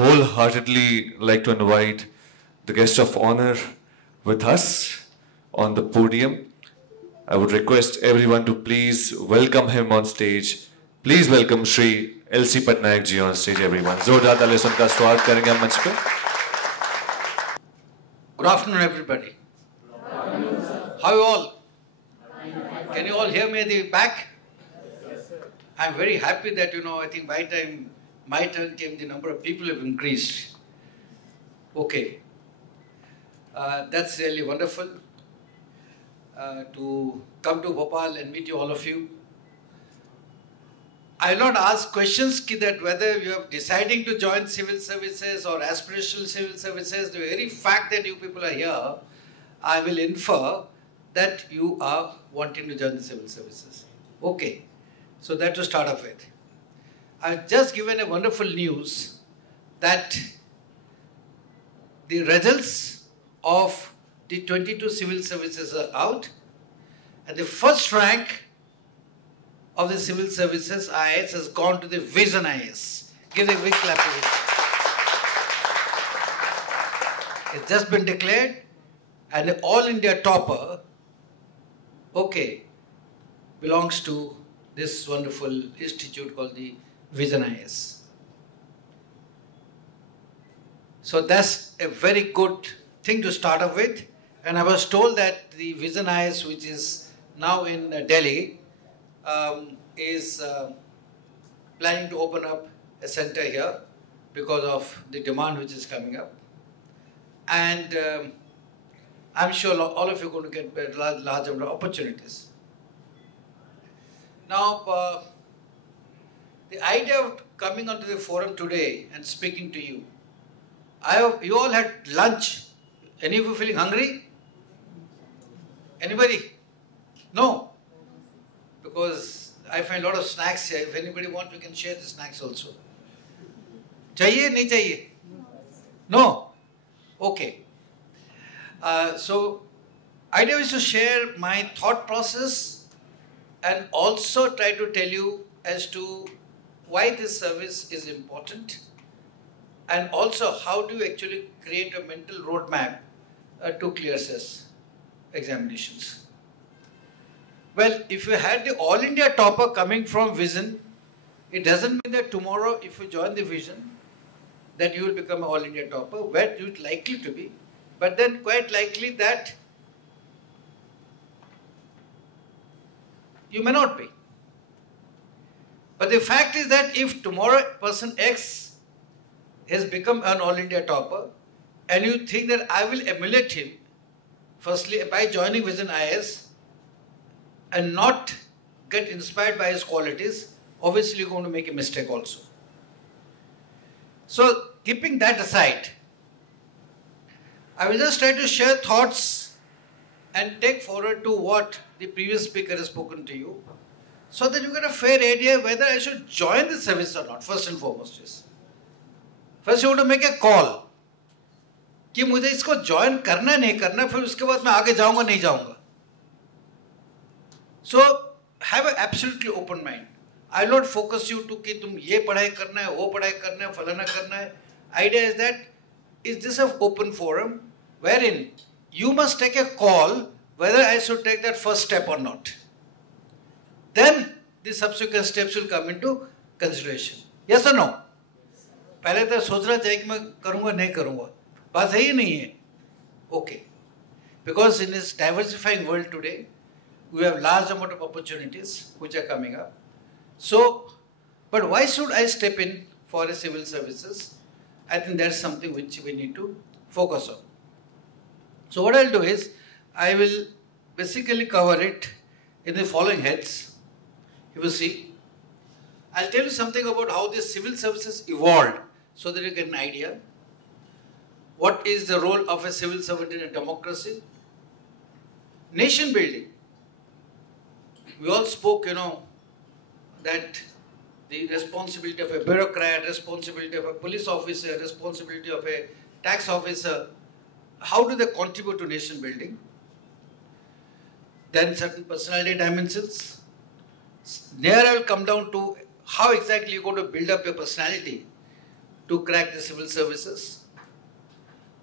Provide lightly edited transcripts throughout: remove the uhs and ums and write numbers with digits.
wholeheartedly like to invite the guest of honor with us on the podium. I would request everyone to please welcome him on stage. Please welcome Shri LC Patnaik ji on stage, everyone. जोरदार तालियों से उनका स्वागत करेंगे हम मंच पे. Good afternoon, everybody. How are you all? Can you all hear me at the back? Yes, sir. I'm very happy that, I think by the time my turn came, the number of people have increased. Okay. That's really wonderful to come to Bhopal and meet you, all of you. I will not ask questions that whether you are deciding to join civil services or aspirational civil services. The very fact that you people are here, I will infer that you are wanting to join the civil services. Okay, so that to start off with. I've just given a wonderful news that the results of the 22 civil services are out, and the first rank of the civil services IAS has gone to the Vision IAS. Give a big clap to it. It's just been declared, and the All India topper, okay, belongs to this wonderful institute called the Vision IAS. So that's a very good thing to start off with. And I was told that the Vision IAS, which is now in Delhi, is planning to open up a center here because of the demand which is coming up. And I'm sure all of you are going to get a large number of opportunities. Now, the idea of coming onto the forum today and speaking to you, I hope you all had lunch. Any of you feeling hungry? Anybody? No? Because I find a lot of snacks here. If anybody wants, we can share the snacks also. Chahiye, nahi chahiye? No? Okay. So, idea is to share my thought process and also try to tell you as to why this service is important, and also how do you actually create a mental roadmap to clear CES examinations. Well, if you had the All India topper coming from Vision, it doesn't mean that tomorrow if you join the Vision, that you will become an All India topper, where you would likely to be, but then quite likely that you may not be. But the fact is that if tomorrow person X has become an All India topper, and you think that I will emulate him, firstly by joining Vision IAS and not get inspired by his qualities, obviously you're going to make a mistake also. So keeping that aside, I will just try to share thoughts and take forward to what the previous speaker has spoken to you, so that you get a fair idea whether I should join the service or not, first and foremost is. First you have to make a call कि मुझे इसको join करना नहीं करना, फिर उसके बाद मैं आगे जाऊंगा नहीं जाऊंगा. So have an absolutely open mind. I will not focus you to कि तुम ये पढ़ाई करना है, वो पढ़ाई करना है, फलाना करना है. Idea is that is this an open forum wherein you must take a call whether I should take that first step or not. Then the subsequent steps will come into consideration. Yes or no? पहले तो सोचना चाहिए कि मैं करूँगा नहीं करूँगा. बात है ही नहीं है. Okay. Because in this diversifying world today, we have large amount of opportunities which are coming up. So, but why should I step in for a civil services? I think that's something which we need to focus on. So what I'll do is, I will basically cover it in the following heads. You will see. I'll tell you something about how the civil services evolved so that you get an idea. What is the role of a civil servant in a democracy? Nation building. We all spoke, that the responsibility of a bureaucrat, responsibility of a police officer, responsibility of a tax officer, how do they contribute to nation building? Then certain personality dimensions. There I will come down to how exactly you're going to build up your personality to crack the civil services.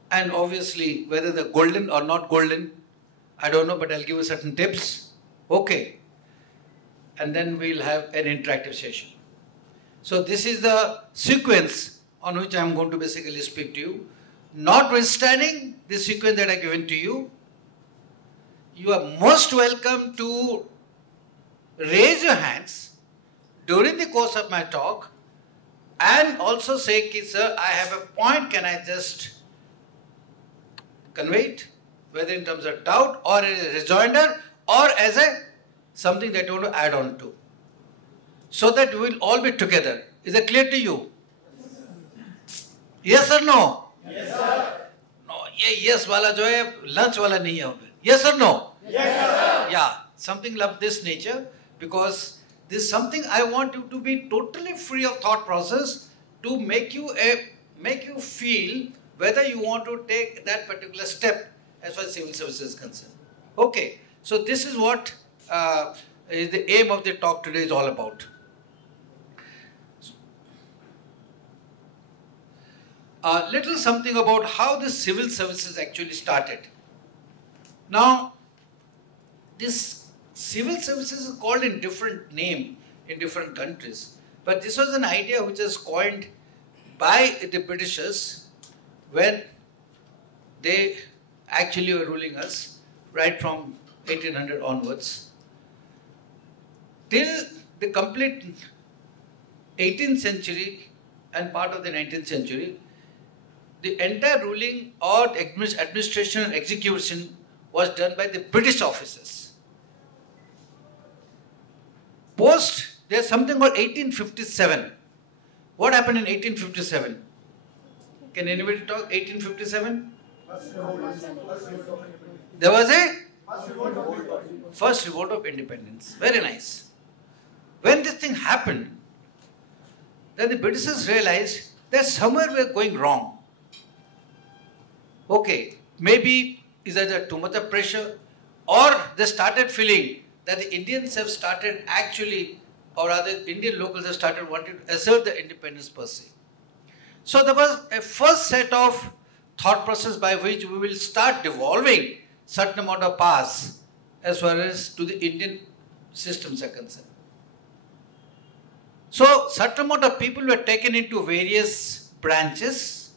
And obviously, whether they're golden or not golden, I don't know, but I'll give you certain tips. Okay. And then we'll have an interactive session. So this is the sequence on which I'm going to basically speak to you. Notwithstanding the sequence that I've given to you, you are most welcome to raise your hands during the course of my talk and also say, sir, I have a point, can I just convey it? Whether in terms of doubt or as a rejoinder or as a something that you want to add on to. So that we will all be together. Is it clear to you? Yes or no? Yes, sir. No, yes wala jo hai, lunch wala nahi hai. Yes or no? Yes, sir. Yeah, something of this nature, because this is something I want you to be totally free of thought process to make you feel whether you want to take that particular step as far as civil services is concerned. Okay, so this is what is the aim of the talk today is all about. A little something about how the civil services actually started. Now, this civil services is called in different name in different countries, but this was an idea which was coined by the Britishers when they actually were ruling us right from 1800 onwards. Till the complete 18th century and part of the 19th century, the entire ruling or administration and execution was done by the British officers. Post, there's something called 1857. What happened in 1857? Can anybody talk 1857? There was a first revolt of independence. Very nice. When this thing happened, then the Britishers realized that somewhere we are going wrong. Okay, maybe is there too much of pressure, or they started feeling that the Indians have started actually, or rather Indian locals have started wanting to assert the independence per se. So there was a first set of thought process by which we will start devolving certain amount of powers as far as to the Indian systems are concerned. So certain amount of people were taken into various branches,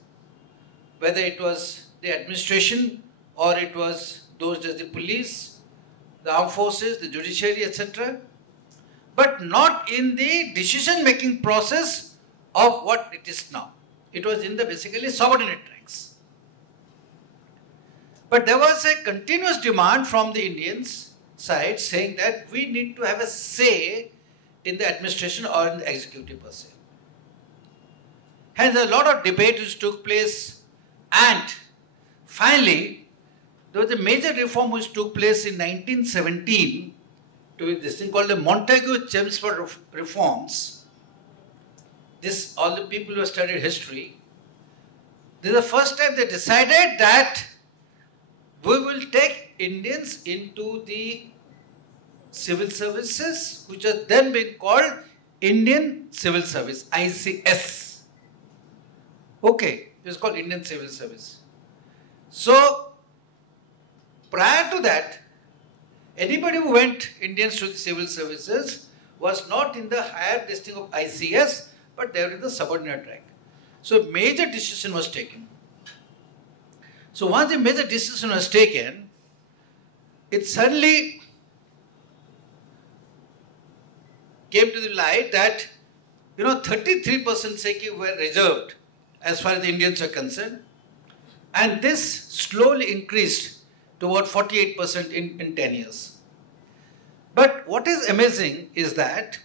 whether it was the administration or it was those as the police, the armed forces, the judiciary, etc. But not in the decision-making process of what it is now. It was in the basically subordinate ranks. But there was a continuous demand from the Indians side saying that we need to have a say in the administration or in the executive per se. Hence, a lot of debate which took place, and finally, there was a major reform which took place in 1917 to this thing called the Montagu-Chelmsford reforms. This, all the people who have studied history, this is the first time they decided that we will take Indians into the civil services, which are then being called Indian Civil Service, ICS. Okay, it's called Indian Civil Service. So, prior to that, anybody who went Indians to the civil services was not in the higher listing of ICS, but they were in the subordinate rank. So, a major decision was taken. So, once a major decision was taken, it suddenly came to the light that, 33% Sikh were reserved as far as the Indians are concerned. And this slowly increased to about 48% in 10 years. But what is amazing is that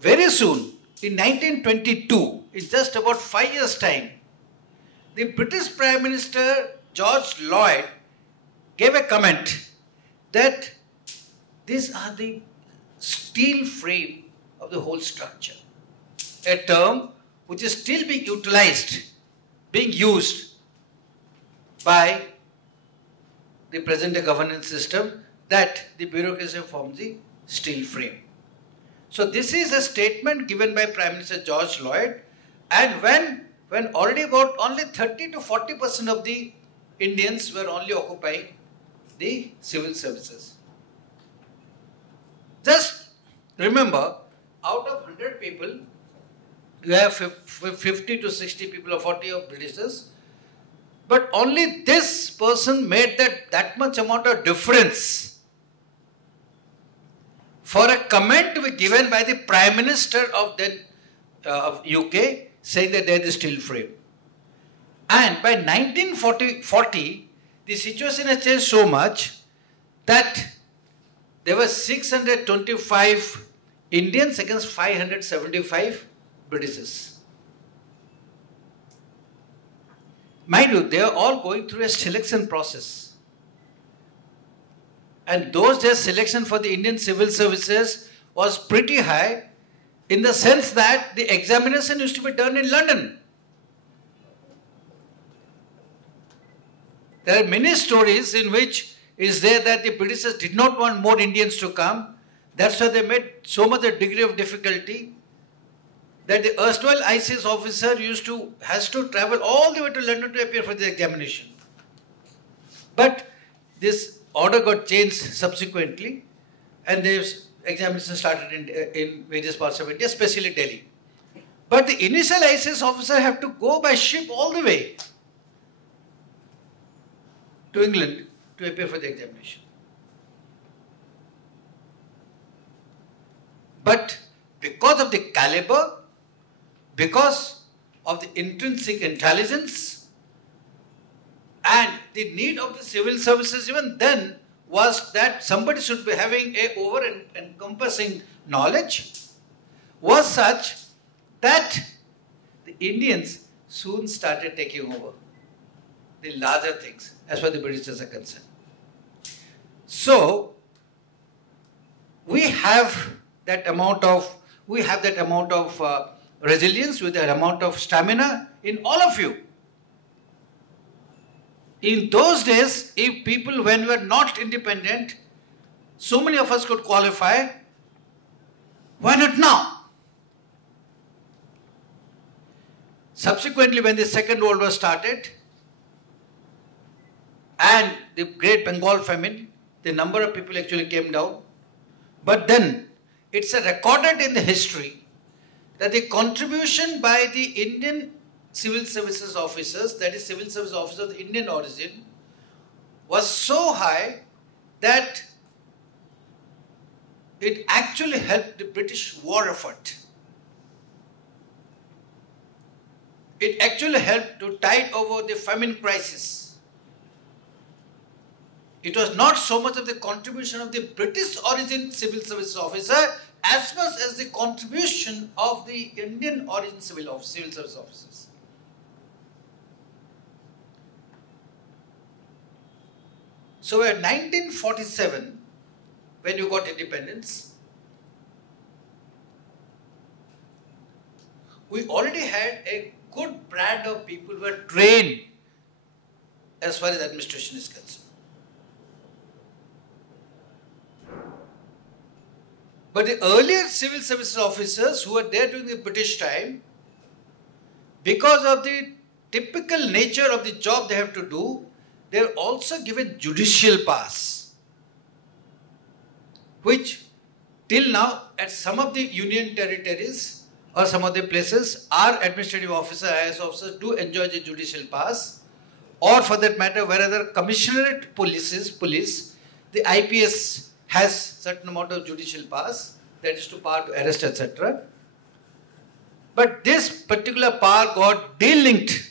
very soon, in 1922, in just about 5 years' time, the British Prime Minister George Lloyd gave a comment that these are the steel frame of the whole structure. A term which is still being utilized, being used by the present-day governance system, that the bureaucracy forms the steel frame. So this is a statement given by Prime Minister George Lloyd, And when already about only 30 to 40% of the Indians were only occupying the civil services. Just remember, out of 100 people, you have 50 to 60 people or 40 of Britishers, but only this person made that much amount of difference for a comment to be given by the Prime Minister of then of UK, saying that they are the steel frame. And by 1940, the situation has changed so much that there were 625 Indians against 575 Britishers. Mind you, they are all going through a selection process. And those days selection for the Indian civil services was pretty high, in the sense that the examination used to be done in London. There are many stories in which is there that the Britishers did not want more Indians to come. That's why they made so much a degree of difficulty that the erstwhile ICS officer has to travel all the way to London to appear for the examination. But this order got changed subsequently, and the examination started in various parts of India, especially Delhi. But the initial ICS officer have to go by ship all the way to England to appear for the examination. But because of the caliber, because of the intrinsic intelligence, and the need of the civil services even then was that somebody should be having a over-encompassing knowledge, was such that the Indians soon started taking over the larger things as far as the Britishers are concerned. So, we have that amount of resilience, with that amount of stamina in all of you. In those days, if people, when we were not independent, so many of us could qualify, why not now? Subsequently, when the Second World War started and the Great Bengal famine, the number of people actually came down. But then, it's recorded in the history that the contribution by the Indian civil services officers, that is civil service officers of the Indian origin, was so high that it actually helped the British war effort. It actually helped to tide over the famine crisis. It was not so much of the contribution of the British origin civil service officer as much as the contribution of the Indian origin civil service officers. So in 1947, when you got independence, we already had a good brand of people who were trained as far as administration is concerned. But the earlier civil services officers who were there during the British time, because of the typical nature of the job they have to do, they are also given judicial pass, which till now at some of the union territories or some of the places, our administrative officer, IAS officers do enjoy the judicial pass, or for that matter, wherever commissionerate police, the IPS has certain amount of judicial pass, that is to power to arrest, etc. But this particular power got delinked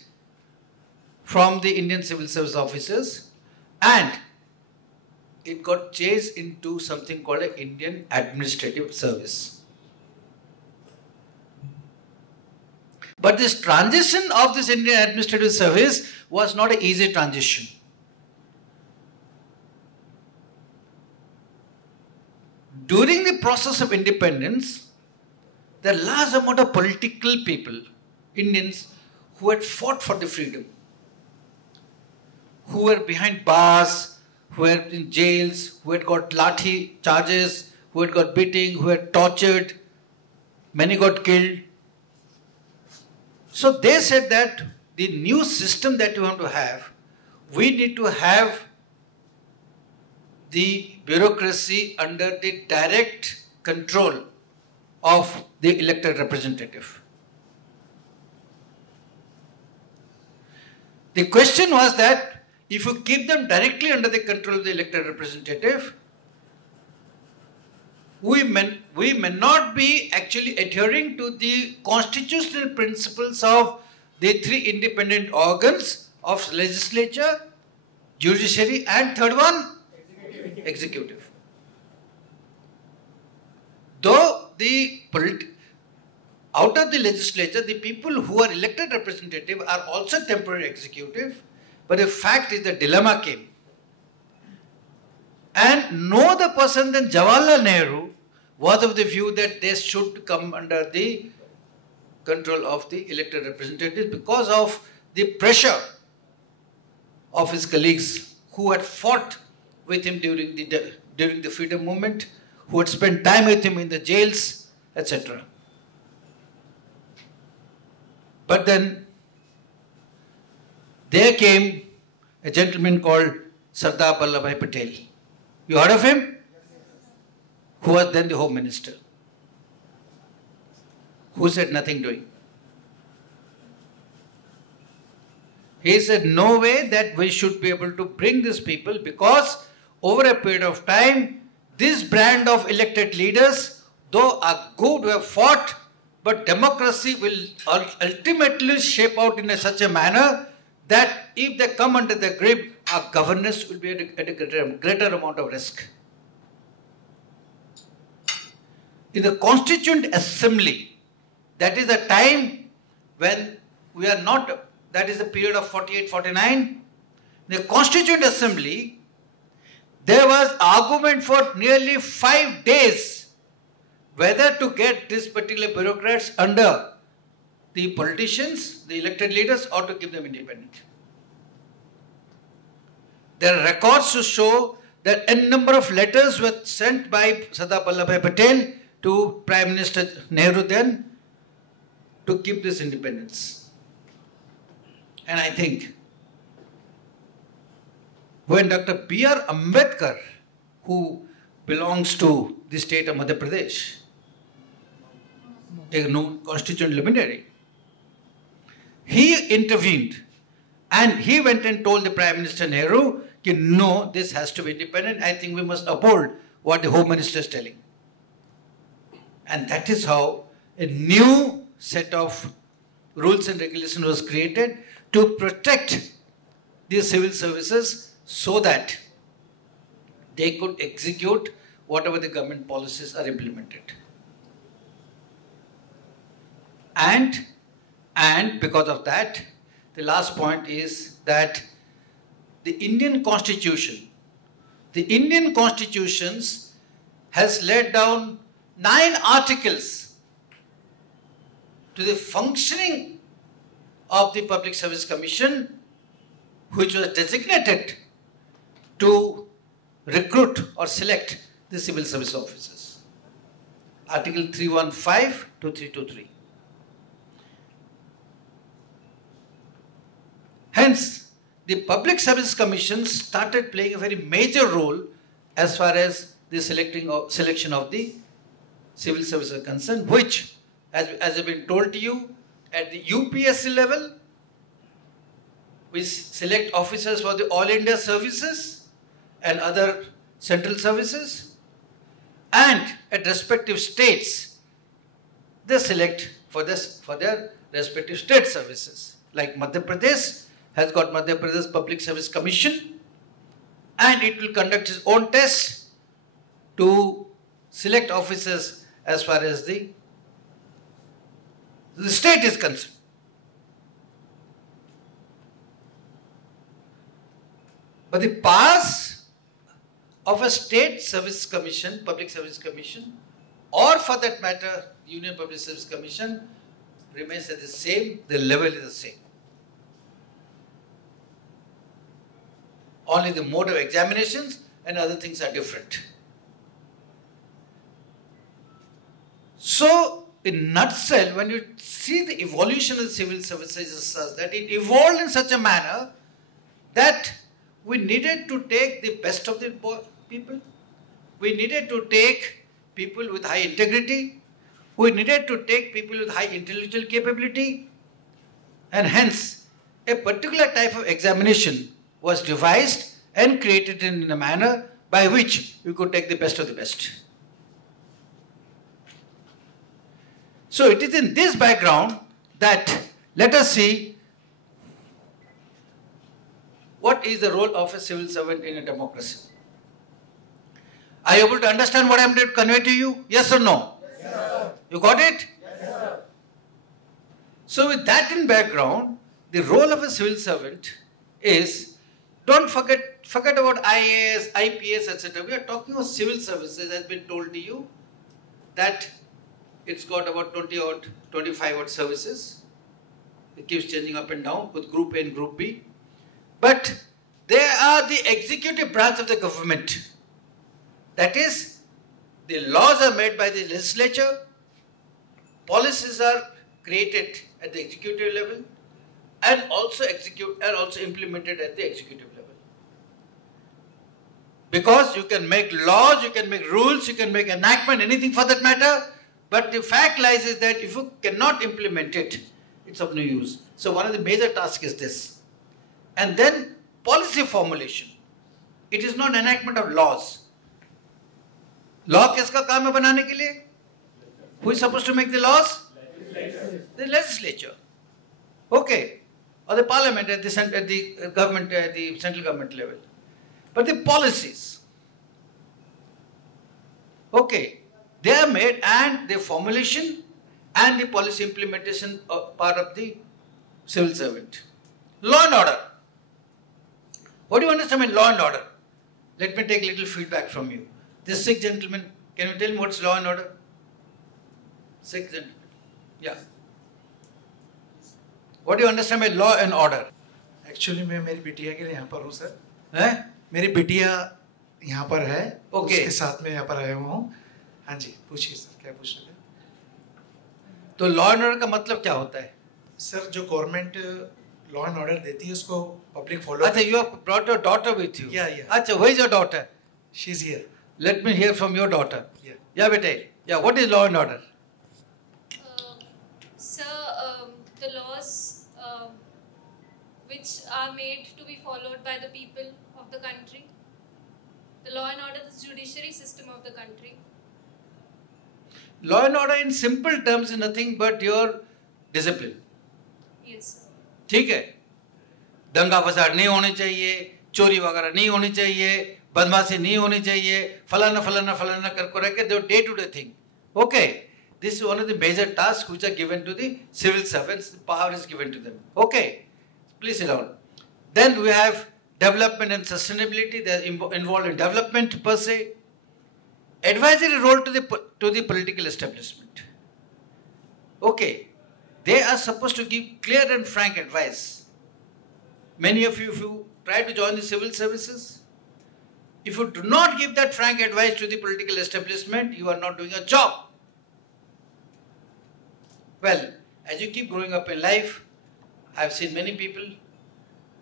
from the Indian civil service officers, and it got changed into something called an Indian Administrative Service. But this transition of this Indian Administrative Service was not an easy transition. During the process of independence, there are large amount of political people, Indians, who had fought for the freedom, who were behind bars, who were in jails, who had got lathi charges, who had got beating, who had tortured, many got killed. So they said that the new system that we want to have, we need to have the bureaucracy under the direct control of the elected representative. The question was that if you keep them directly under the control of the elected representative, we may not be actually adhering to the constitutional principles of the three independent organs of legislature, judiciary, and third one, executive. Though out of the legislature, the people who are elected representative are also temporary executive, but the fact is the dilemma came. And no other person than Jawaharlal Nehru was of the view that they should come under the control of the elected representatives because of the pressure of his colleagues who had fought with him during the freedom movement, who had spent time with him in the jails, etc. But then there came a gentleman called Sardar Vallabhbhai Patel. You heard of him? Who was then the Home Minister, who said nothing doing. He said no way that we should be able to bring these people, because over a period of time, this brand of elected leaders, though are good, who have fought, but democracy will ultimately shape out in such a manner that if they come under the grip, our governance will be at a greater amount of risk. In the Constituent Assembly, that is the time when we are not, that is the period of 48-49, the Constituent Assembly, there was argument for nearly 5 days whether to get these particular bureaucrats under the politicians, the elected leaders, or to keep them independent. There are records to show that a number of letters were sent by Sardar Vallabhbhai Patel to Prime Minister Nehru then to keep this independence. And I think when Dr. B.R. Ambedkar, who belongs to the state of Madhya Pradesh, a known constituent luminary, he intervened and he went and told the Prime Minister Nehru, no, this has to be independent. I think we must uphold what the Home Minister is telling. And that is how a new set of rules and regulations was created to protect the civil services so that they could execute whatever the government policies are implemented. And because of that, the last point is that the Indian Constitution has laid down 9 articles to the functioning of the Public Service Commission, which was designated to recruit or select the civil service officers. Article 315 to 323. Hence, the Public Service Commission started playing a very major role as far as the selection of the civil service are concerned, which, as I've been told to you, at the UPSC level, we select officers for the All India services and other central services, and at respective states, they select for their respective state services. Like Madhya Pradesh has got Madhya Pradesh Public Service Commission, and it will conduct its own tests to select officers as far as the state is concerned. But the powers of a state service commission, public service commission, or for that matter, Union Public Service Commission, remains at the same, the level is the same. Only the mode of examinations and other things are different. So, in nutshell, when you see the evolution of civil services is such that it evolved in such a manner that we needed to take the best of the people. We needed to take people with high integrity. We needed to take people with high intellectual capability. And hence, a particular type of examination was devised and created in a manner by which we could take the best of the best. So it is in this background that let us see what is the role of a civil servant in a democracy. Are you able to understand what I am trying to convey to you? Yes or no? Yes, sir. You got it? Yes, sir. So with that in background, the role of a civil servant is, don't forget about IAS, IPS, etc. We are talking about civil services, as been told to you, that it's got about 20 odd, 25 odd services. It keeps changing up and down with Group A and Group B. But they are the executive branch of the government. That is, the laws are made by the legislature, policies are created at the executive level, and also implemented at the executive level. Because you can make laws, you can make rules, you can make enactment, anything for that matter, but the fact lies is that if you cannot implement it, it's of no use. So one of the major tasks is this. And then policy formulation. It is not enactment of laws. Law kiska kaam hai banane ke liye? Who is supposed to make the laws? The legislature. Okay. Or the parliament at the central government level. But the policies, okay, they are made, and the formulation and the policy implementation are part of the civil servant. Law and order. What do you understand by law and order? Let me take a little feedback from you. This Sikh gentleman, can you tell me what's law and order? Sikh gentleman. Yeah. What do you understand by law and order? Actually मैं मेरी बिटिया के लिए यहाँ पर हूँ sir. हैं? मेरी बिटिया यहाँ पर है. Okay. उसके साथ में यहाँ पर आया हुआ हूँ. हाँ जी, पूछिए सर, क्या पूछ रहे थे? तो लॉ एंड ऑर्डर का मतलब क्या होता है? सर, जो गवर्नमेंट लॉ एंड ऑर्डर देती है उसको पब्लिक फॉलो. अच्छा, you have brought your daughter with you. Yeah, yeah. अच्छा, where is your daughter? She is here. Let me hear from your daughter. Yeah. Yeah, beta. Yeah, what is law and order? Sir, the laws which are made to be followed by the people of the country. The law and order is the judiciary system of the country. Law and order in simple terms is nothing but your discipline. Yes, sir. ठीक है? दंगा फसाद नहीं होने चाहिए, चोरी वगैरह नहीं होनी चाहिए, बदमाशी नहीं होनी चाहिए, फलाना फलाना फलाना करके रखे, the day-to-day thing. Okay. This is one of the major tasks which are given to the civil servants. The power is given to them. Okay. Please sit down. Then we have development and sustainability. They are involved in development per se. Advisory role to the political establishment. Okay. They are supposed to give clear and frank advice. Many of you, if you try to join the civil services, if you do not give that frank advice to the political establishment, you are not doing a job. Well, as you keep growing up in life, I have seen many people,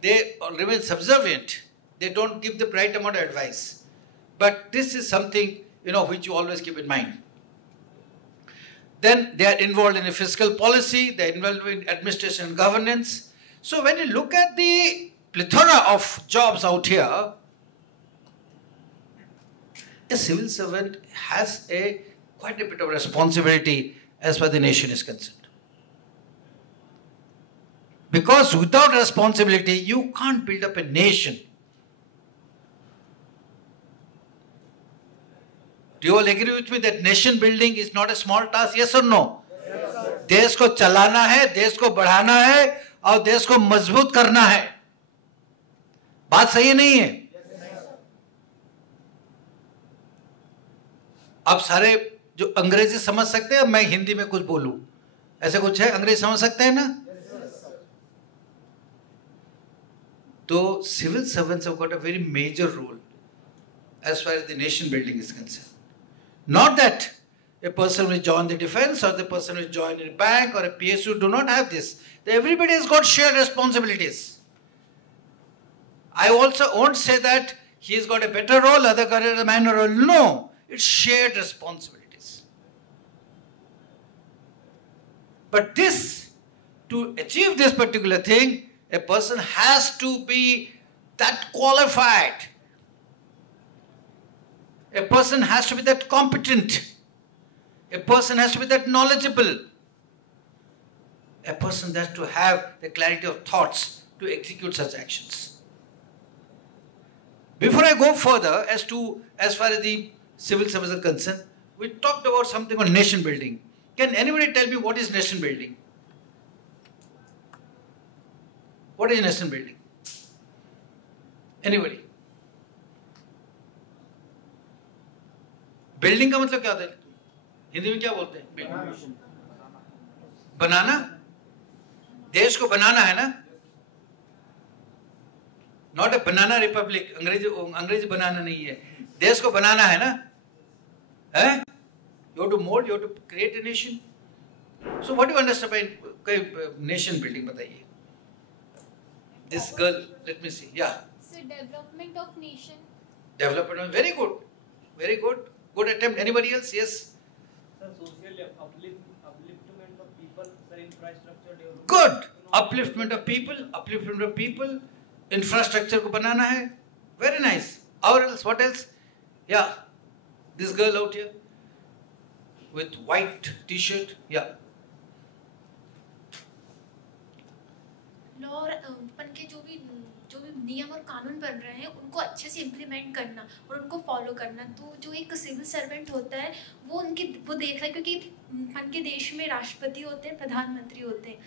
they remain subservient. They don't give the right amount of advice. But this is something, which you always keep in mind. Then they are involved in a fiscal policy, they are involved in administration and governance. So when you look at the plethora of jobs out here, a civil servant has quite a bit of responsibility as far as the nation is concerned. Because without responsibility, you can't build up a nation. Do you all agree with me that nation building is not a small task? Yes or no? Yes, sir. देश को चलाना है, देश को बढ़ाना है और देश को मजबूत करना है. बात सही है नहीं है? अब सारे जो अंग्रेजी समझ सकते हैं, मैं हिंदी में कुछ बोलूं, ऐसे कुछ है? अंग्रेजी समझ सकते हैं ना? तो civil servants have got a very major role as far as the nation building is concerned. Not that a person will join the defense, or the person will join a bank or a PSU do not have this. Everybody has got shared responsibilities. I also won't say that he's got a better role, other got a minor role. No, it's shared responsibilities. But this, to achieve this particular thing, a person has to be that qualified. A person has to be that competent. A person has to be that knowledgeable. A person has to have the clarity of thoughts to execute such actions. Before I go further as far as the civil service is concerned, we talked about something on nation building. Can anybody tell me what is nation building? What is nation building? Anybody? Building का मतलब क्या होता है? हिंदी में क्या बोलते हैं? बनाना? देश को बनाना है ना? Not a banana republic. अंग्रेजी बनाना नहीं है. देश को बनाना है ना? हैं? You have to mold, you have to create a nation. So what do you understand by nation building? बताइए. This girl, let me see. Yeah. So development of nation. Development, very good. Very good. Good attempt. Anybody else? Yes. Sir, social upliftment of people, sir, infrastructure development. Good. Upliftment of people. Upliftment of people. Infrastructure को बनाना है. Very nice. Or else, what else? Yeah. This girl out here with white t-shirt. Yeah. Law अपन के जो भी नियम और कानून बन रहे हैं उनको अच्छे से इम्प्लीमेंट करना और उनको फॉलो करना. तो जो एक सिविल सर्वेंट होता है वो देख रहा है, क्योंकि अपन के देश में राष्ट्रपति होते हैं, प्रधानमंत्री होते हैं,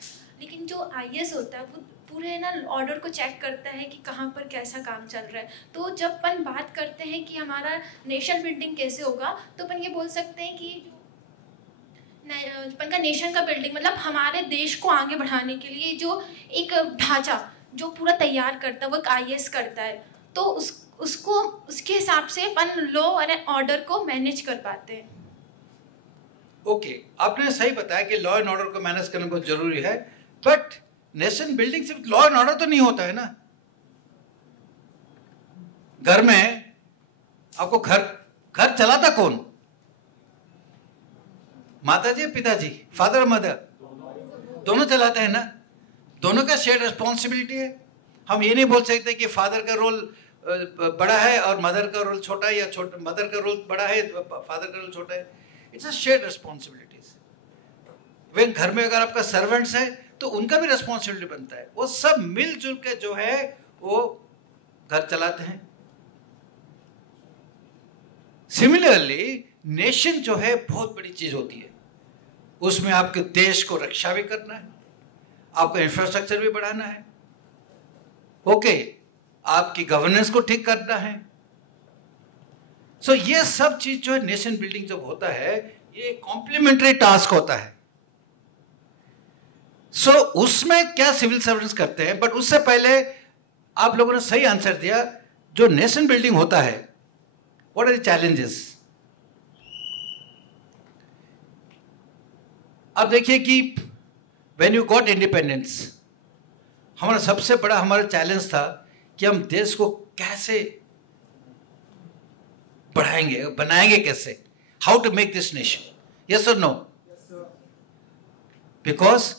लेकिन जो आईएएस होता है वो पूरे ना ऑर्डर को चेक करता है कि कहाँ पर कैसा काम चल रहा है. तो जब अपन बात करते हैं कि हमारा नेशन बिल्डिंग कैसे होगा, तो अपन ये बोल सकते हैं कि अपन का नेशन का बिल्डिंग मतलब हमारे देश को आगे बढ़ाने के लिए जो एक ढांचा जो पूरा तैयार करता है वो एक आईएएस करता है. तो उसके हिसाब से अपन लॉ और ऑर्डर को मैनेज कर पाते हैं. ओके, आपने सही बताया कि लॉ एंड ऑर्डर को मैनेज करना बहुत जरूरी है, बट नेशन बिल्डिंग सिर्फ लॉ एंड ऑर्डर तो नहीं होता है ना. घर में आपको घर चलाता कौन? माता जी, पिताजी, फादर और मदर दोनों चलाते हैं ना. दोनों का शेयर रिस्पॉन्सिबिलिटी है. हम ये नहीं बोल सकते कि फादर का रोल बड़ा है और मदर का रोल छोटा है, या मदर का रोल बड़ा है, फादर का रोल छोटा है. It's a share responsibilities. वे घर में अगर आपका सर्वेंट्स है तो उनका भी रिस्पॉन्सिबिलिटी बनता है. वो सब मिलजुल के जो है वो घर चलाते हैं. सिमिलरली नेशन जो है बहुत बड़ी चीज होती है. उसमें आपके देश को रक्षा भी करना है, आपका इंफ्रास्ट्रक्चर भी बढ़ाना है, ओके, आपकी गवर्नेंस को ठीक करना है. सो ये सब चीज जो है नेशन बिल्डिंग जब होता है ये कॉम्प्लीमेंट्री टास्क होता है. सो उसमें क्या सिविल सर्विस करते हैं, बट उससे पहले आप लोगों ने सही आंसर दिया. जो नेशन बिल्डिंग होता है, व्हाट आर द चैलेंजेस? अब देखिए कि व्हेन यू गॉट इंडिपेंडेंस, हमारा सबसे बड़ा हमारा चैलेंज था कि हम देश को कैसे बढ़ाएंगे, बनाएंगे कैसे, how to make this nation. Yes और no? Because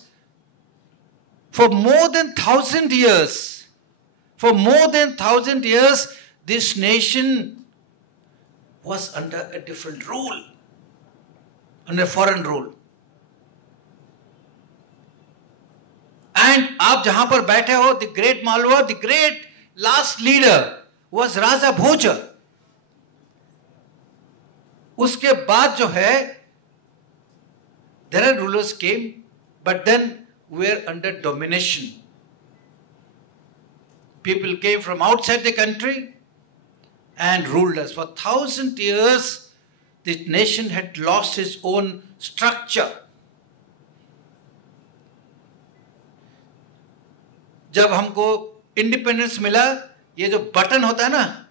for more than 1000 years, this nation was under a different rule, under foreign rule. And आप जहां पर बैठे हो, the great Malwa, the great last leader was Raja Bhoja. उसके बाद जो है there are rulers came, but then we are under domination. People came from outside the country and ruled us. For 1000 years, the nation had lost its own structure. जब हमको independence मिला, ये जो button होता है ना,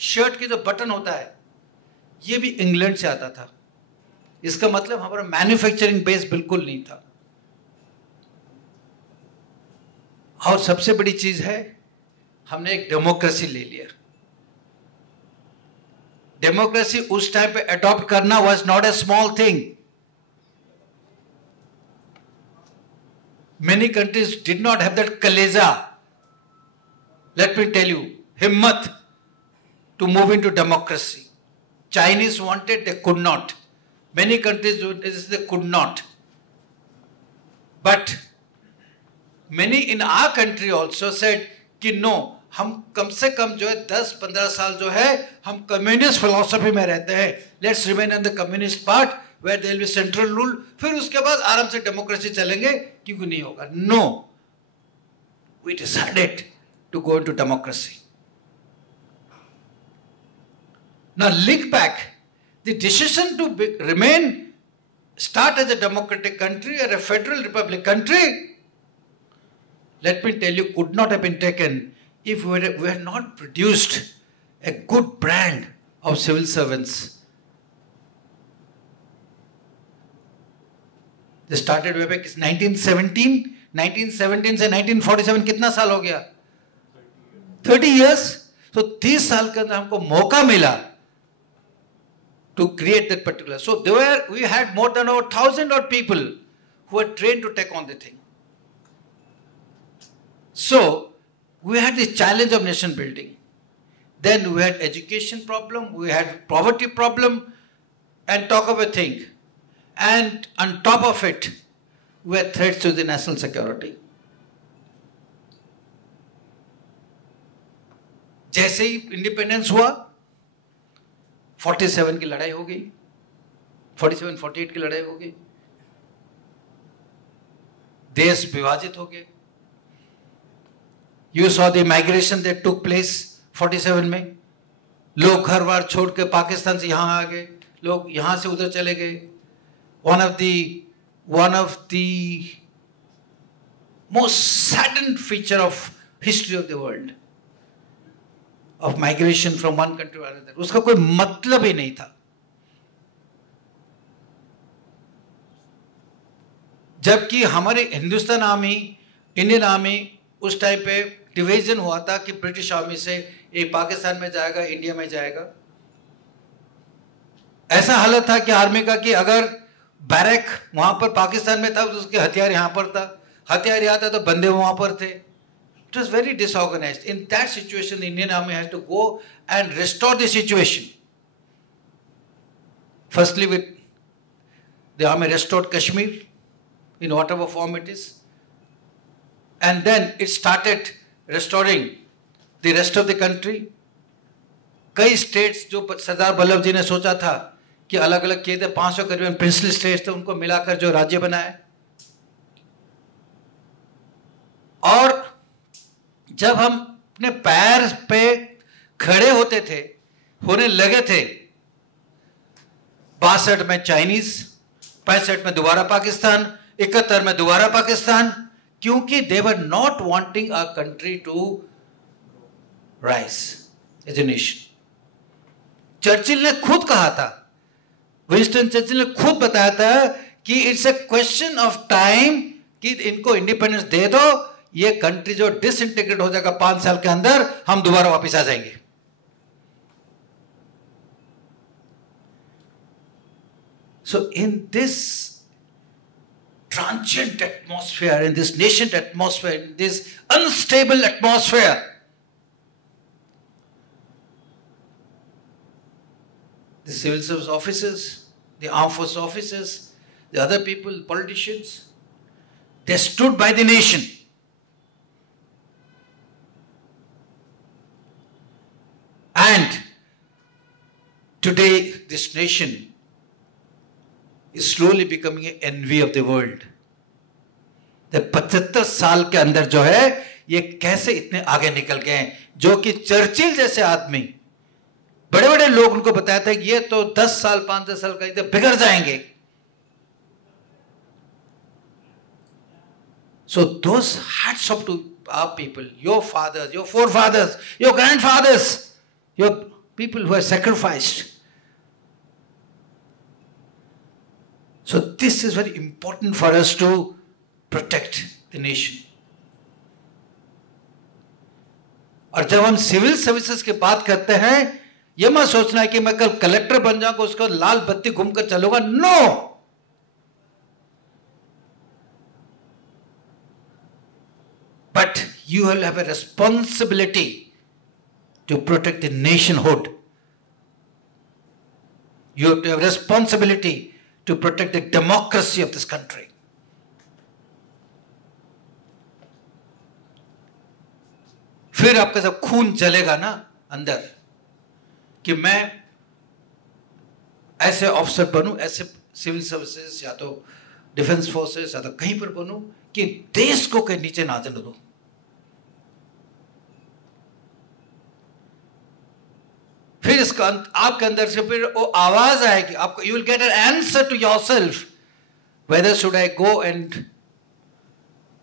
शर्ट की जो बटन होता है, ये भी इंग्लैंड से आता था. इसका मतलब हमारा मैन्युफैक्चरिंग बेस बिल्कुल नहीं था। और सबसे बड़ी चीज है, हमने एक डेमोक्रेसी ले लिया। डेमोक्रेसी उस टाइम पे अडॉप्ट करना was not a small thing. Many countries did not have that kaleza, let me tell you, himmat to move into democracy. Chinese wanted, they could not. Many countries they could not. But many in our country also said कि no, हम कम से कम जो है 10-15 साल जो है हम communist philosophy में रहते हैं, let's remain in the communist part where there will be central rule, फिर उसके बाद आराम से डेमोक्रेसी चलेंगे, क्योंकि नहीं होगा। No, we decided to go into democracy. Now link back the decision to remain, start as a democratic country or a federal republic country. Let me tell you, could not have been taken if we had not produced a good brand of civil servants. They started way back 1917. 1917 से 1947 कितना साल हो गया? 30 years. So 30 साल के अंदर हमको मौका मिला to create that particular. So we had more than over 1,000 odd people who were trained to take on the thing. So we had the challenge of nation building. Then we had education problem, we had poverty problem, and talk of a thing. And on top of it, we had threats to the national security. जैसे ही independence हुआ, 47 की लड़ाई हो गई, 47-48 की लड़ाई हो गई, देश विभाजित हो गए. You saw the migration that took place 47 में. लोग घर बार छोड़ के पाकिस्तान से यहाँ आ गए, लोग यहाँ से उधर चले गए. One of the most saddened feature of history of the world, of migration from one country to another. उसका कोई मतलब ही नहीं था. जबकि हमारे हिंदुस्तान आर्मी, इंडियन आर्मी उस टाइम पे डिवीजन हुआ था कि ब्रिटिश आर्मी से एक पाकिस्तान में जाएगा, इंडिया में जाएगा. ऐसा हालत था कि आर्मी का कि अगर बैरक वहां पर पाकिस्तान में था तो उसके हथियार यहां पर था, हथियार यहाँ था तो बंदे वहां पर थे. It was very disorganized. In that situation, the Indian Army has to go and restore the situation. Firstly, the army restored Kashmir in whatever form it is, and then it started restoring the rest of the country. कई states जो सरदार वल्लभ जी ने सोचा था कि अलग अलग किए थे, 500 करीबन प्रिंसली स्टेट्स थे, उनको मिलाकर जो राज्य बनाए. और जब हम अपने पैर पे खड़े होते थे, होने लगे थे, 62 में चाइनीज, 65 में दोबारा पाकिस्तान, 71 में दोबारा पाकिस्तान, क्योंकि they were not wanting our country to rise as a nation. Churchill ने खुद कहा था, विंस्टन चर्चिल ने खुद बताया था कि it's a question of time कि इनको इंडिपेंडेंस दे दो, ये कंट्री जो डिसइंटीग्रेट हो जाएगा 5 साल के अंदर, हम दोबारा वापस आ जाएंगे. So in this transient atmosphere, in this nascent atmosphere, in this unstable atmosphere, the civil service officers, the armed force officers, the other people, politicians, they stood by the nation. And today this nation is slowly becoming an envy of the world. The 75 साल के अंदर जो है ये कैसे इतने आगे निकल गए हैं, जो कि चर्चिल जैसे आदमी, बड़े बड़े लोग उनको बताया था कि ये तो 10 साल 5-10 साल का बिगड़ जाएंगे. So those hats off to our people, your fathers, your forefathers, your grandfathers, your people who have sacrificed. So this is very important for us to protect the nation. और जब हम सिविल सर्विसेज की बात करते हैं, ये मत सोचना है कि मैं कल कलेक्टर बन जाऊंगा, उसको लाल बत्ती घूमकर चलूंगा. No. But you will have a responsibility to protect the nationhood. You have to have responsibility to protect the democracy of this country. फिर आपका जब खून जलेगा ना अंदर कि मैं ऐसे ऑफिसर बनूं, ऐसे सिविल सर्विसेज या तो डिफेंस फोर्सेस या तो कहीं पर बनूं कि देश को कहीं नीचे ना आने दूं. फिर इसका आपके अंदर से फिर वो आवाज आएगी आपको. You will get an answer to yourself whether should I go and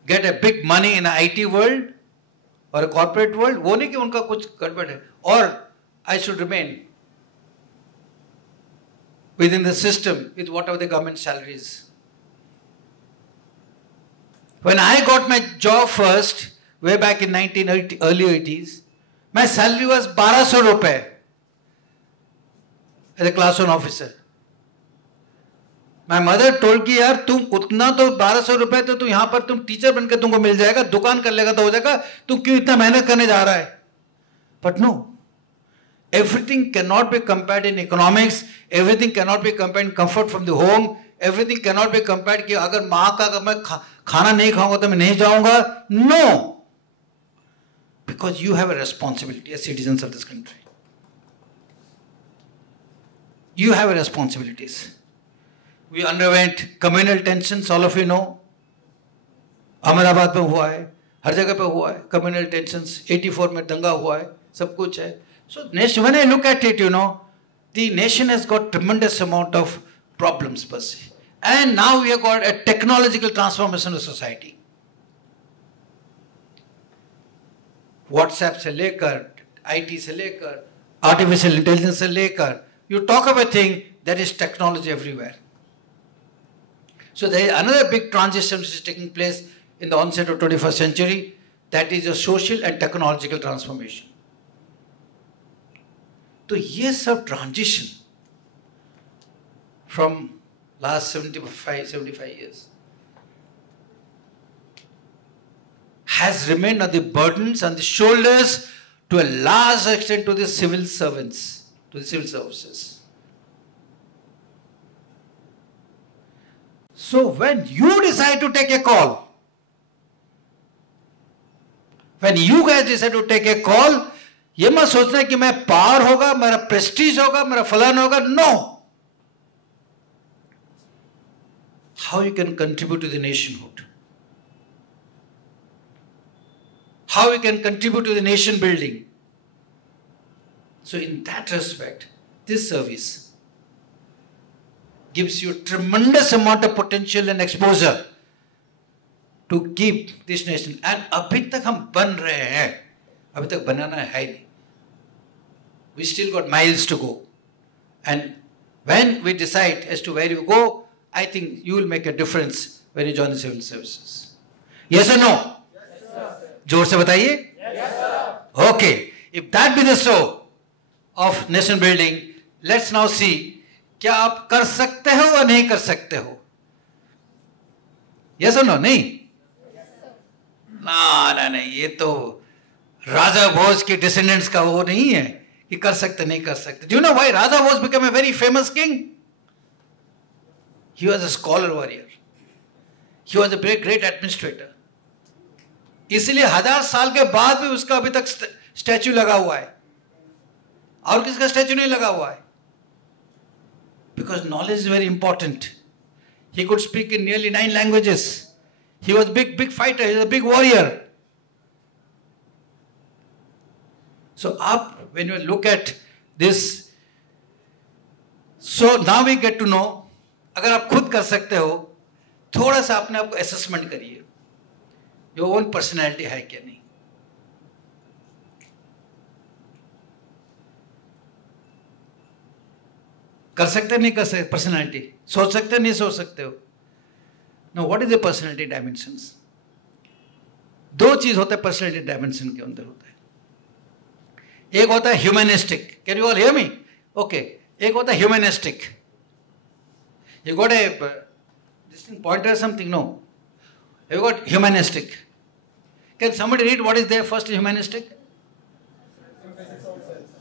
get a big money in IT world और a corporate world. वो नहीं कि उनका कुछ गड़बड़ है, और I should remain within the system with whatever the government salaries. When I got my job first, way back in 1980, early 80s, my salary was 1200 रुपए as a class 1 officer. My mother told कि यार तुम उतना तो 1200 रुपए तो तुम यहाँ पर तुम टीचर बनकर तुमको मिल जाएगा, दुकान कर लेगा तो हो जाएगा, तुम क्यों इतना मेहनत करने जा रहा है. But no, everything cannot be compared in economics, everything cannot be compared in comfort from the home, everything cannot be compared कि अगर माँ का अगर मैं खाना नहीं खाऊंगा तो मैं नहीं जाऊंगा. No, because you have a responsibility as citizens of this country. You have responsibilities. We underwent communal tensions, all of you know. Ahmedabad में हुआ है, हर जगह पे हुआ है communal tensions. 84 में दंगा हुआ है, सब कुछ है. So nation, when I look at it, you know, the nation has got tremendous amount of problems per se. And now we have got a technological transformation of society. WhatsApp से लेकर, IT से लेकर, artificial intelligence से लेकर, you talk of a thing, there is technology everywhere. So there is another big transition which is taking place in the onset of 21st century, that is a social and technological transformation. So ये सब transition from last 75 years has remained on the burdens and the shoulders to a large extent to the civil servants, to the civil services. So when you decide to take a call, when you guys decide to take a call, ये मत सोचना कि मैं power होगा, मेरा Prestige होगा, मेरा फलाना होगा. No. How you can contribute to the nationhood? How you can contribute to the nation building? So in that respect, this service gives you tremendous amount of potential and exposure to keep this nation. And अभी तक हम बन रहे हैं, अभी तक बनाना है नहीं. We still got miles to go. And when we decide as to where you go, I think you will make a difference when you join the civil services. Yes or no? Yes, sir. जोर से बताइए. Yes, sir. Okay. If that be the so of nation building, let's now see क्या आप कर सकते हो या नहीं कर सकते हो. Yes or no? नहीं. ना नहीं, ये तो राजा भोज के डिसेंडेंट्स का वो नहीं है कि कर सकते नहीं कर सकते. Do you know why Raja Bose became a very famous king? He was a scholar warrior. He was a very great administrator. इसलिए 1000 साल के बाद भी उसका अभी तक स्टैच्यू लगा हुआ है. और किसका स्टैच्यू नहीं लगा हुआ है? Because knowledge is very important. He could speak in nearly 9 languages. He was a big fighter. He was a big warrior. So when you look at this, so now we get to know, अगर आप खुद कर सकते हो, थोड़ा सा अपने आप को assessment करिए. Your own personality है क्या नहीं. कर सकते नहीं कर सकते पर्सनैलिटी. सोच सकते हो नहीं सोच सकते हो? No, what is the personality dimensions? दो चीज होता है पर्सनैलिटी डायमेंशन के अंदर होता है. एक होता है humanistic. Can you all hear me? Okay. एक होता है humanistic. You got a distinct pointer or something? No. You got humanistic. Can somebody read what is there first in humanistic?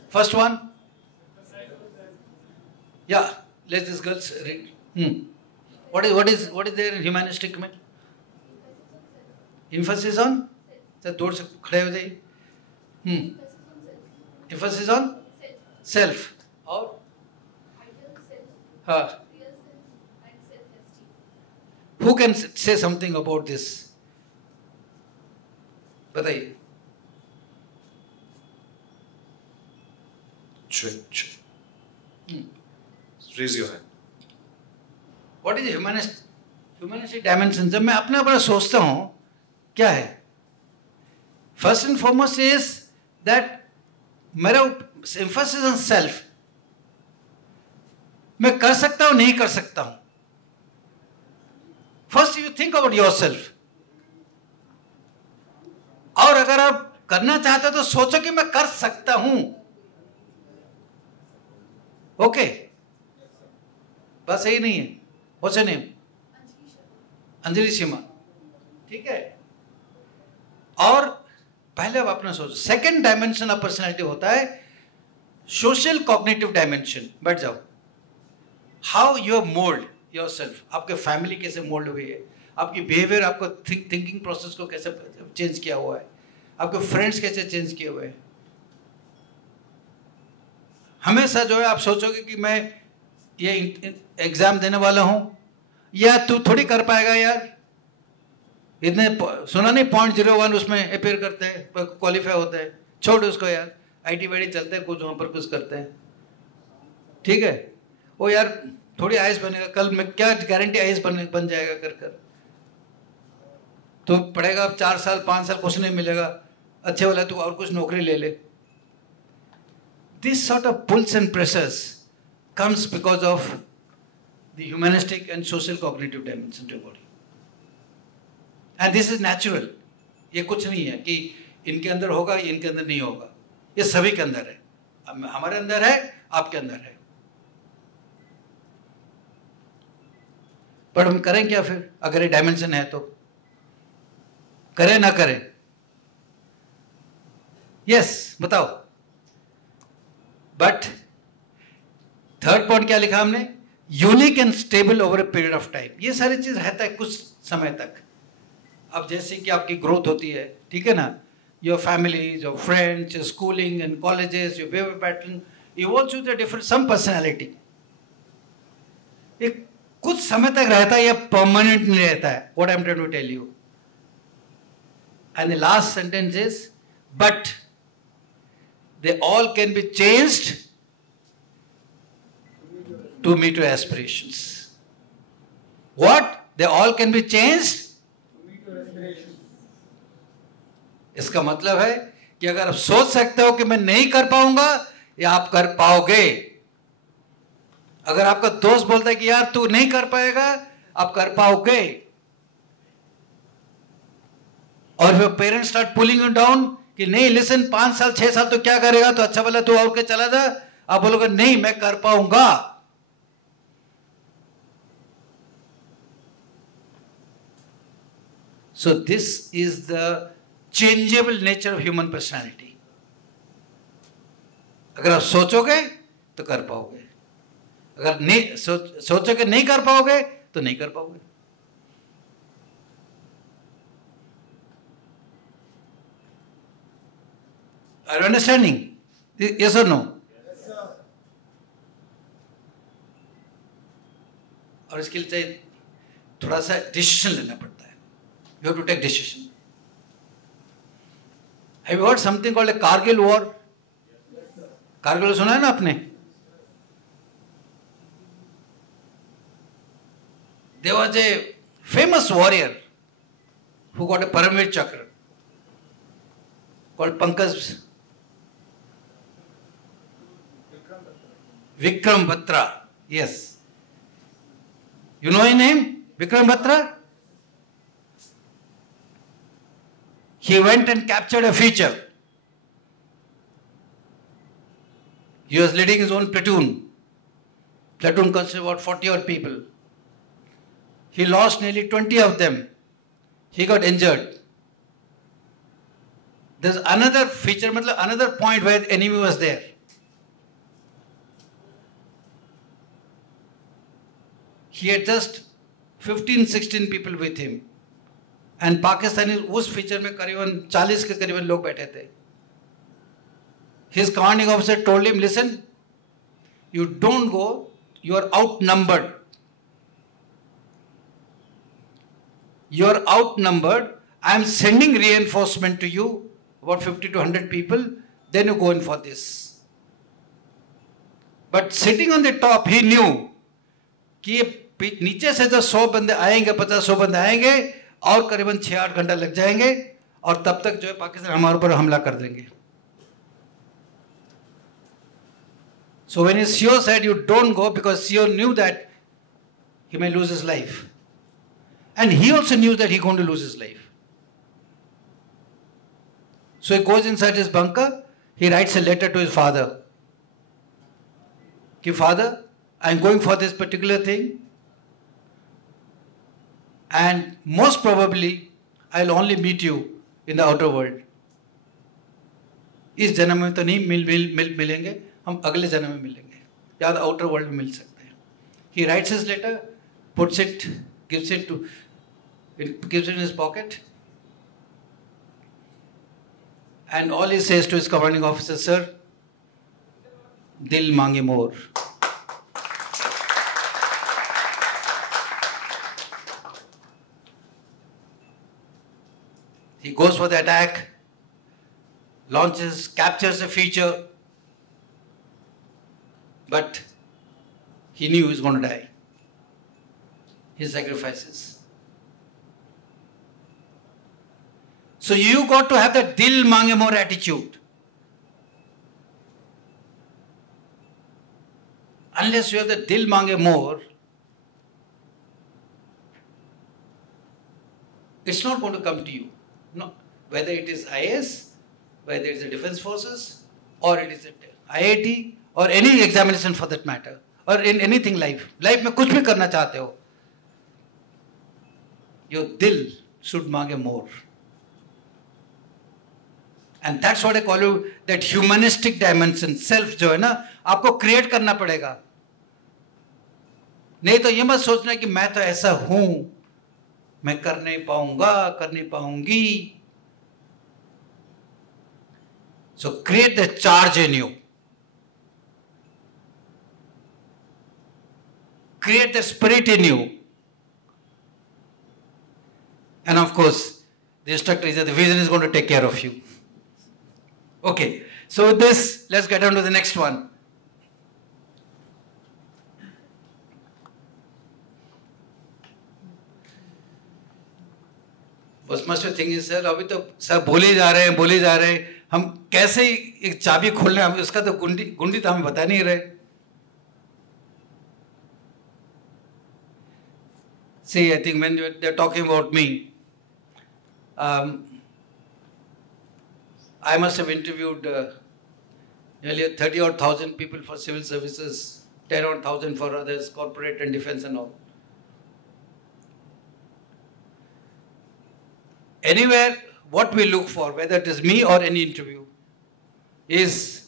First one? Yeah, let these girls read. What is there in humanistic में? Emphasis on? Sir दूर से खड़े हो जाइए. Emphasis on? Self. और? हाँ. Who can say something about this? बताइए. Raise your hand. What is humanistic dimension? जब मैं अपने ऊपर सोचता हूँ क्या है? First and foremost is that मेरा emphasis on self. मैं कर सकता हूँ नहीं कर सकता हूँ. First you think about yourself. और अगर आप करना चाहते हो तो सोचो कि मैं कर सकता हूं. ओके, बस यही नहीं है. What's your name? Anjali Sharma. ठीक है. और पहले आप अपना सोचो. सेकेंड डायमेंशन ऑफ पर्सनैलिटी होता है सोशल कॉग्निटिव डायमेंशन. बैठ जाओ. How you mould yourself. आपके फैमिली कैसे मोल्ड हुई है, आपकी बिहेवियर, आपको थिंकिंग प्रोसेस को कैसे चेंज किया हुआ है, आपके फ्रेंड्स कैसे चेंज किए हुए हैं. हमेशा जो है आप सोचोगे कि मैं ये एग्जाम देने वाला हूं, या तू थोड़ी कर पाएगा यार. इतने सुना नहीं 0.01 उसमें अपेयर करते हैं, क्वालिफाई होते हैं. छोड़ उसको यार, आईटी वाईटी चलते हैं, कुछ वहां पर कुछ करते हैं. ठीक है. वो यार थोड़ी आईएएस बनेगा, कल मैं क्या गारंटी आईएएस बन जाएगा कर कर. तो पढ़ेगा अब 4 साल 5 साल, कुछ नहीं मिलेगा. अच्छे वाला तू और कुछ नौकरी ले ले. This sort of pulls and pressures comes because of the humanistic and social cognitive dimension to body. And this is natural. ये कुछ नहीं है कि इनके अंदर होगा, इनके अंदर नहीं होगा. ये सभी के अंदर है. हमारे अंदर है, आपके अंदर है. पर हम करें क्या फिर अगर ये डायमेंशन है तो? करें ना करें? यस, बताओ. बट थर्ड पॉइंट क्या लिखा हमने? Unique and stable over a period of time. ये सारी चीज रहता है कुछ समय तक. अब जैसे कि आपकी ग्रोथ होती है, ठीक है ना, your family, your friends, your schooling and colleges, your behaviour pattern evolves with the different some personality. एक कुछ समय तक रहता है, या परमानेंट नहीं रहता है. What I am trying to tell you. And the last sentence is but they all can be changed to meet your aspirations. What? They all can be changed. इसका मतलब है कि अगर आप सोच सकते हो कि मैं नहीं कर पाऊंगा, या आप कर पाओगे. अगर आपका दोस्त बोलता है कि यार तू नहीं कर पाएगा, आप कर पाओगे. और फिर parents start pulling you down कि नहीं लिसन, 5 साल 6 साल तो क्या करेगा, तो अच्छा भला तू और के चला जा. आप बोलोगे नहीं मैं कर पाऊंगा. So this is the changeable nature of human personality. अगर आप सोचोगे तो कर पाओगे. अगर नहीं सोचोगे नहीं कर पाओगे तो नहीं कर पाओगे. Are you understanding? Yes or no? Yes, sir. और इसके लिए चाहिए थोड़ा सा डिसीजन लेना पड़ता है. You have to take decision. Have you heard something called a Kargil war? Kargil सुना है ना आपने? There was a famous warrior who got a Paramveer Chakra called Pankaj Vikram Batra. Yes. You know his name? Vikram Batra? He went and captured a feature. He was leading his own platoon. Platoon consisted of about 40 odd people. He lost nearly 20 of them. He got injured. There's another feature, another point where the enemy was there. He had just 15-16 people with him. And Pakistani उस feature में करीबन 40 के करीबन लोग बैठे थे. His commanding officer told him, listen, you don't go, you are outnumbered. You are outnumbered. I am sending reinforcement to you, about 50 to 100 people, then you go in for this. But sitting on the top, he knew कि नीचे से जो 100 बंदे आएंगे, 50-100 बंदे आएंगे और करीबन 6-8 घंटा लग जाएंगे और तब तक जो है पाकिस्तान हमारे ऊपर हमला कर देंगे. So when his CEO said you don't go, because CEO knew that he may lose his life. And he also knew that he's going to lose his life. So he goes inside his bunker, he writes a letter to his father. Ki, Father, I'm going for this particular thing, and most probably I'll only meet you in the outer world. इस जन्म में तो नहीं मिलेंगे, हम अगले जन्म में मिलेंगे, या the outer world में मिल सकते हैं. He writes his letter, puts it, gives it in his pocket, and all he says to his commanding officer, sir, dil mange more. He goes for the attack, launches, captures a feature, but he knew he was going to die. His sacrifices. So you got to have the dil mange more attitude. Unless you have the dil mange more, it's not going to come to you. No, whether it is IAS, whether it is the Defence Forces, or it is IIT, or any examination for that matter, or in anything life. Life में कुछ भी करना चाहते हो, your dil should mange more. And that's what I call you, that humanistic dimension, self जो है ना, आपको create करना पड़ेगा. नहीं तो ये मत सोचना कि मैं तो ऐसा हूँ, मैं कर नहीं पाऊंगा, कर नहीं पाऊंगी. So create the charge in you. Create the spirit in you. And of course, the instructor is that the vision is going to take care of you. Okay, so with this, let's get on to the next one. बस must thing is sir, अभी तो सब बोले जा रहे हैं, हम कैसे एक चाबी खोलने, हम उसका तो गुंडी तो हमें बता नहीं रहे. See, I think when they're talking about me, I must have interviewed nearly 30,000 people for civil services, 10,000 for others, corporate and defense and all. Anywhere, what we look for, whether it is me or any interview, is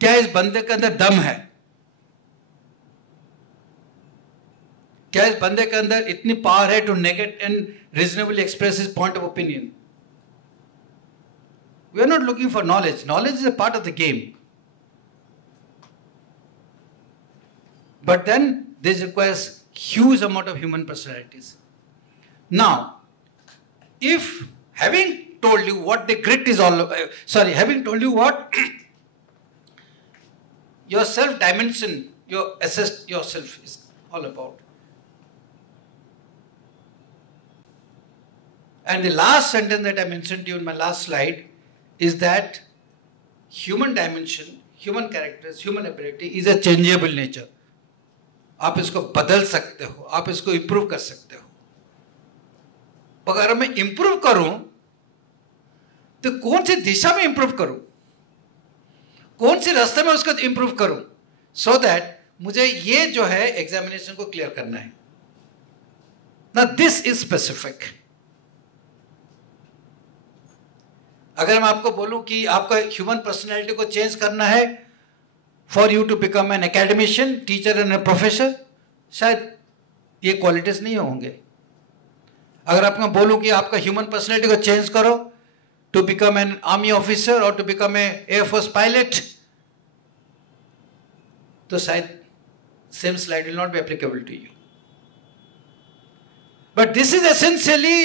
क्या इस बंदे के अंदर दम है, क्या इस बंदे के अंदर इतनी पावर है to negate and reasonably express his point of opinion. We are not looking for knowledge. Knowledge is a part of the game. But then this requires huge amount of human personalities. Now, if having told you what the grit is all about, having told you what your self-dimension, your assess yourself is all about. And the last sentence that I mentioned to you in my last slide is that human dimension, human characters, human ability is a changeable nature. आप इसको बदल सकते हो, आप इसको improve कर सकते हो। अगर मैं इंप्रूव करूं तो कौन सी दिशा में इंप्रूव करूं, कौन सी रास्ते में उसको इंप्रूव करूं, सो दैट मुझे ये जो है एग्जामिनेशन को क्लियर करना है ना। This is specific. अगर मैं आपको बोलूं कि आपका ह्यूमन पर्सनैलिटी को चेंज करना है for you to become an academician, teacher and a professor, शायद ये क्वालिटीज नहीं होंगे। अगर आपको बोलूं कि आपका ह्यूमन पर्सनैलिटी को चेंज करो to become an army officer और to become a air force pilot, तो शायद same slide will not be applicable to you. But this is essentially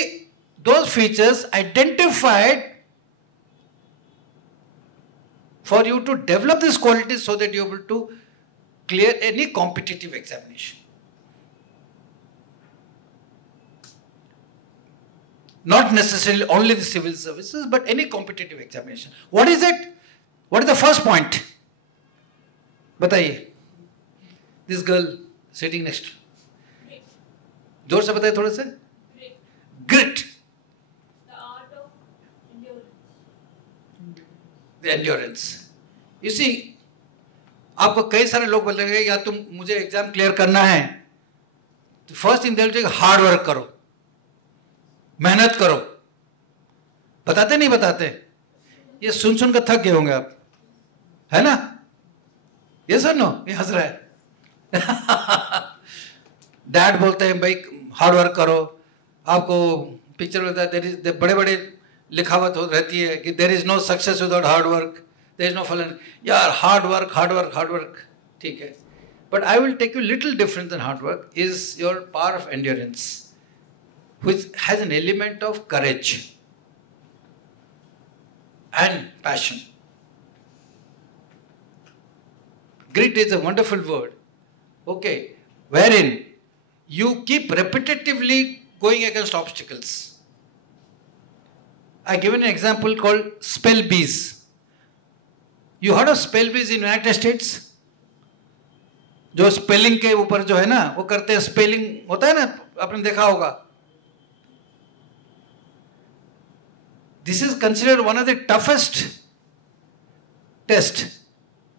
those features identified for you to develop these qualities so that you're able to clear any competitive examination. Not necessarily only the civil services, but any competitive examination. What is it? What is the first point? बताइए. This girl sitting next. जोर से बताइए थोड़ा सा. Grit. The art of endurance. The endurance. You see, आपको कई सारे लोग बोलेंगे या तुम मुझे एग्जाम क्लियर करना है, तो first thing they will take hard work करो, मेहनत करो। बताते नहीं बताते? ये सुन सुन कर थक गए होंगे आप, है ना? ये सुनो, ये हंस रहा है। डैड बोलते हैं भाई हार्ड वर्क करो, आपको पिक्चर में बताया देयर इज बड़े बड़े लिखावट रहती है कि there is no success without hard work, there is no फलन। यार hard work hard work hard work, ठीक है, but I will take you little different than hard work is your power of endurance, which has an element of courage and passion. Grit is a wonderful word, okay, wherein you keep repetitively going against obstacles. I given an example called spell bees. You heard of spell bees in United States? जो spelling के ऊपर जो है ना वो करते हैं, spelling होता है ना, आपने देखा होगा। This is considered one of the toughest tests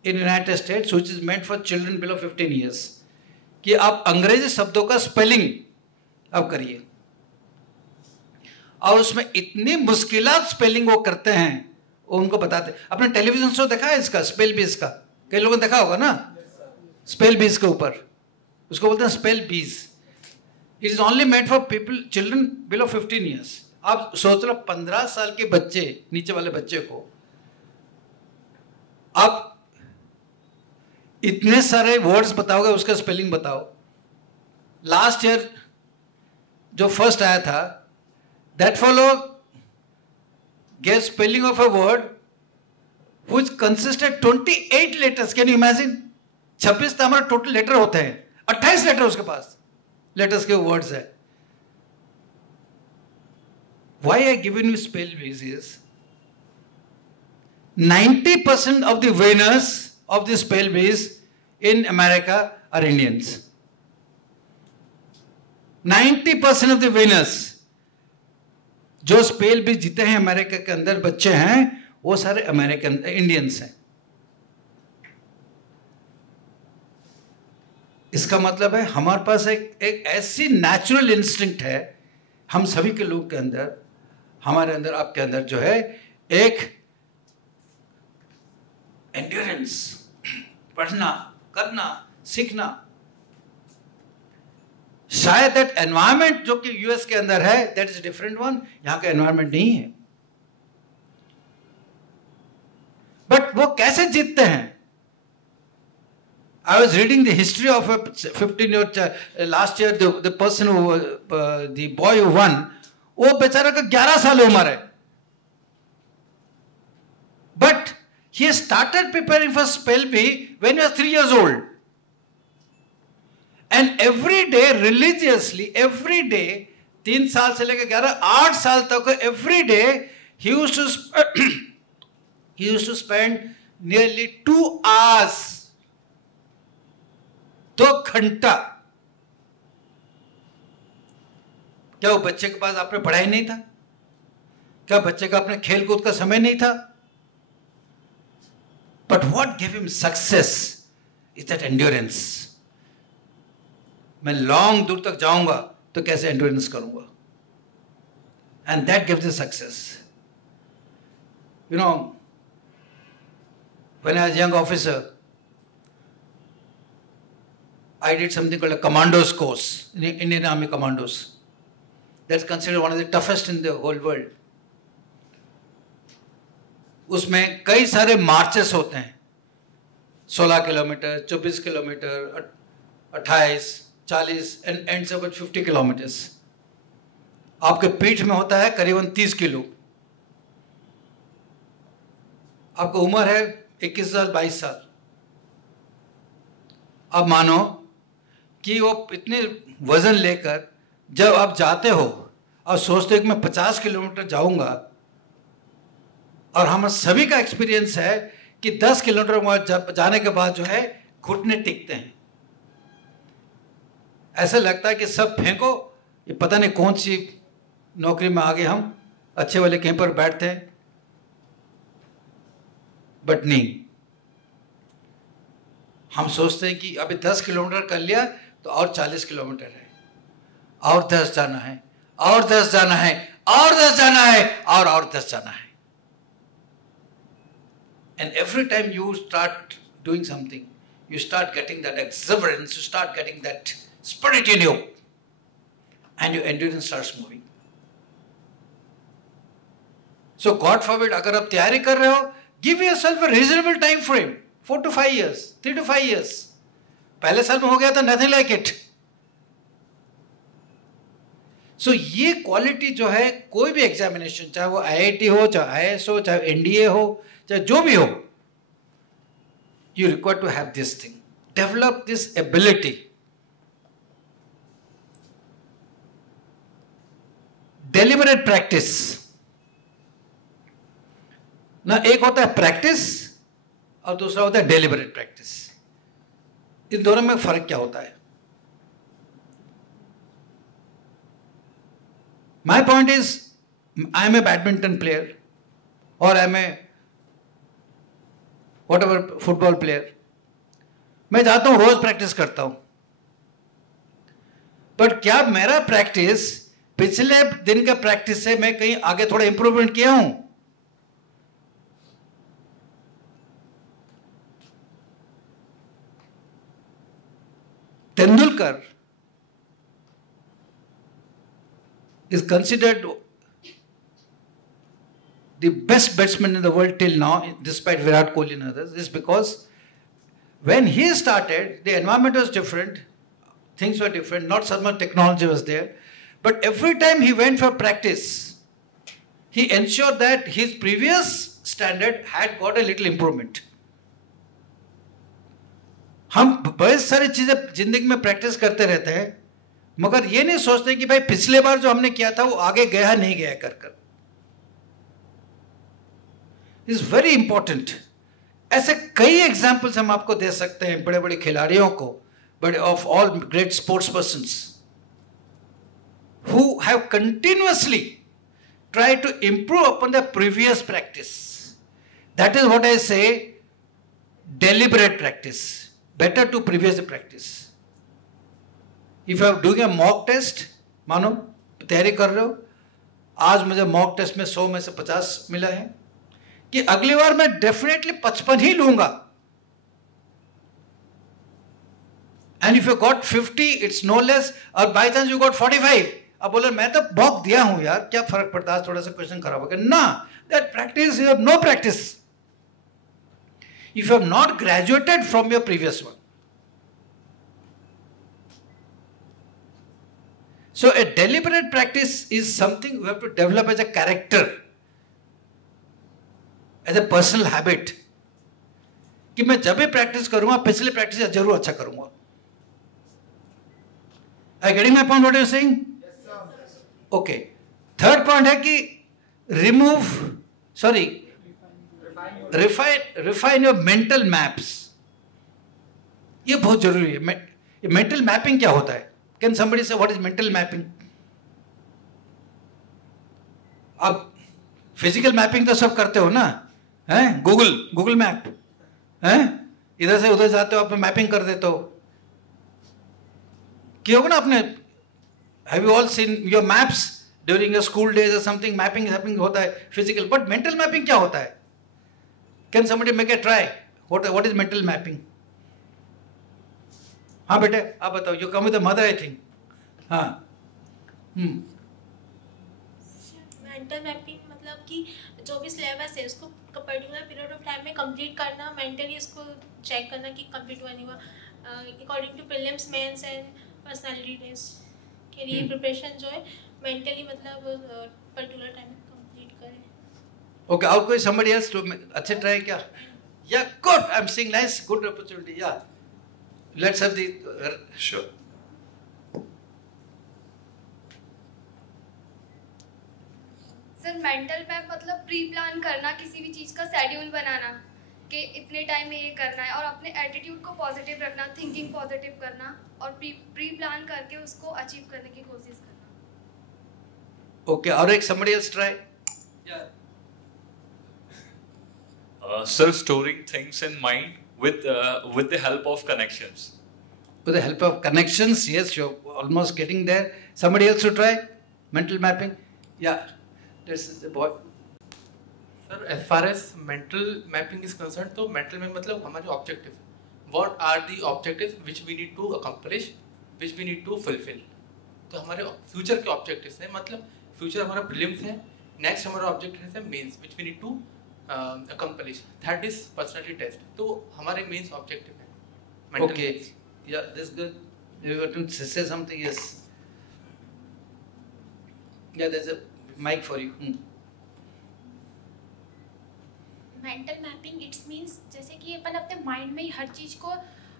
in United States, which is meant for children below 15 years. कि आप अंग्रेजी शब्दों का स्पेलिंग आप करिए, और उसमें इतनी मुश्किलात स्पेलिंग वो करते हैं, वो उनको बताते। आपने टेलीविजन शो देखा है इसका, स्पेल बीज का? कई लोगों ने देखा होगा ना, स्पेल बीज के ऊपर, उसको बोलते हैं स्पेल बीज। It is only made for people children below 15 years. आप सोच लो 15 साल के बच्चे, नीचे वाले बच्चे को आप इतने सारे वर्ड्स बताओगे, उसका स्पेलिंग बताओ। लास्ट ईयर जो फर्स्ट आया था, that follow get spelling of a word which consisted 28 letters. Can you imagine? 26 तो हमारे टोटल लेटर होते हैं, 28 लेटर उसके पास लेटर्स के वर्ड्स है। Why I given you spell bees is 90% of the winners of the spell bees in America are Indians. 90% of the winners जो spell बीज जीते हैं अमेरिका के अंदर बच्चे हैं, वो सारे अमेरिकन इंडियंस हैं। इसका मतलब है हमारे पास एक ऐसी नेचुरल इंस्टिंक्ट है हम सभी के लोग के अंदर, हमारे अंदर, आपके अंदर जो है एक एंड्योरेंस, पढ़ना, करना, सीखना। शायद दैट एनवायरमेंट जो कि यूएस के अंदर है, दैट इज डिफरेंट वन, यहां का एनवायरमेंट नहीं है। बट वो कैसे जीतते हैं? I was reading the history of a 15-year last year, the person who the boy who won, वो बेचारा का 11 साल उम्र है, but he started preparing for spell bee when he was 3 years old, and every day religiously, every day 3 साल से लेकर 8 साल तक every day he used to spend nearly 2 hours 2 घंटा। क्या वो बच्चे के पास आपने पढ़ाई नहीं था? क्या बच्चे का अपने खेल कूद का समय नहीं था? But what gave him success is that endurance. मैं लॉन्ग दूर तक जाऊंगा तो कैसे एंड्योरेंस करूंगा? And that gives the success. You know, when I was a young officer, I did something called a commandos course, in Indian Army Commandos. That's considered one of the toughest in the whole world. उसमें कई सारे marches होते हैं, 16 kilometre, 24 kilometre, 28, 40 and ends up at 50 kilometers. आपके पीठ में होता है करीबन 30 किलो। आपकी उम्र है 21 साल, 22 साल। अब मानो कि वो इतने वजन लेकर जब आप जाते हो और सोचते हो कि मैं 50 किलोमीटर जाऊंगा, और हम सभी का एक्सपीरियंस है कि 10 किलोमीटर जाने के बाद जो है घुटने टिकते हैं। ऐसा लगता है कि सब फेंको, ये पता नहीं कौन सी नौकरी में आगे हम अच्छे वाले कहीं पर बैठते हैं, बट नहीं। हम सोचते हैं कि अभी 10 किलोमीटर कर लिया तो और 40 किलोमीटर है, और 10 जाना है, और 10 जाना है, और 10 जाना है, और 10 जाना है। And every time you start doing something, you start getting that exuberance, you start getting that spirit in you, and your endurance starts moving. So God forbid, अगर आप तैयारी कर रहे हो, give yourself a reasonable time frame, 4 to 5 years, 3 to 5 years. पहले साल में हो गया था, nothing like it. So ये क्वालिटी जो है, कोई भी एग्जामिनेशन, चाहे वो IIT हो, चाहे IAS हो, चाहे NDA हो, चाहे जो भी हो, you require to have this thing. Develop this ability. Deliberate practice. ना एक होता है प्रैक्टिस और दूसरा होता है डेलिबरेट प्रैक्टिस। इन दोनों में फर्क क्या होता है? My point is, I am a badminton player or I am a whatever football player. मैं जाता हूं, रोज प्रैक्टिस करता हूं, बट क्या मेरा प्रैक्टिस पिछले दिन के प्रैक्टिस से मैं कहीं आगे थोड़ा इंप्रूवमेंट किया हूं? Tendulkar is considered the best batsman in the world till now, despite Virat Kohli and others, is because when he started, the environment was different, things were different, not so much technology was there, but every time he went for practice, he ensured that his previous standard had got a little improvement. हम बहुत सारी चीजें जिंदगी में practice करते रहते हैं, मगर ये नहीं सोचते कि भाई पिछले बार जो हमने किया था वो आगे गया नहीं गया कर कर। Is very important. ऐसे कई एग्जाम्पल्स हम आपको दे सकते हैं बड़े बड़े खिलाड़ियों को, बड़े of all great sports persons who have continuously try to improve upon the previous practice. That is what I say deliberate practice, better to previous practice. If you are doing a mock test, मानो तैयारी कर रहे हो, आज मुझे mock test में 100 में से 50 मिला है, कि अगली बार मैं डेफिनेटली 55 ही लूंगा। And if you got 50, it's no less, और by chance you got 45, अब बोले मैं तो mock दिया हूं यार, क्या फर्क पड़ता है, थोड़ा सा क्वेश्चन खराब हो गया ना। That practice, you have no practice. If you have not graduated from your previous one. So a deliberate practice is something you have to develop as a character, as a personal habit. कि मैं जब भी practice करूंगा पिछले practice से जरूर अच्छा करूंगा। Are you getting my point? What are you saying? Yes, sir. Okay. Third point है कि refine your mental maps. ये बहुत जरूरी है। ये मेंटल मैपिंग क्या होता है? कैन समबडी से व्हाट इज मेंटल मैपिंग? अब फिजिकल मैपिंग तो सब करते हो ना, हैं? गूगल मैप, हैं? इधर से उधर जाते हो, आप मैपिंग कर देते हो, किया होगा ना आपने? Have you all seen your maps during your school days और समथिंग? मैपिंग होता है फिजिकल, बट मेंटल मैपिंग क्या होता है? Can somebody make a try? What is mental mapping? हाँ बेटे आप बताओ, you come with the mother I think. हाँ. मेंटल मैपिंग मतलब कि जो भी सिलेबस है उसको पर्टिकुलर पीरियड ऑफ टाइम में कंप्लीट करना, मेंटली उसको चेक करना कि कंप्लीट हुआ नहीं हुआ, according to prelims, mains and personality test के लिए प्रिपरेशन जो है मेंटली मतलब पर्टिकुलर टाइम में कंप्लीट करें. ओके, और कोई somebody else to अच्छे ट्राई क्या? Yeah good, I am seeing nice, good opportunity. Yeah let's have the Sure. Sir mental map मतलब प्री प्लान करना, किसी भी चीज़ का शेड्यूल बनाना कि इतने टाइम में ये करना है, और अपने एटीट्यूड को पॉजिटिव रखना, थिंकिंग पॉजिटिव करना, और प्री प्लान करके उसको अचीव करने की कोशिश करना. ओके, और एक somebody else try. Sir, storing things in mind with the help of connections. With the help of connections, yes, you're almost getting there. Somebody else to try mental mapping. Yeah, this is the boy. Sir, as far as mental mapping is concerned, तो mental map मतलब हमारे objective. What are the objectives which we need to accomplish, which we need to fulfill? तो हमारे future के objectives हैं, मतलब future हमारा prelims है, next हमारा objective है mains, which we need to accomplish. That is personality test. तो हमारे mains objective है. Mental Okay, maps. yeah, this is good. You want to say something? Yes. Yeah, there's a mic for you. Mental mapping it's means जैसे कि अपन अपने mind में ही हर चीज़ को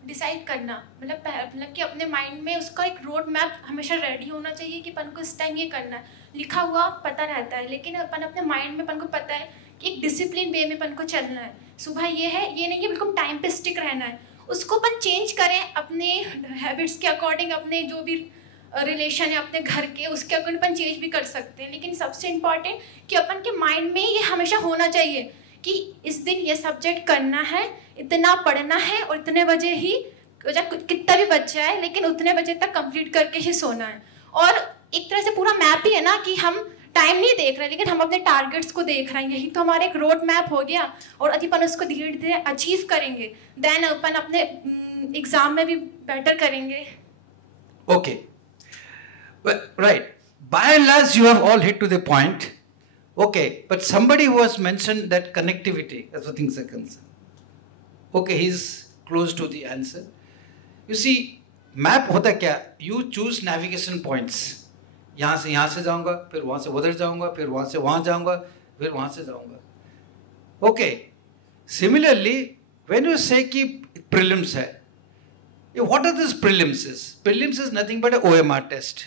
decide करना, मतलब कि अपने माइंड में उसका एक रोड मैप हमेशा रेडी होना चाहिए कि अपन को इस टाइम ये करना है. लिखा हुआ पता रहता है, लेकिन अपन अपने माइंड में अपन को पता है कि एक डिसिप्लिन वे में अपन को चलना है. सुबह ये है, ये नहीं कि बिल्कुल टाइम पे स्टिक रहना है. उसको अपन चेंज करें अपने हैबिट्स के अकॉर्डिंग, अपने जो भी रिलेशन है अपने घर के, उसके अकॉर्डिंग अपन चेंज भी कर सकते हैं. लेकिन सबसे इम्पॉर्टेंट कि अपन के माइंड में ये हमेशा होना चाहिए कि इस दिन ये सब्जेक्ट करना है, इतना पढ़ना है, और इतने बजे ही कितना भी बच जाए लेकिन उतने बजे तक कंप्लीट करके ही सोना है. और एक तरह से पूरा मैप ही है ना कि हम टाइम नहीं देख रहे लेकिन हम अपने टारगेट्स को देख रहे हैं. यही तो हमारा एक रोड मैप हो गया, और यदि अपन उसको धीरे धीरे अचीव करेंगे देन अपन अपने एग्जाम में भी बेटर करेंगे. Okay, well, right. By and large, you have all hit to the point. Okay, but somebody who has mentioned that connectivity, as far things are concerned. Okay, he's close to the answer. You see, map होता क्या? You choose navigation points. यहाँ से जाऊँगा, फिर वहाँ से उधर जाऊँगा, फिर वहाँ से वहाँ जाऊँगा, फिर वहाँ से जाऊँगा. Okay. Similarly, when you say कि prelims है, what are these prelims is? Prelims is nothing but a OMR test.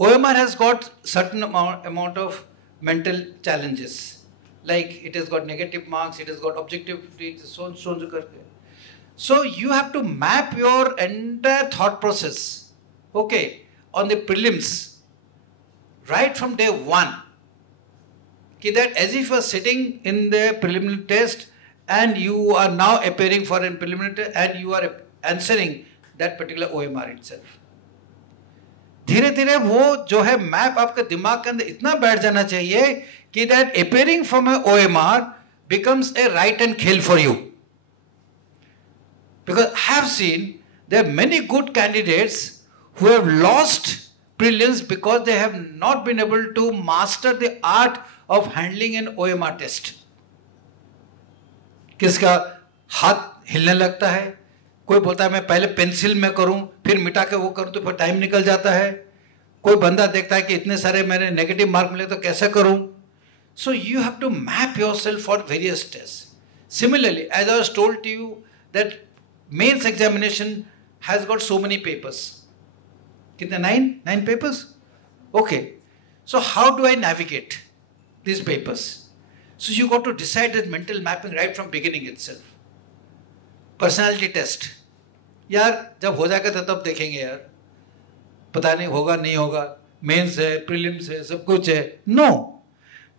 OMR has got certain amount of mental challenges. Like it has got negative marks, it has got objectivity, so on, so करके. So you have to map your entire thought process, okay, on the prelims, right from day one. That as if you are sitting in the preliminary test and you are now appearing for a preliminary test and you are answering that particular OMR itself. धीरे धीरे वो जो है map आपके दिमाग के अंदर इतना बैठ जाना चाहिए कि that appearing from a OMR becomes a right and खेल for you. Because I have seen there are many good candidates who have lost prelims because they have not been able to master the art of handling an OMR test. किसका हाथ हिलने लगता है, कोई बोलता है मैं पहले पेंसिल में करूं फिर मिटा के वो करूं तो फिर टाइम निकल जाता है, कोई बंदा देखता है कि इतने सारे मेरे नेगेटिव मार्क मिले तो कैसे करूं. So you have to map yourself for various test. Similarly as I was told to you that mains examination has got so many papers. कितने? 9 papers. Okay, so how do I navigate these papers? So you got to decide that mental mapping right from beginning itself. Personality test. यार जब हो जाएगा तब देखेंगे यार, पता नहीं होगा नहीं होगा, मेंस है, प्रीलिम्स है, सब कुछ है. No,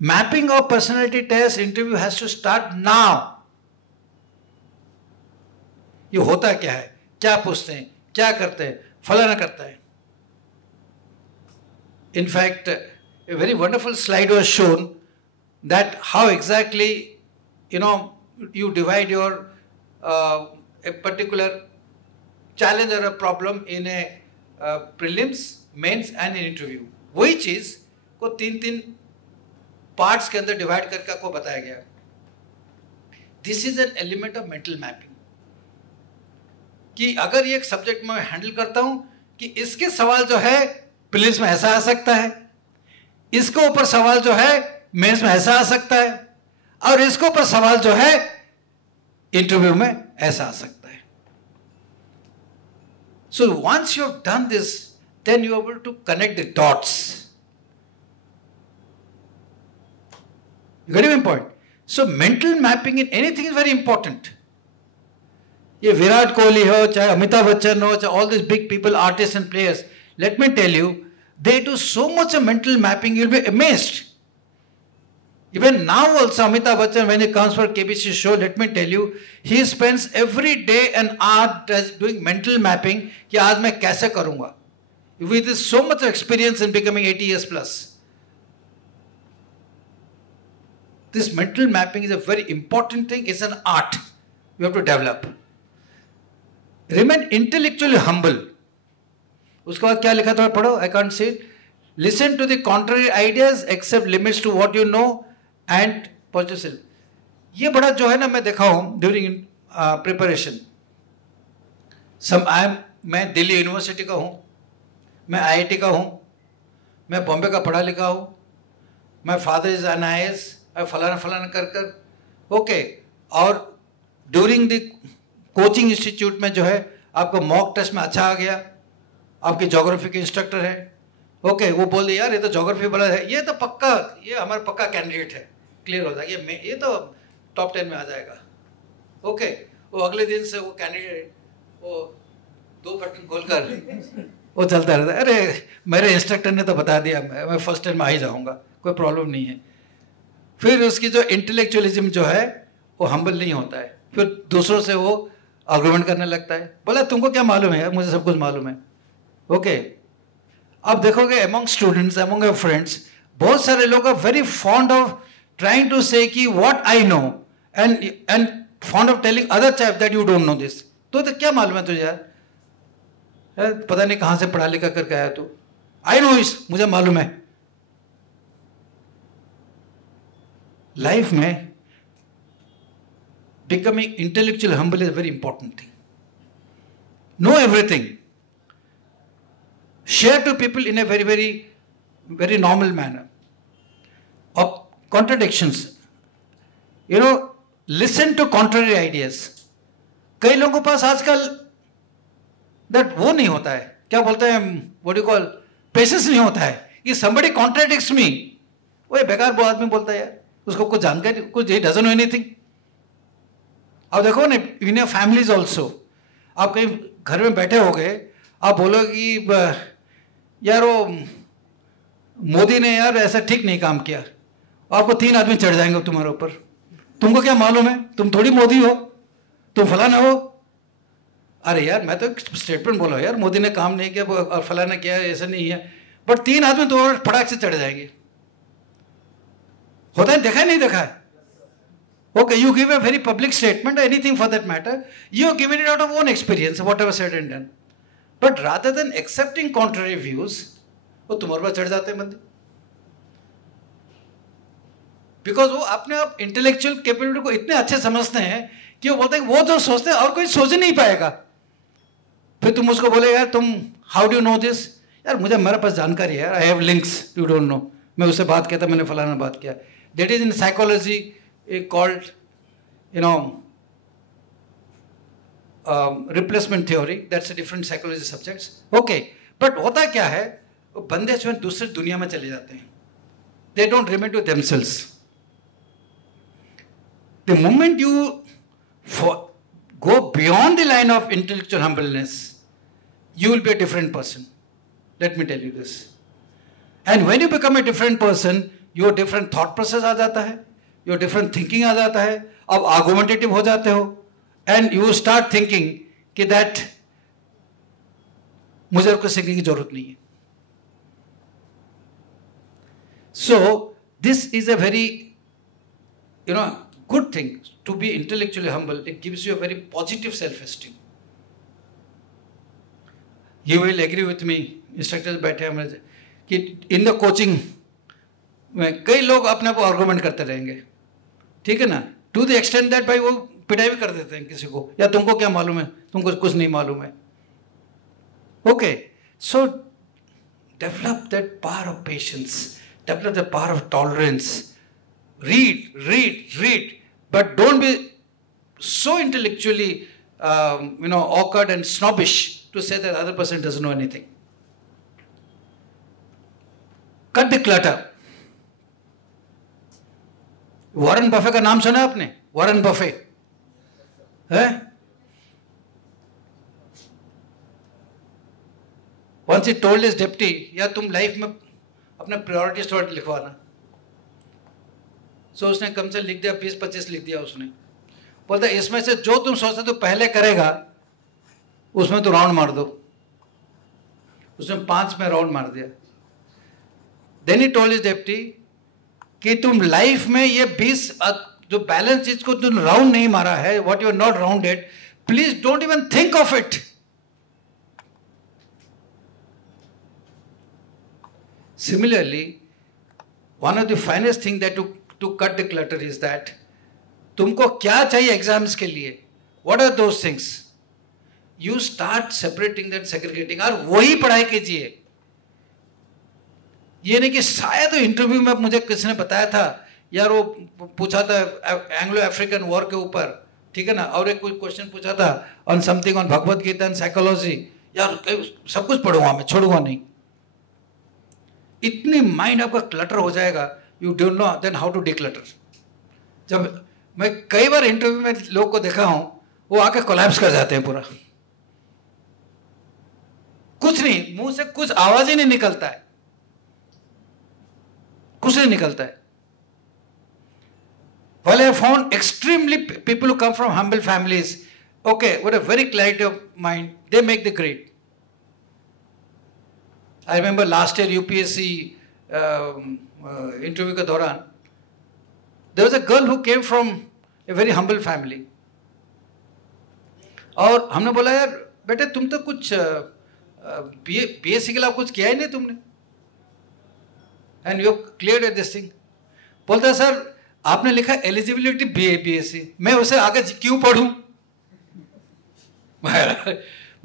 mapping of personality test interview has to start now. ये होता क्या है, क्या पूछते हैं, क्या करते हैं, फलाना करता है. In fact, a very wonderful slide was shown that how exactly, you divide your a particular challenge or a problem in a prelims, mains and an interview. वही चीज को 3 पार्ट्स के अंदर डिवाइड करके आपको बताया गया. This is an element of mental mapping, कि अगर ये एक सब्जेक्ट में हैंडल करता हूं कि इसके सवाल जो है प्रीलिम्स में ऐसा आ सकता है, इसके ऊपर सवाल जो है मेंस में ऐसा आ सकता है, और इसके ऊपर सवाल जो है इंटरव्यू में ऐसा आ सकता है. So once you have done this, then you are able to connect the dots. You get my point? So mental mapping in anything is very important. ये विराट कोहली हो, चाहे अमिताभ बच्चन हो, चाहे all this big people, artist and players, let me tell you, they do so much of mental mapping, you'll be amazed. Even now also, Amitabh Bachchan, when he comes for KBC show, let me tell you, he spends every day an hour doing mental mapping, कि आज मैं कैसे करूँगा. With so much experience in becoming 80 years plus. This mental mapping is a very important thing. It's an art you have to develop. Remain intellectually humble. उसके बाद क्या लिखा था पढ़ो, I can't see it. Listen to the contrary ideas, accept limits to what you know and positive self. ये बड़ा जो है ना, मैं देखा हूँ ड्यूरिंग प्रिपरेशन. मैं दिल्ली यूनिवर्सिटी का हूँ, मैं IIT का हूँ, मैं बॉम्बे का पढ़ा लिखा हूँ, मैं फादर इज एन IAS, फलाना फलाना कर कर ओके. और ड्यूरिंग द कोचिंग इंस्टीट्यूट में जो है आपको मॉक टेस्ट में अच्छा आ गया, आपके ज्योग्राफी के इंस्ट्रक्टर है, ओके, वो बोल दिया यार ये तो ज्योग्राफी वाला है, ये तो पक्का, ये हमारा पक्का कैंडिडेट है, क्लियर हो जाएगा, ये तो टॉप 10 में आ जाएगा. ओके, वो अगले दिन से वो कैंडिडेट वो 2 बटन खोलकर वो चलता रहता है, अरे मेरे इंस्ट्रक्टर ने तो बता दिया, मैं फर्स्ट टाइम में आ ही जाऊँगा, कोई प्रॉब्लम नहीं है. फिर उसकी जो इंटेलेक्चुअलिज्म जो है वो हम्बल नहीं होता है, फिर दूसरों से वो आर्गुमेंट करने लगता है, बोला तुमको क्या मालूम है यार, मुझे सब कुछ मालूम है. ओके, अब देखोगे among students, among your friends, बहुत सारे लोग are very fond of trying to say कि what I know and fond of telling other chap that you don't know this. तो क्या मालूम है तुझे यार, पता नहीं कहां से पढ़ा लिखा करके आया तू. आई नो इस, मुझे मालूम है. लाइफ में becoming intellectually humble is a very important thing. Know everything. Share to people in a very, very, very normal manner. Of contradictions. Listen to contrary ideas. कई लोगों के पास आजकल that वो नहीं होता है, क्या बोलते हैं, what do you call, patience नहीं होता है. If somebody contradicts me, वो बेकार वो आदमी बोलता है यार, उसको कुछ जानकारी, कुछ he doesn't know anything. अब देखो ना, इन योर फैमिलीज ऑल्सो, आप कहीं घर में बैठे हो गए, आप बोलो कि यार वो मोदी ने यार ऐसा ठीक नहीं काम किया, आपको 3 आदमी चढ़ जाएंगे तुम्हारे ऊपर. तुमको क्या मालूम है, तुम थोड़ी मोदी हो, तुम फलाना हो. अरे यार मैं तो एक स्टेटमेंट बोला यार, मोदी ने काम नहीं किया और फलाना किया, ऐसा नहीं है, बट 3 आदमी तुम्हारे फटाक से चढ़ जाएंगे. होता है, देखा है नहीं देखा है. Okay, you give a very public statement, anything for that matter, you have given it out of own experience, whatever said and done. But rather than accepting contrary views, वो तुम्हारे पास चढ़ जाते हैं बंदे. Because वो अपने आप इंटेलेक्चुअल कैपेबिलिटी को इतने अच्छे समझते हैं कि वो बोलते हैं वो जो सोचते हैं और कोई सोच ही नहीं पाएगा. फिर तुम उसको बोले यार तुम हाउ डू नो दिस, यार मुझे मेरे पास जानकारी है यार, I have links, you don't no, मैं उससे बात किया था, मैंने फलाना बात किया. That is in psychology called replacement theory. That's a different psychology subjects. Okay, but होता क्या है, वो बंदे जो है दूसरी दुनिया में चले जाते हैं. They don't remain to themselves. The moment you go beyond the line of intellectual humbleness, you will be a different person. Let me tell you this. And when you become a different person, your different thought process आ जाता है, your different thinking आ जाता है, अब argumentative हो जाते हो, and you start thinking कि that मुझे और कुछ सीखने की जरूरत नहीं है. So this is a very, good thing to be intellectually humble. It gives you a very positive self-esteem. You will agree with me, instructors बैठे हैं कि in the coaching में कई लोग अपने आप आर्गुमेंट करते रहेंगे, ठीक है ना, to the extent that भाई वो पिटाई भी कर देते हैं किसी को, या तुमको क्या मालूम है, तुमको कुछ नहीं मालूम है. Okay, so develop that power of patience, develop the power of tolerance. Read, but don't be so intellectually, awkward and snobbish to say that the other person doesn't know anything. Cut the clutter. Warren Buffett का नाम सुना आपने? Warren Buffett है? Once he told his deputy, या तुम life में अपने priorities थोड़ा लिखवाना. सो उसने कम से लिख दिया, 20-25 लिख दिया उसने. बोलता इसमें से जो तुम सोचते तो पहले करेगा उसमें तो राउंड मार दो. उसने 5 में राउंड मार दिया. Then he told his deputy कि तुम लाइफ में ये 20 जो बैलेंस चीज को तुम राउंड नहीं मारा है, what you are not rounded, please don't even think of it. Similarly, one of the finest thing that to cut the clutter is that तुमको क्या चाहिए एग्जाम्स के लिए, what are those things? You start separating and segregating, और वही पढ़ाई कीजिए. ये नहीं कि शायद तो इंटरव्यू में मुझे किसी ने बताया था यार, वो पूछा था एंग्लो अफ्रीकन वॉर के ऊपर, ठीक है ना, और एक कोई क्वेश्चन पूछा था on something on Bhagavad Gita and psychology. यार सब कुछ पढ़ूंगा मैं, छोड़ूंगा नहीं. इतनी माइंड आपका क्लटर हो जाएगा, you don't know then how to declutter. जब मैं कई बार इंटरव्यू में लोग को देखा हूं, वो आके कोलैप्स कर जाते हैं पूरा. कुछ नहीं, मुंह से कुछ आवाज ही नहीं निकलता है, कुछ नहीं निकलता है. Well, I have found extremely people who come from humble families, okay, with a very clarity of mind, they make the grade. I remember last year UPSC interview के दौरान there was a girl who came from a very humble family. और हमने बोला यार बेटे तुम तो कुछ BSc के लिए कुछ किया ही नहीं तुमने, and you cleared this thing. बोलता है सर आपने लिखा एलिजिबिलिटी BSc, मैं उसे आगे क्यों पढ़ूं?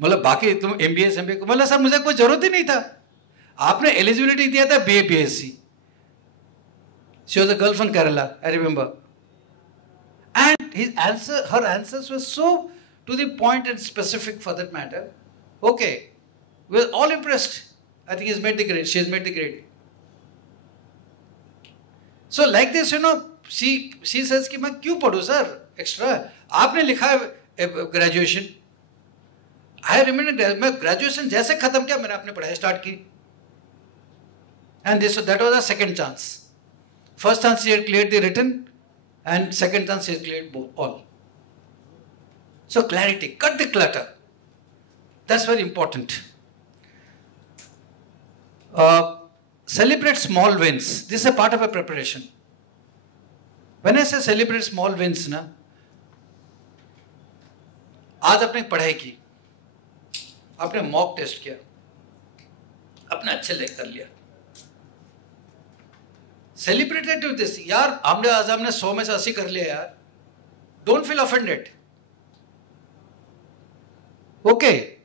मतलब बाकी तुम MBA MBA, बोला सर मुझे कोई जरूरत ही नहीं था, आपने एलिजिबिलिटी दिया था BSc. She was a girl from Kerala, I remember. And her answers were so to the point and specific for that matter. Okay, we were all impressed. I think he's made the grade, she has made the grade. So like this, she says कि मैं क्यों पढ़ूं sir extra, आपने लिखा है graduation. I remember मैं graduation जैसे खत्म किया मैंने अपनी पढ़ाई स्टार्ट की. And that was a second chance. First chance she had cleared the written, and second chance she had cleared both, all. So clarity, cut the clutter. That's very important. Celebrate small wins. This is a part of a preparation. When I say celebrate small wins, ना, आज आपने पढ़ाई की, आपने mock test किया, अपना अच्छे लेख कर लिया. Celebrate with this. यार हमने 100 में से 80 कर लिया यार. Don't feel offended. Okay.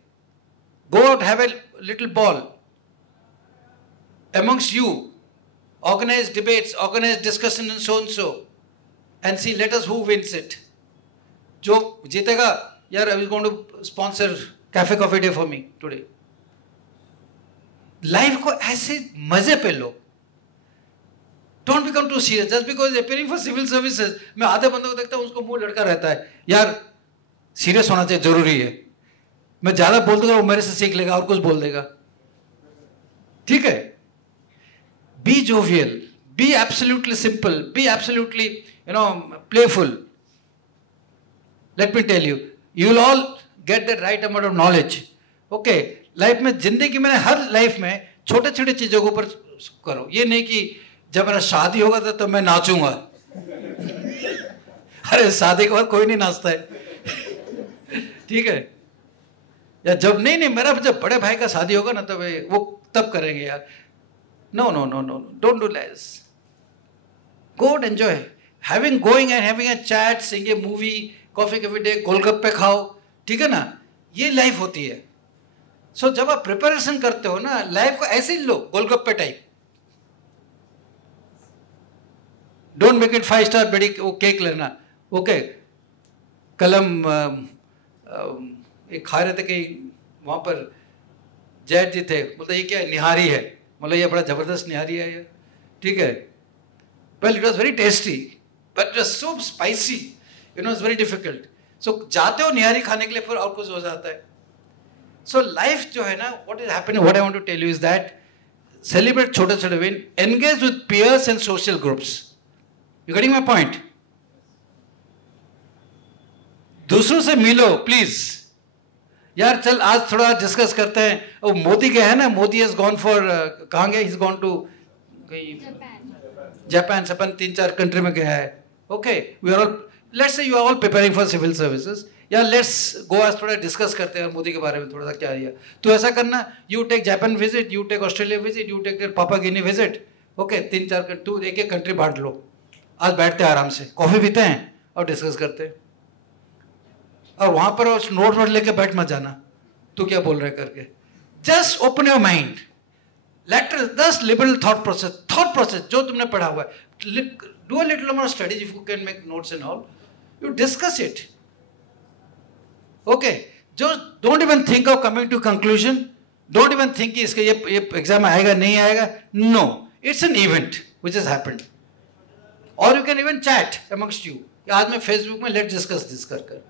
Go out, have a little ball. Amongst you, organize debates, organize discussion and so. And see, let us who wins it. जो जीतेगा, यार I was going to sponsor cafe coffee day for me today. Life को ऐसे मजे पे लो. Don't become too serious. Just because you're appearing for civil services, मैं आधे बंदों को देखता हूँ उसको मुंह लड़का रहता है. यार सीरियस होना चाहिए, जरूरी है। मैं ज़्यादा बोल दूंगा वो मेरे से सीख लेगा और कुछ बोल देगा, ठीक है? Be jovial, be absolutely simple, be absolutely playful. Let me tell you, you will all get the right amount of knowledge. Okay, life में, जिंदगी में, हर लाइफ में छोटे छोटे चीज़ों के ऊपर करो। ये नहीं कि जब मेरा शादी होगा तो मैं नाचूंगा। अरे शादी के बाद कोई नहीं नाचता है, ठीक है? या जब नहीं मेरा जब बड़े भाई का शादी होगा ना तब वो तब करेंगे यार। No no no no, don't do less, go and enjoy, having going and having a chat, seeing a movie, coffee cafe day, golgappe खाओ, ठीक है ना? ये लाइफ होती है। सो जब आप प्रिपरेशन करते हो ना, लाइफ को ऐसे ही लो, golgappe type. Don't make it 5 star बड़ी वो केक लेना। ओके, कल हम एक खा रहे थे कि वहाँ पर जैद जी थे, बोलते ये क्या निहारी है, मतलब ये बड़ा ज़बरदस्त निहारी है ये, ठीक है? Well, it was very tasty but it was so spicy, it's very difficult. So जाते हो निहारी खाने के लिए, फिर और कुछ हो जाता है। सो लाइफ जो है ना, what is happening, what I want to tell you is that celebrate छोटे छोटे win, engage with peers and social groups. You getting my point? दूसरों से मिलो प्लीज यार। चल आज थोड़ा डिस्कस करते हैं। वो मोदी गया है ना, मोदी हैज गॉन फॉर, कहाँ गया? He is gone to Japan. अपन 3-4 कंट्री में गया है। Okay, we are all, let's say you are all preparing for civil services, या लेट्स गो आज थोड़ा डिस्कस करते हैं मोदी के बारे में, थोड़ा सा क्या रिया। तो ऐसा करना, you take Japan visit, you take Australia visit, you take Papua Guinea visit. Okay, 3-4 तू एक कंट्री बांट लो। आज बैठते हैं आराम से, कॉफी पीते हैं और डिस्कस करते हैं। और वहां पर नोट लेके बैठ मत जाना, तू क्या बोल रहे करके। Just open your mind, later 10 liberal thought process जो तुमने पढ़ा हुआ है, do a little more studies if you can make notes and all, you discuss it. Okay, जो don't even think of coming to conclusion, don't even think कि इसका ये exam आएगा नहीं आएगा। No, it's an event which has happened. और you can even chat amongst you, आज मैं फेसबुक में लेट्स डिस्कस दिस कर।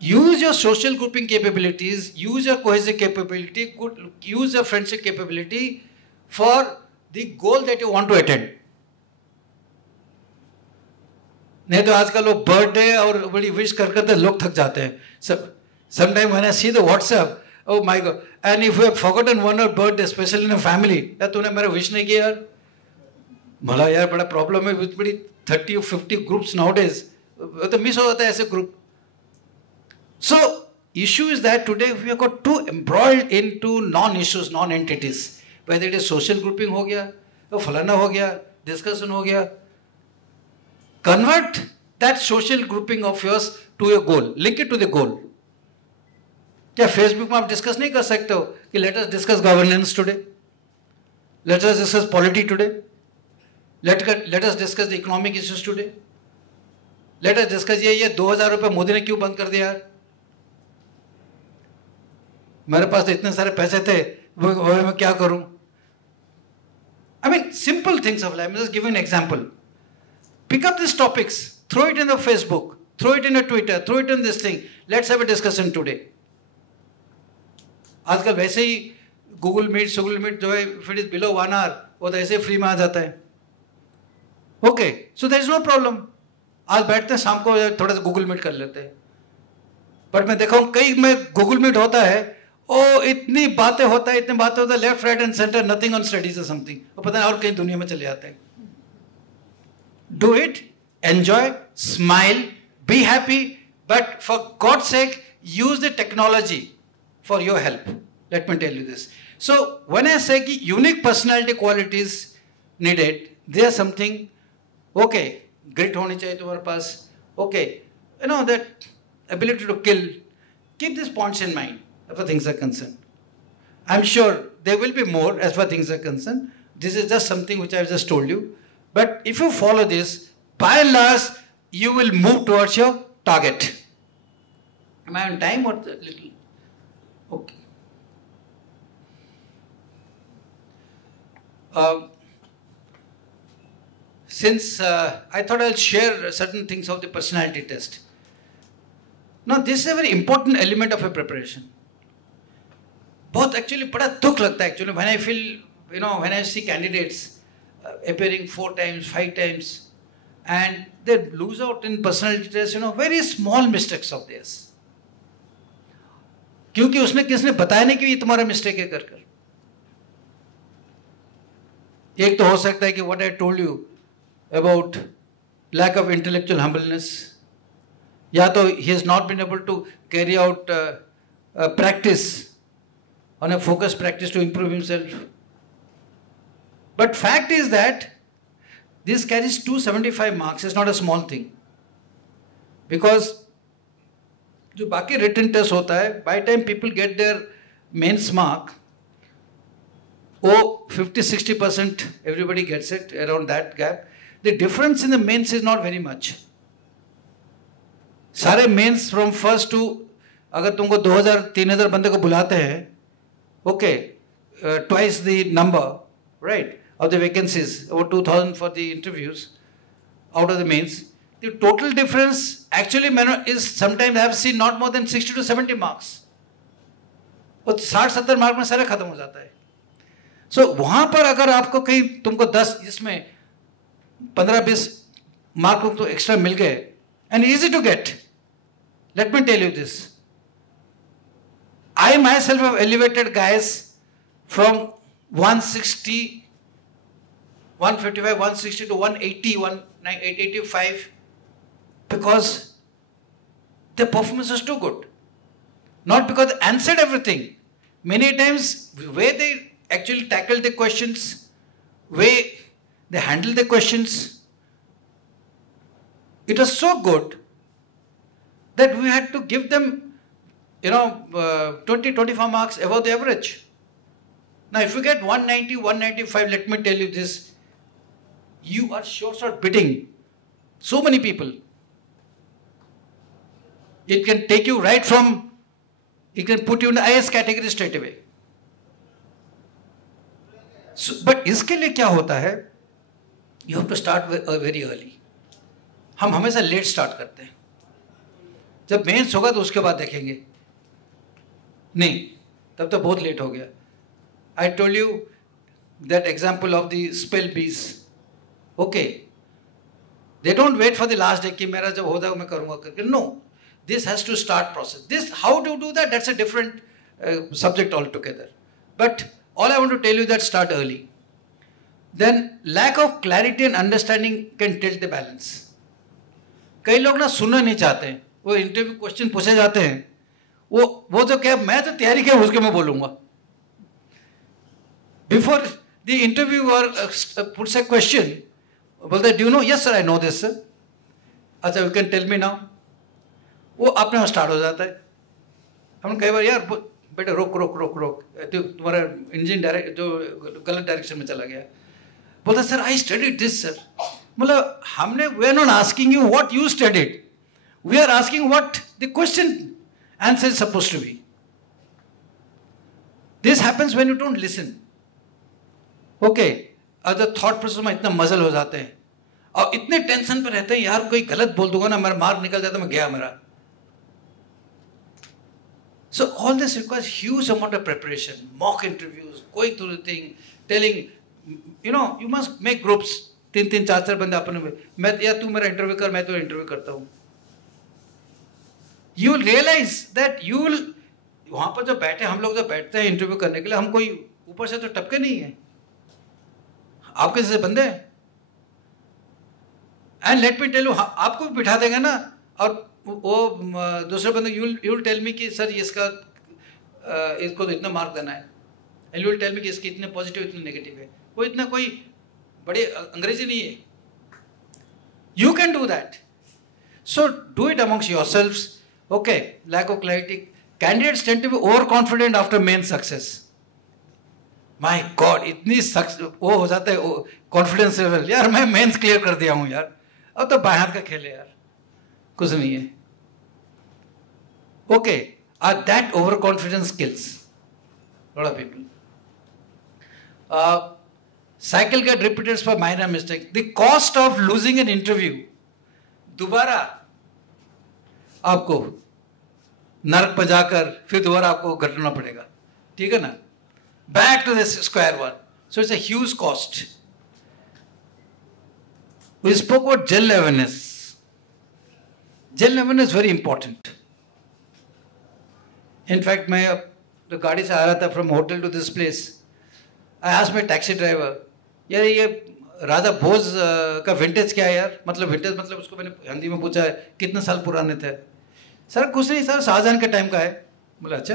Use your social grouping capabilities, use your cohesive capability, use your friendship capability for the goal that you want to attend. नहीं तो आजकल लोग birthday और बड़ी विश करते लोग थक जाते हैं। Sometime when I see the WhatsApp, oh my God, and if you have forgotten one or birthday, especially in a family, यार तूने मेरा विश नहीं किया यार, भला यार बड़ा प्रॉब्लम है। बड़ी 30 or 50 groups nowadays, तो मिस हो जाता है ऐसे group. So, issue is that today we have got too embroiled into non-issues, non-entities. Whether it is social grouping हो गया, तो फलाना हो गया, discussion हो गया. Convert that social grouping of yours to a goal. Link it to the goal. क्या Facebook में आप डिस्कस नहीं कर सकते हो कि let us discuss governance today, let us discuss polity today, let us discuss the economic issues today, let us discuss ये 2000 रुपये मोदी ने क्यों बंद कर दिया यार, मेरे पास तो इतने सारे पैसे थे, वो मैं क्या करूं? I mean, simple things of life. I'm just giving an example. Pick up these topics, throw it in the Facebook, throw it in a Twitter, throw it in this thing. Let's have a discussion today. आजकल वैसे ही Google Meet जो है, if it is below 1 hour, वो तो ऐसे ही free में आ जाता है. Okay, so there is no problem. आज बैठते हैं, शाम को थोड़ा सा Google Meet कर लेते हैं. बट मैं देखा हूँ कई में Google Meet होता है, ओ इतनी बातें होता है, left right and centre, nothing on studies और समथिंग, और पता नहीं और कहीं दुनिया में चले जाते हैं. Do it, enjoy, smile, be happy, but for God sake use the technology for your help. Let me tell you this. So when I say कि unique personality qualities needed, they are something. Okay, grit होनी चाहिए तुम्हारे पास. Okay, you know that ability to kill. Keep this points in mind as far things are concerned. I'm sure there will be more as far things are concerned. This is just something which I've just told you. But if you follow this, by and large, you will move towards your target. Am I on time or little? Okay. Since I thought I'll share certain things of the personality test. Now this is a very important element of a preparation. बहुत actually बड़ा दुख लगता है actually when I feel, you know, when I see candidates appearing 4 times, 5 times, and they lose out in personality tests, you know, very small mistakes of theirs. क्योंकि उसने किसने बताया नहीं कि ये तुम्हारा मिस्टेक है कर कर. एक तो हो सकता है कि what I told you about lack of intellectual humbleness, या तो he has not been able to carry out practice on a focused practice to improve himself. But fact is that this carries 275 marks. It's not a small thing. Because जो बाकी written test होता है, by time people get their mains mark, oh 50-60% everybody gets it, around that gap. The difference in the mains is not very much. सारे mains from first to, अगर तुमको 2000-3000 बंदे को बुलाते हैं, ओके, twice the number right of the vacancies, over 2000 for the interviews out of the mains, the total difference actually is sometimes I have seen not more than 60 to 70 marks. और 60-70 mark में सारे खत्म हो जाता है. सो वहां पर अगर आपको कहीं तुमको 10 इसमें 15-20 मार्क तो एक्स्ट्रा मिल गए, and easy to get. Let me tell you this. I myself have elevated guys from 160, 155, 160 to 180, 185 because their performance was too good. Not because they answered everything. Many times, where they actually tackled the questions, where they handled the questions, it was so good that we had to give them, 20-25 marks above the average. Now, if you get 190, 195, let me tell you this, you are sure beating so many people. It can take you right from, it can put you in the IS category straight away. So, but इसके लिए क्या होता है? You have to start very early. हम हमेशा let start करते हैं. जब मेंस होगा तो उसके बाद देखेंगे. नहीं, तब तो बहुत लेट हो गया. I told you that example of the spell bees. Okay, they don't wait for the last day कि मेरा जब होगा मैं करूँगा करके. No, this has to start process. This how to do that, that's a different subject all together. But all I want to tell you that start early. Then lack of clarity and understanding can tilt the balance. कई लोग ना सुनना नहीं चाहते हैं. वो interview question पूछे जाते हैं, वो जो क्या, मैं तो तैयारी किया उसके मैं बोलूंगा. Before the interviewer puts a question, बोलते do you know, yes sir I know this sir. अच्छा, you can tell me now. वो अपने स्टार्ट हो जाता है. हम कई बार, यार बेटे रोक रोक रोक रोक, तुम्हारा इंजन डायरेक्ट जो गलत डायरेक्शन में चला गया. बोलता sir I studied this sir. मतलब हमने, we are not asking you what you studied, we are asking what the question answer is supposed to be. This happens when you don't listen. Okay, other thought process में इतना मजल हो जाते हैं और इतने टेंशन पे रहते हैं, यार कोई गलत बोल दूंगा ना, मेरा मार्क निकल जाता, मैं गया मेरा. So all this requires huge amount of preparation, mock interviews, going through the thing, telling, you must make groups. 3-3, 4-4 बंदे अपने में, मैं या तू मेरा इंटरव्यू कर, मैं तो इंटरव्यू करता हूँ. You will realize that you will, वहाँ पर जो बैठे, हम लोग जो बैठते हैं इंटरव्यू करने के लिए, हम कोई ऊपर से तो टपके नहीं है, आपके जैसे बंदे हैं. And let me tell you, आपको भी बिठा देंगे ना, और वो दूसरे बंदे, यू विल टेल मी कि सर इसका इसको तो इतना मार्क देना है, and you will tell me कि इसकी इतने पॉजिटिव इतने नेगेटिव है. वो इतना कोई बड़े अंग्रेजी नहीं है. You can do that. So do it amongst yourselves. Okay, lack of clarity. Candidates tend to be over confident after main success. My god, इतनी वो हो जाता है कॉन्फिडेंस लेवल, यार मैं मेंस क्लियर कर दिया हूँ यार, अब तो बाएं हाथ का खेल है यार, कुछ नहीं है. Okay, that over confidence kills lot of people. Cycle get repeated for minor mistake. The cost of losing an interview, दोबारा आपको नरक पर जाकर फिर दोबारा आपको घटना पड़ेगा, ठीक है ना? Back to the square one. So it's a huge cost. We spoke about gel awareness. Gel awareness is very important. In fact, मैं तो गाड़ी से आ रहा था from hotel to this place. I asked my taxi driver, यार ये राजा भोज का vintage क्या है यार? मतलब विंटेज मतलब उसको मैंने हिंदी में पूछा है कितने साल पुराने थे? सर कुछ नहीं सर, शाहजहां के टाइम का है. बोला अच्छा,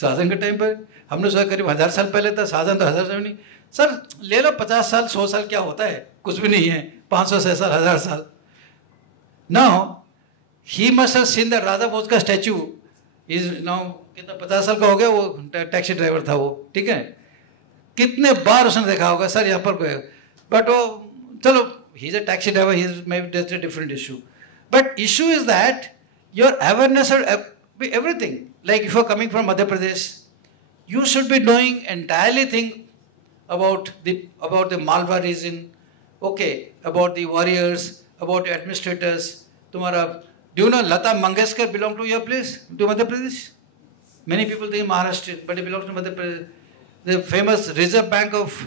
शाहजहां के टाइम पर हमने सोचा करीब 1000 साल पहले था. शाहजहां तो 1000 साल नहीं सर, ले लो 50 साल 100 साल क्या होता है, कुछ भी नहीं है. 500 साल 1000 साल. Now he must have seen the Raja Bhoj का स्टैचू. इज नाउ कितना 50 साल का हो गया, वो टैक्सी ड्राइवर था वो, ठीक है. कितने बार उसने देखा होगा सर यहाँ पर कोई, बट वो चलो he is a taxi driver, he is may be that's a different issue. But issue is that your awareness be everything. Like if you are coming from Madhya Pradesh, you should be knowing entirely thing about the Malwa region, okay, about the warriors, about the administrators. Tumhara, do you know Lata Mangeshkar belong to your place, to Madhya Pradesh? Many people think Maharashtra, but it belongs to Madhya Pradesh. The famous Reserve Bank of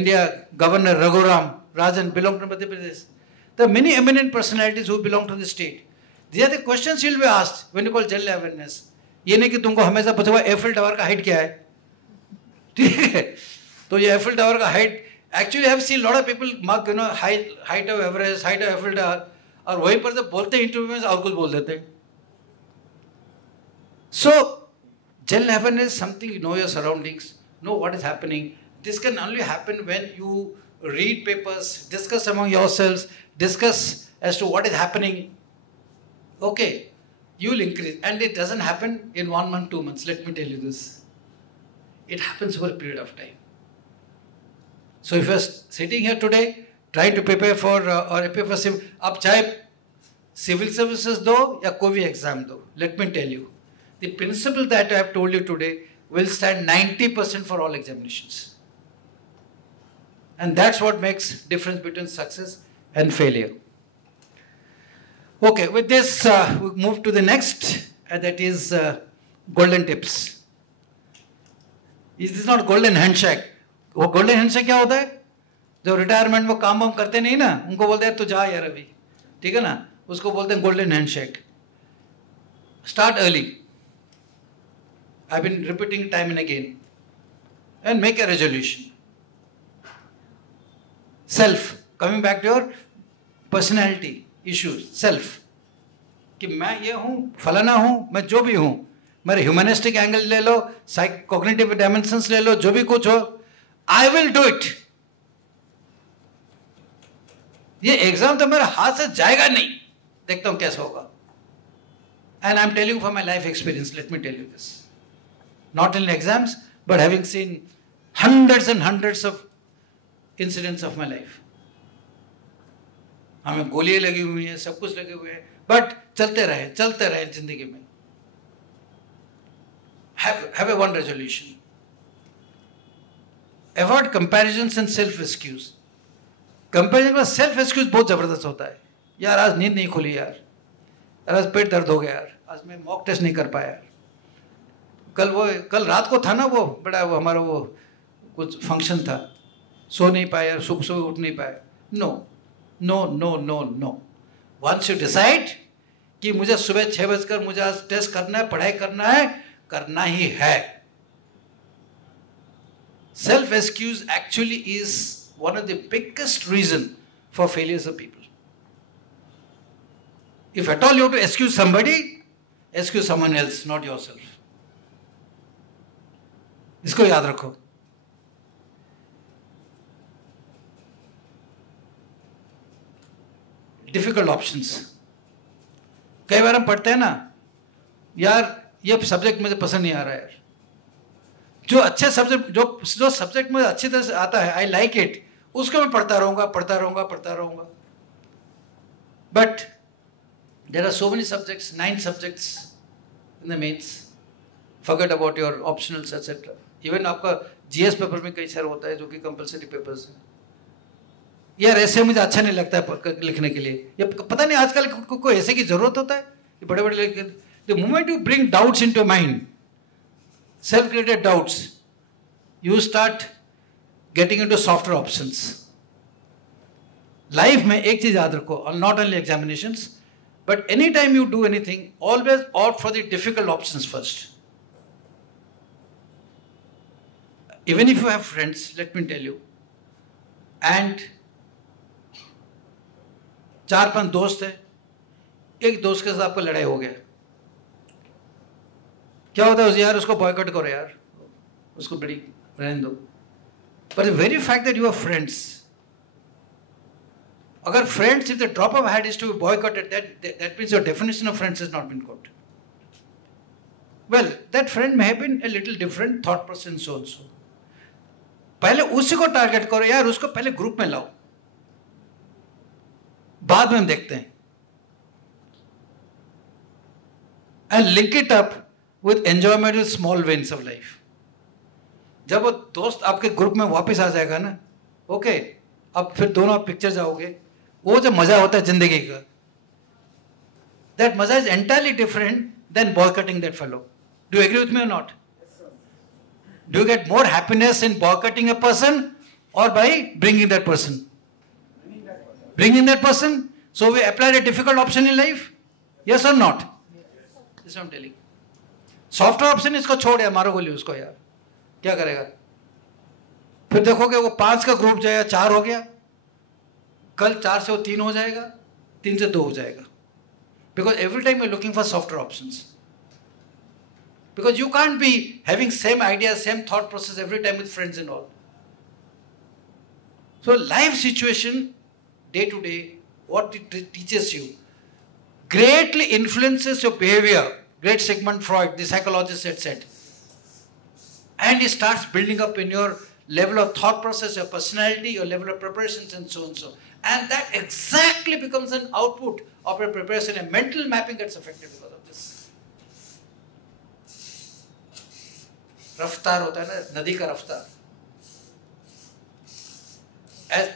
India Governor Raghuram Rajan belong to Madhya Pradesh. There are many eminent personalities who belong to the state. These are the questions you will be asked when you call general awareness. ये नहीं कि तुमको हमेशा पूछेगा Eiffel tower का height क्या है, ठीक है? तो ये एफिल टावर का height, actually have seen lot of people mark you know height of Everest, height of Eiffel tower, और वहीं पर जब बोलते हैं इंटरव्यू में और कुछ बोल देते हैं. So general awareness something, you know your surroundings, know what is happening. This can only happen when you read papers, discuss among yourselves, discuss as to what is happening. Okay, you will increase, and it doesn't happen in 1 month, 2 months. Let me tell you this. It happens over a period of time. So if you are sitting here today trying to prepare for or prepare for civil, आप चाहे civil services दो या कोई भी exam दो, let me tell you, the principle that I have told you today will stand 90% for all examinations, and that's what makes difference between success and failure. Okay, with this we move to the next, and that is golden tips. This is not golden handshake. वो golden handshake क्या होता है? जो retirement में काम वाम करते नहीं ना, उनको बोलते हैं तो जा यार अभी, ठीक है ना, उसको बोलते हैं golden handshake. Start early. I've been repeating time and again, and make a resolution. Self, coming back to your personality issues, self, कि मैं ये हूँ, फलाना हूँ, मैं जो भी हूँ, मेरे ह्यूमनिस्टिक एंगल ले लो, कॉग्निटिव डायमेंशंस ले लो, जो भी कुछ हो, आई विल डू इट. ये एग्जाम तो मेरे हाथ से जाएगा नहीं, देखता हूँ कैसा होगा. And I am telling for my life experience, let me tell you this, not in exams but having seen hundreds and hundreds of incidents of my life. हमें गोलियां लगी हुई हैं, सब कुछ लगे हुए हैं, बट चलते रहे जिंदगी में. Have a one resolution. Avoid comparisons and self excuse. Comparison में सेल्फ एक्सक्यूज बहुत जबरदस्त होता है. यार आज नींद नहीं खुली, यार आज पेट दर्द हो गया, यार आज मैं मॉक टेस्ट नहीं कर पाया, कल रात को था ना वो बड़ा वो हमारा वो कुछ फंक्शन था, सो नहीं पाया, सुबह उठ नहीं पाया. No no no no no. Once you decide कि मुझे सुबह 6 बजकर मुझे आज टेस्ट करना है, पढ़ाई करना ही है. Self excuse actually is one of the biggest reason for failures of people. If at all you have to excuse somebody, excuse someone else, not yourself. इसको याद रखो. Difficult options. कई बार हम पढ़ते हैं ना, यार ये सब्जेक्ट मुझे पसंद नहीं आ रहा है, यार जो अच्छे सब्जेक्ट जो सब्जेक्ट मुझे अच्छी तरह से आता है, आई लाइक इट, उसको मैं पढ़ता रहूँगा. But there are so many subjects, 9 subjects in the mains, forget about your optionals etcetera. Even आपका जीएस पेपर में कई सारे होता है जो कि कंपलसरी पेपर्स हैं. यार ऐसे मुझे अच्छा नहीं लगता है लिखने के लिए. ये पता नहीं आजकल कोई ऐसे की ज़रूरत होता है, ये बड़े The moment you bring doubts into your mind, self-created doubts, you start getting into softer options. Life में एक चीज याद रखो, not only examinations, but anytime you do anything, always opt for the difficult options first. Even if you have friends, let me tell you, and 4-5 दोस्त है, एक दोस्त के साथ आपको लड़ाई हो गया, क्या होता है यार उसको बॉयकॉट करो यार, उसको बड़ी रहने दो. But the very fact that you are friends, अगर friends, if the drop of a hat is to be boycotted, that means your definition of friends has not been good. Well, that friend may have been a little different thought process so and so. पहले उसी को target करो यार, उसको पहले group में लाओ, बाद में हम देखते हैं. And link it up with enjoyment with small wins of life. जब वो दोस्त आपके ग्रुप में वापस आ जाएगा ना, ओके, अब फिर दोनों आप पिक्चर जाओगे, वो जो मजा होता है जिंदगी का, that मजा is entirely different than boycotting that fellow. Do you agree with me or not? Do you get more happiness in boycotting a person or by bringing that person? Bringing that person. So we applied a difficult option in life? Yes or not? This is what I'm telling. Softer option इसको छोड़ यार, मारो गोली उसको यार, क्या करेगा? फिर देखोगे वो 5 का ग्रुप जाएगा, 4 हो गया, कल 4 से वो 3 हो जाएगा, 3 से 2 हो जाएगा. Because every time you're looking for softer options. Because you can't be having same ideas, same thought process every time with friends and all. So life situation, day to day, what it teaches you, greatly influences your behavior. Great Sigmund Freud, the psychologist, had said. And it starts building up in your level of thought process, your personality, your level of preparations and so and so. And that exactly becomes an output of your preparation. A mental mapping gets affected because of this. रफ्तार होता है ना, नदी का रफ्तार.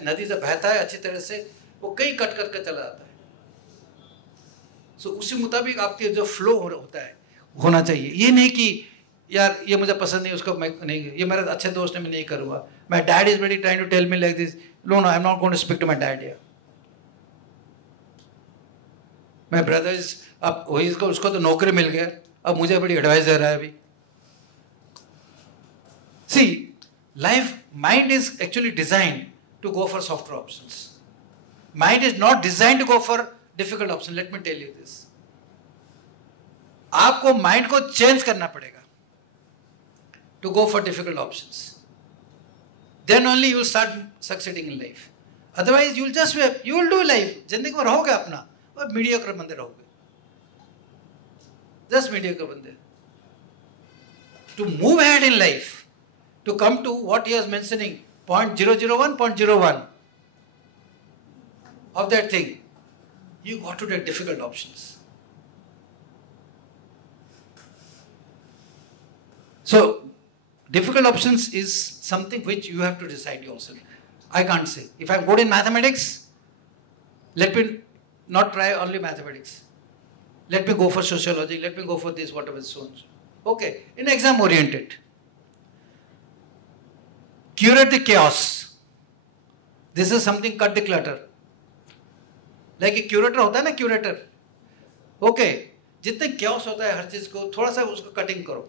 नदी से बहता है अच्छी तरह से, वो कई कट कट कर चला जाता है. सो उसी मुताबिक आपके जो फ्लो होता है होना चाहिए. ये नहीं कि यार ये मुझे पसंद नहीं, उसको मैं नहीं, ये मेरा अच्छे दोस्त है मैं नहीं करूँगा. My dad is very trying to tell me like this. No, I'm not going to speak to my dad here. My brother is, अब वही उसको तो नौकरी मिल गया, अब मुझे बड़ी एडवाइस दे रहा है अभी. See, mind is actually designed to go for softer options. Mind is not designed to go for difficult options. Let me tell you this. आपको mind को change करना पड़ेगा to go for difficult options. Then only you will start succeeding in life. Otherwise, you will do life. जिंदगी में रहोगे अपना और mediocre बंदे रहोगे. Just mediocre बंदे. To move ahead in life, to come to what he was mentioning, 0.001 of that thing, you got to take difficult options. So, difficult options is something which you have to decide yourself. I can't say. If I'm good in mathematics, let me not try only mathematics. Let me go for sociology, let me go for this, whatever, so on. Okay, in exam oriented. Curate the chaos. This is something, cut the clutter. Like a curator होता है ना, curator. Okay, जितने chaos होता है हर चीज को थोड़ा सा उसको cutting करो.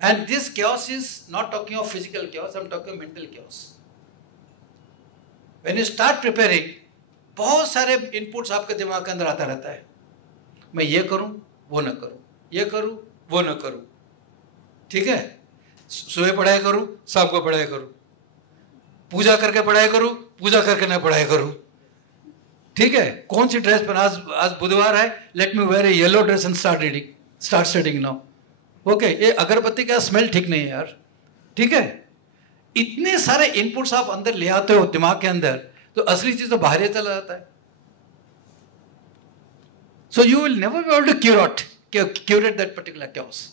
And this chaos is not talking of physical chaos, I'm talking of mental chaos. When you start preparing, बहुत सारे inputs आपके दिमाग के अंदर आता रहता है. मैं ये करूं, वो न करूं, ये करूं, वो न करूं. ठीक है? सुबह पढ़ाई करूं, शाम को पढ़ाई करूं, पूजा करके पढ़ाई करूं, पूजा करके न पढ़ाई करूं. ठीक है? कौन सी ड्रेस पर आज बुधवार है, let me wear a yellow dress and start studying now. Okay, ये अगरबत्ती का स्मेल ठीक नहीं है यार. ठीक है? इतने सारे इनपुट्स आप अंदर ले आते हो दिमाग के अंदर, तो असली चीज तो बाहर ही चला जाता है. So you will never be able to curate that particular chaos.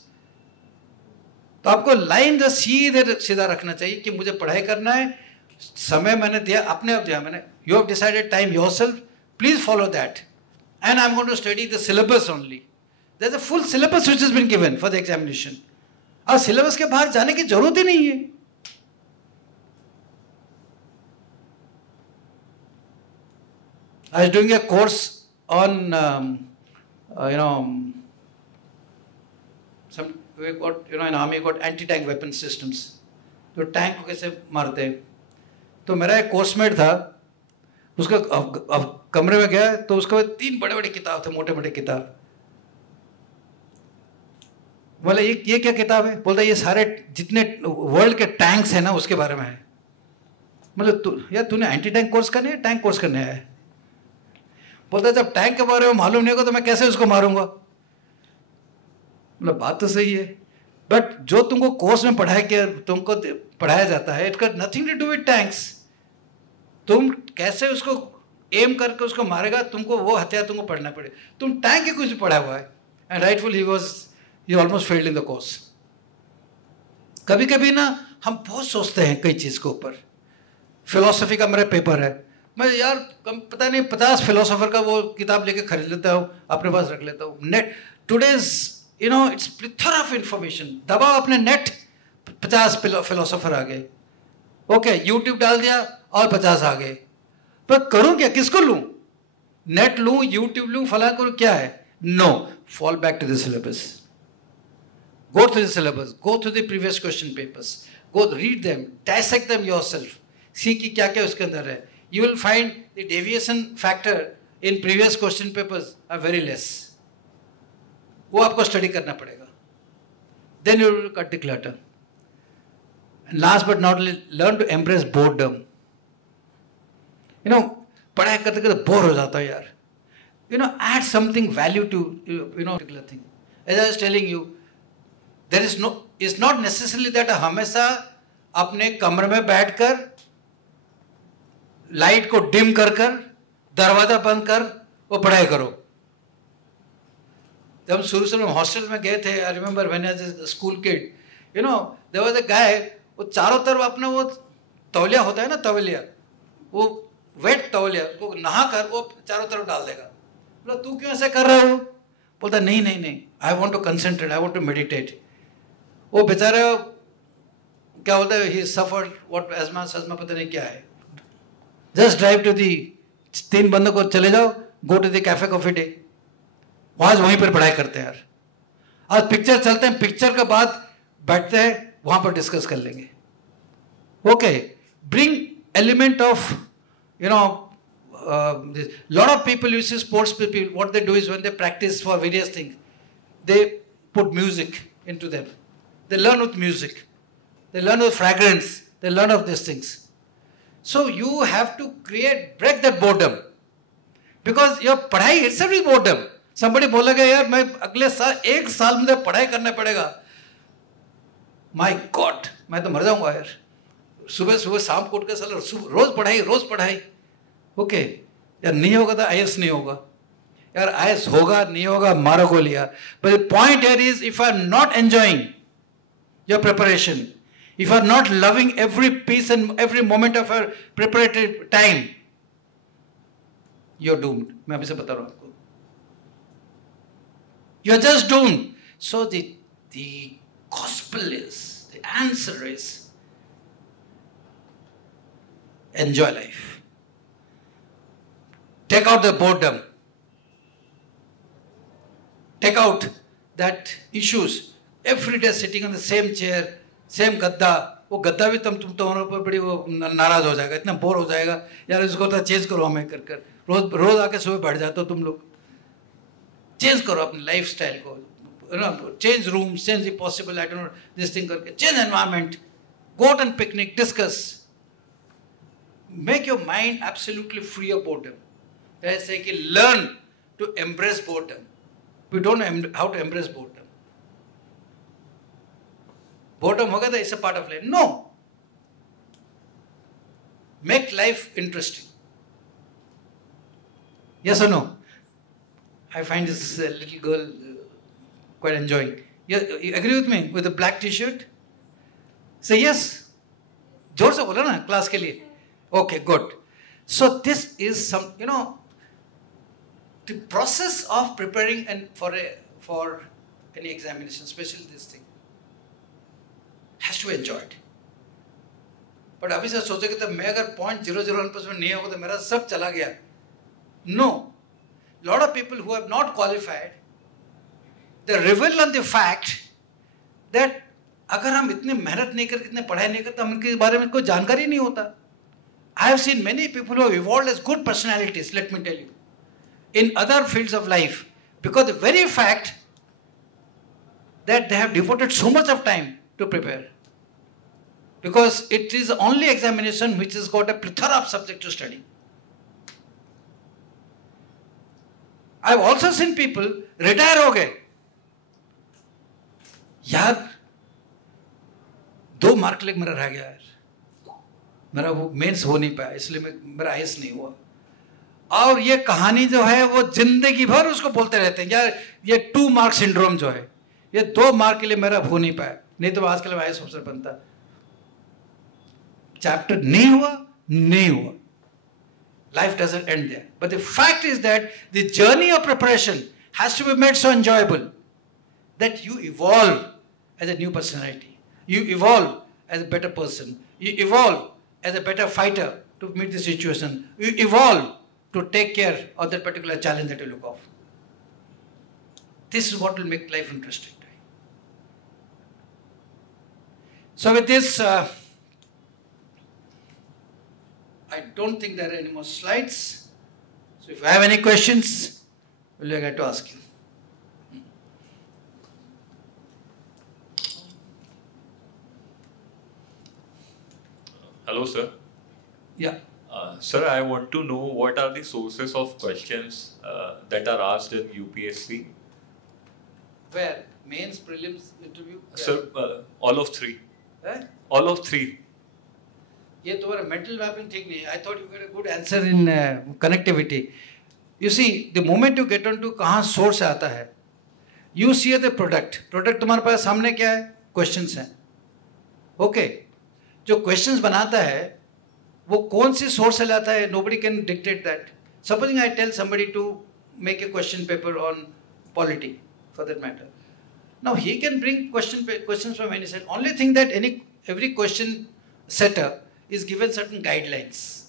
तो आपको लाइन जो सीधा रखना चाहिए कि मुझे पढ़ाई करना है, समय मैंने दिया, अपने आप दिया मैंने. You have decided time yourself, please follow that. and I'm going to study the syllabus only. There's a full syllabus which has been given for the examination. और syllabus के बाहर जाने की जरूरत ही नहीं है. I was doing a course on, we got, in army got anti-tank weapon systems. तो tank को कैसे मारते हैं. तो मेरा एक कोर्समेट था, उसका अब कमरे में गया तो उसके बाद 3 बड़े-बड़े किताब थे, मोटे-मोटे किताब. बोला ये क्या किताब है? बोलता ये सारे जितने वर्ल्ड के टैंक्स हैं ना उसके बारे में है. मतलब यार तूने एंटी टैंक कोर्स करने है, टैंक कोर्स करने है? बोलता जब टैंक के बारे में मालूम नहीं होगा तो मैं कैसे उसको मारूंगा. मतलब बात तो सही है, बट जो तुमको कोर्स में तुमको पढ़ाया जाता है, it got nothing to do with tanks. तुम कैसे उसको एम करके उसको मारेगा, तुमको वो हथियार तुमको पढ़ना पड़े. तुम टैंक के कुछ पढ़ा हुआ है. And rightful he almost failed in the course. कभी कभी ना हम बहुत सोचते हैं कई चीज़ के ऊपर. फिलोसफी का मेरा पेपर है, मैं यार पता नहीं 50 फिलोसोफर का वो किताब लेके खरीद लेता हूँ, अपने पास रख लेता हूँ. Net today's it's plethora of information. दबाओ अपने नेट, 50 फिलोसोफर आ गए. ओके यूट्यूब डाल दिया और 50 आ गए. पर करूँ क्या, किसको लूँ? नेट लूँ, यूट्यूब लूँ, फला करूँ, क्या है? No, fall back to the syllabus. Go through the syllabus, go through the previous question papers, go read them, dissect them yourself, see कि क्या क्या उसके अंदर है. You will find the deviation factor in previous question papers are very less. वो आपको study करना पड़ेगा. Then you will cut the clutter. And last but not least, learn to embrace boredom. पढ़ाई करते करते बोर हो जाता है यार. Add something value to particular thing. As I was telling you, it's not necessarily that हमेशा अपने कमरे में बैठकर लाइट को डिम कर दरवाजा बंद कर वो पढ़ाई करो. जब हम शुरू में हॉस्टल में गए थे, I remember when I was a school kid, there was a guy, वो चारों तरफ अपना वो तौलिया होता है ना, तौलिया, वो वेट तौलिया वो नहा कर वो चारों तरफ डाल देगा. बोला तू क्यों ऐसे कर रहा हो? बोलता नहीं, I want to concentrate, I want to meditate. वो बेचारा क्या बोलता है, ही सफर्ड व्हाट एस्मा पता नहीं क्या है. जस्ट ड्राइव टू दी 3 बंदों को चले जाओ, go to the Cafe Coffee Day, वहीं पर पढ़ाई करते हैं यार. आज पिक्चर चलते हैं, पिक्चर के बाद बैठते हैं, वहां पर डिस्कस कर लेंगे. Okay, bring element of lot of people, you see sports people, what they do is when they practice for various things, they put music into them. They learn with music. They learn with fragrance. They learn of these things. So you have to break that boredom. Because your पढ़ाई itself is boredom. Somebody बोलेगा यार मैं अगले साल 1 साल में पढ़ाई करना पड़ेगा. My God, मैं तो मर जाऊंगा यार. सुबह शाम को उठ कर रोज पढ़ाई. ओके यार, नहीं होगा तो IAS नहीं होगा यार. IAS होगा नहीं होगा मारो को लिया. But the point here is, if you are not enjoying your preparation, if you are not loving every piece and every moment of your preparatory time, you're doomed. मैं अभी से बता रहा हूँ आपको. You're just doomed. So the gospel is, the answer is, enjoy life. Take out the boredom. Take out that issues. Every day sitting on the same chair, same गद्दा. वो गद्दा भी तुम्हारे ऊपर बड़ी वो नाराज हो जाएगा, इतना बोर हो जाएगा यार. इसको तो चेंज करो हमें कर रोज आके सुबह बैठ जाते हो तुम लोग. चेंज करो अपने लाइफ स्टाइल को. Change room, change the possible, I don't know this thing करके change environment. Go on picnic, discuss. Make your mind absolutely free of boredom. ऐसे कि learn to embrace boredom. We don't know how to embrace boredom. Boredom होगा तो it's a part of life. No. Make life interesting. Yes or no? I find this little girl quite enjoying. You agree with me with the black t-shirt? Say yes. जोर से बोलो ना class के लिए. Okay, good. So this is some, the process of preparing and for any examination, especially this thing, has to be enjoyed. But अभी से सोचे कि तो मैं अगर 0.001% नहीं होगा तो मेरा सब चला गया. No. Lot of people who have not qualified, they revel on the fact that अगर हम इतने मेहनत नहीं करते, इतने पढ़ाई नहीं करते, हम इनके बारे में कोई जानकारी नहीं होता. I have seen many people who have evolved as good personalities, let me tell you, in other fields of life, because the very fact that they have devoted so much of time to prepare. Because it is the only examination which has got a plethora of subjects to study. I have also seen people retire हो गए. यार 2 mark लेके मेरा रह गया यार, मेरा वो मेंस हो नहीं पाया, इसलिए मेरा आईएएस नहीं हुआ. और ये कहानी जो है वो जिंदगी भर उसको बोलते रहते हैं, यार ये 2 मार्क सिंड्रोम जो है, ये 2 मार्क के लिए मेरा हो नहीं पाया, नहीं तो आज के लिए आईएएस ऑफिसर बनता. चैप्टर नहीं हुआ. Life doesn't end there. But the fact is that the journey of preparation has to be made so enjoyable that you evolve as a new personality. You evolve as a better person. You evolve as a better fighter to meet the situation. You evolve to take care of that particular challenge that you look of. This is what will make life interesting. So with this, I don't think there are any more slides. So if you have any questions, will you get to ask you? Hello, sir. Yeah. Sir, I want to know what are the sources of questions that are asked in UPSC? Where? Mains, prelims, interview? Sir, all of 3. Eh? All of 3. ये तुम्हारा mental mapping ठीक नहीं है. I thought you got a good answer in connectivity. You see, the moment you get onto कहाँ source आता है, you see the product. Product तुम्हारे पास सामने क्या है? Questions हैं. Okay. जो questions बनाता है, वो कौन सी source से लाता है? Nobody can dictate that. Supposing I tell somebody to make a question paper on polity, for that matter. Now he can bring questions from any side. Only thing that every question setter is given certain guidelines.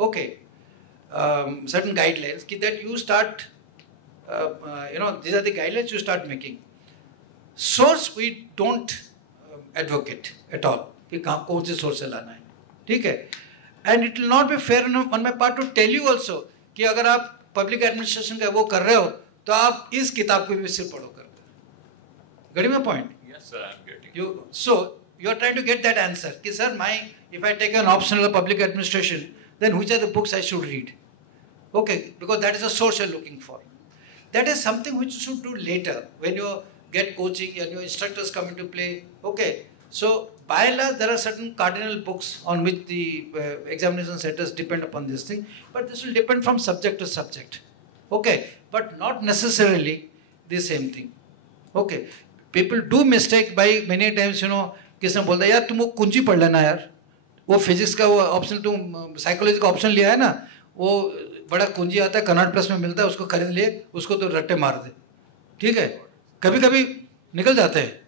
Okay, certain guidelines that you start, these are the guidelines you start making. Source we don't advocate at all. कि कौन से source से लाना है, ठीक है? And it will not be fair on my part to tell you also कि अगर आप public administration का वो कर रहे हो, तो आप इस किताब को भी सिर्फ पढ़ो कर. Getting my point? Yes, sir, I'm getting. So you are trying to get that answer. Ki, sir, if I take an optional public administration, then which are the books I should read? Okay, because that is the source you are looking for. That is something which you should do later when you get coaching and your instructors come into play. Okay, so by and large, there are certain cardinal books on which the examination setters depend upon this thing, but this will depend from subject to subject. Okay, but not necessarily the same thing. Okay, people do mistake by many times, किसने बोलता है यार तुम वो कुंजी पढ़ लेना यार, वो फिजिक्स का वो ऑप्शन तुम साइकोलॉजी का ऑप्शन लिया है ना, वो बड़ा कुंजी आता है कन्नड़ प्लस में मिलता है, उसको खरीद लिए, उसको तो रट्टे मार दे, ठीक है? कभी कभी निकल जाते हैं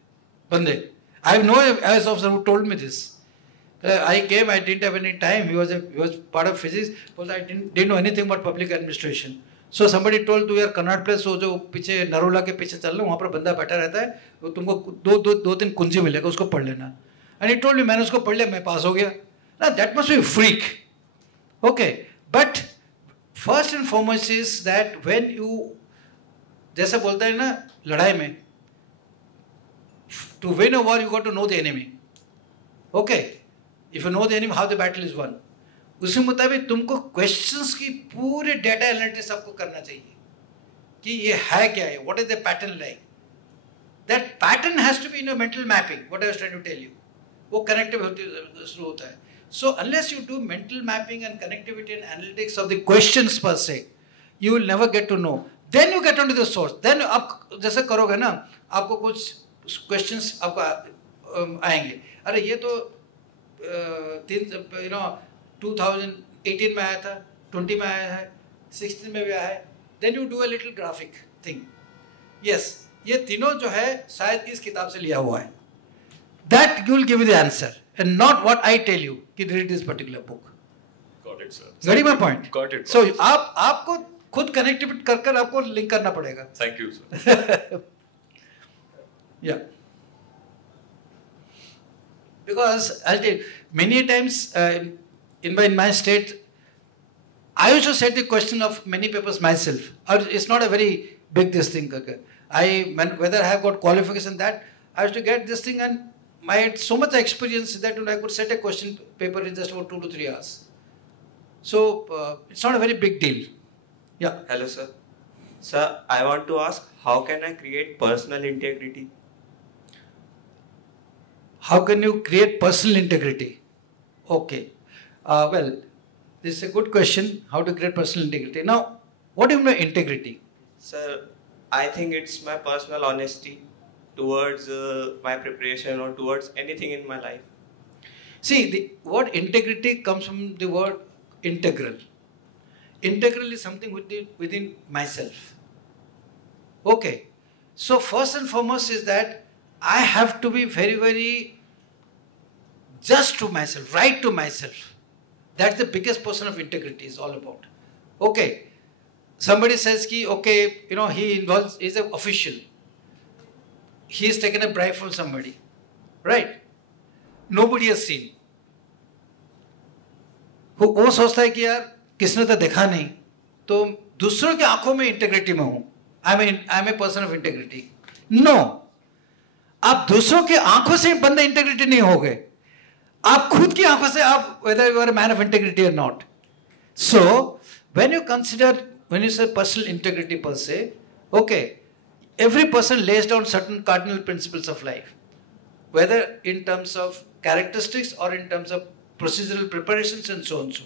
बंदे. I have no IAS officer who told me this. I came, I didn't have any time. He was part of physics, but I didn't know anything about public administration. So somebody told to यार Kannada plus वो जो पीछे नरोला के पीछे चल रहा वहाँ पर बंदा बैठा रहता है, वो तुमको 2-3 कुंजी मिलेगा, उसको पढ़ लेना. And he told me, मैंने उसको पढ़ लिया, मैं पास हो गया. Now that must be a freak. Okay, but first and foremost is that when you, जैसे बोलते हैं ना लड़ाई में, to win a war you got to know the enemy. Okay, if you know the enemy, how the battle is won. उसी मुताबिक तुमको questions की पूरे डेटा एनालिटिक्स आपको करना चाहिए कि ये है क्या है, what is the pattern like. That pattern has to be in your mental mapping, what I was trying to tell you. वो कनेक्टिव शुरू होता है. So unless you do mental mapping and connectivity and analytics of the questions per se, you will never get to know. Then you get on to the source. देन आप जैसे करोगे ना, आपको कुछ क्वेश्चंस आपको आएंगे, अरे ये तो 2018 में आया था, 20 में आया है, 16 में भी आया है, then you do a little graphic thing. Yes, ये तीनों जो है शायद इस किताब से लिया हुआ है. That will give you the answer and not what I tell you कि read this particular book. Got it, sir. Getting my point? Got it. So आपको खुद कनेक्टिविटी कर आपको लिंक करना पड़ेगा. Thank you, sir. Yeah. Because I'll tell you, many times in my state, I used to set the question of many papers myself. It's not a very big this thing. Whether I have got qualification that, I used to get this thing, and I had so much experience that I could set a question paper in just about 2 to 3 hours. So it's not a very big deal. Yeah. Hello, sir. Sir, I want to ask, how can I create personal integrity? How can you create personal integrity? Okay. Well, this is a good question, how to create personal integrity. Now, what do you mean by integrity? Sir, I think it's my personal honesty towards my preparation or towards anything in my life. See, the word integrity comes from the word integral. Integral is something within myself. Okay. So first and foremost is that I have to be very, very just to myself, right to myself. That's the biggest portion of integrity is all about. Okay. Somebody says, okay, he's an official. He has taken a bribe from somebody. Right? Nobody has seen. वो सोचता है कि यार किसने तो देखा नहीं, तो दूसरों की आंखों में इंटेग्रिटी में हूं. I am a person of integrity. No, आप दूसरों की आंखों से बंदे इंटेग्रिटी नहीं हो गए, आप खुद की आंखों से आप whether you are a man of integrity or not. So when you say personal integrity per se, okay, every person lays down certain cardinal principles of life, whether in terms of characteristics or in terms of procedural preparations and so on. So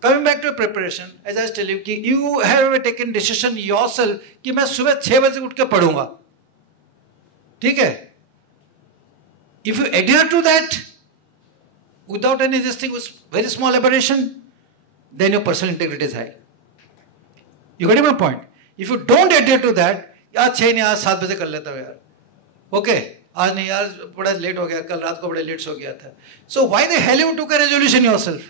coming back to preparation, as I was telling you, you have taken decision yourself कि मैं सुबह 6 बजे उठ के पढ़ूंगा. ठीक है? If you adhere to that without any this thing, with very small aberration, then your personal integrity is high. You got my point? If you don't adhere to that, यार 6 नहीं, आज 7 बजे कर लेता हूँ यार. Okay? आज नहीं यार, बड़ा लेट हो गया, कल रात को बड़े लेट सो गया था. So why the hell you took a resolution yourself?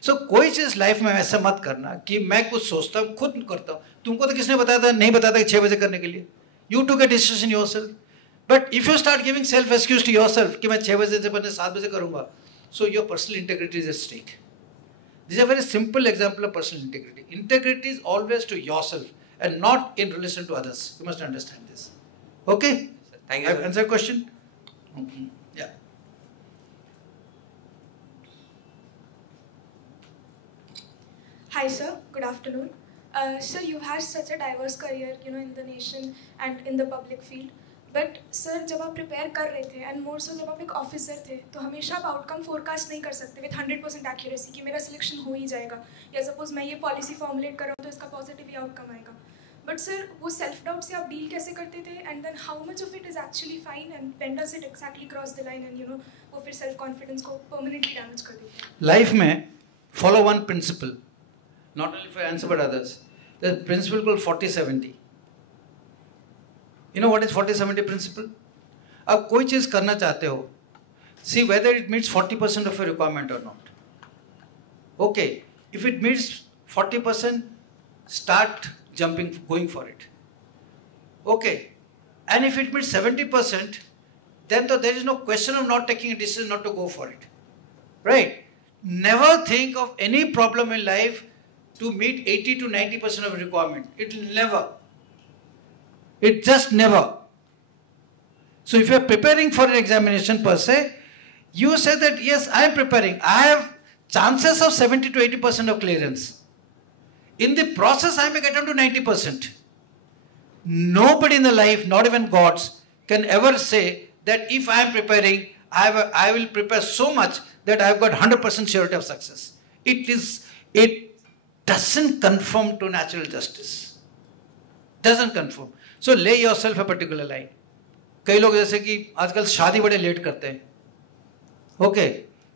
So कोई चीज लाइफ में ऐसा मत करना कि मैं कुछ सोचता हूँ खुद करता हूँ. तुमको तो किसने बताया था, नहीं बताया था कि 6 बजे करने के लिए. You took a decision yourself. But if you start giving self excuse to yourself कि मैं 6 बजे से पहले 7 बजे करूँगा, so your personal integrity is at stake. This is a very simple example of personal integrity. Integrity is always to yourself and not in relation to others. You must understand this. Okay? Thank you. Have answered question? Mm-hmm. Yeah. Hi sir, good afternoon. Sir, you've had such a diverse career, in the nation and in the public field. But sir जब आप prepare कर रहे थे and more सो जब आप एक officer थे, तो हमेशा आप आउटकम फोरकास्ट नहीं कर सकते विथ 100% एक्यूरेसी कि मेरा सिलेक्शन हो ही जाएगा, या सपोज मैं ये पॉलिसी फॉर्मुलेट कर रहा हूँ तो इसका पॉजिटिव ही आउटकम आएगा. बट सर वो सेल्फ डाउट से आप डील कैसे करते थे, and then how much of it is actually fine and when does it exactly cross the line एंड वो फिर सेल्फ कॉन्फिडेंस को परमानेंटली डैमेज कर देता है. लाइफ में follow one principle, not only for answer but others. The principle called 40-70. You know what is 40-70 principle? अब कोई चीज़ करना चाहते हो, see whether it meets 40% of your requirement or not. Okay, if it meets 40%, start jumping, going for it. Okay, and if it meets 70%, then there is no question of not taking a decision not to go for it. Right? Never think of any problem in life to meet 80 to 90% of requirement. It will never. It just never. So if you are preparing for an examination per se, you say that yes, I am preparing. I have chances of 70 to 80% of clearance. In the process, I may get down to 90%. Nobody in the life, not even gods, can ever say that if I am preparing, I will prepare so much that I have got 100% surety of success. It doesn't conform to natural justice. Doesn't conform. So lay yourself a particular line. कई लोग जैसे कि आजकल शादी बड़े late करते हैं. Okay,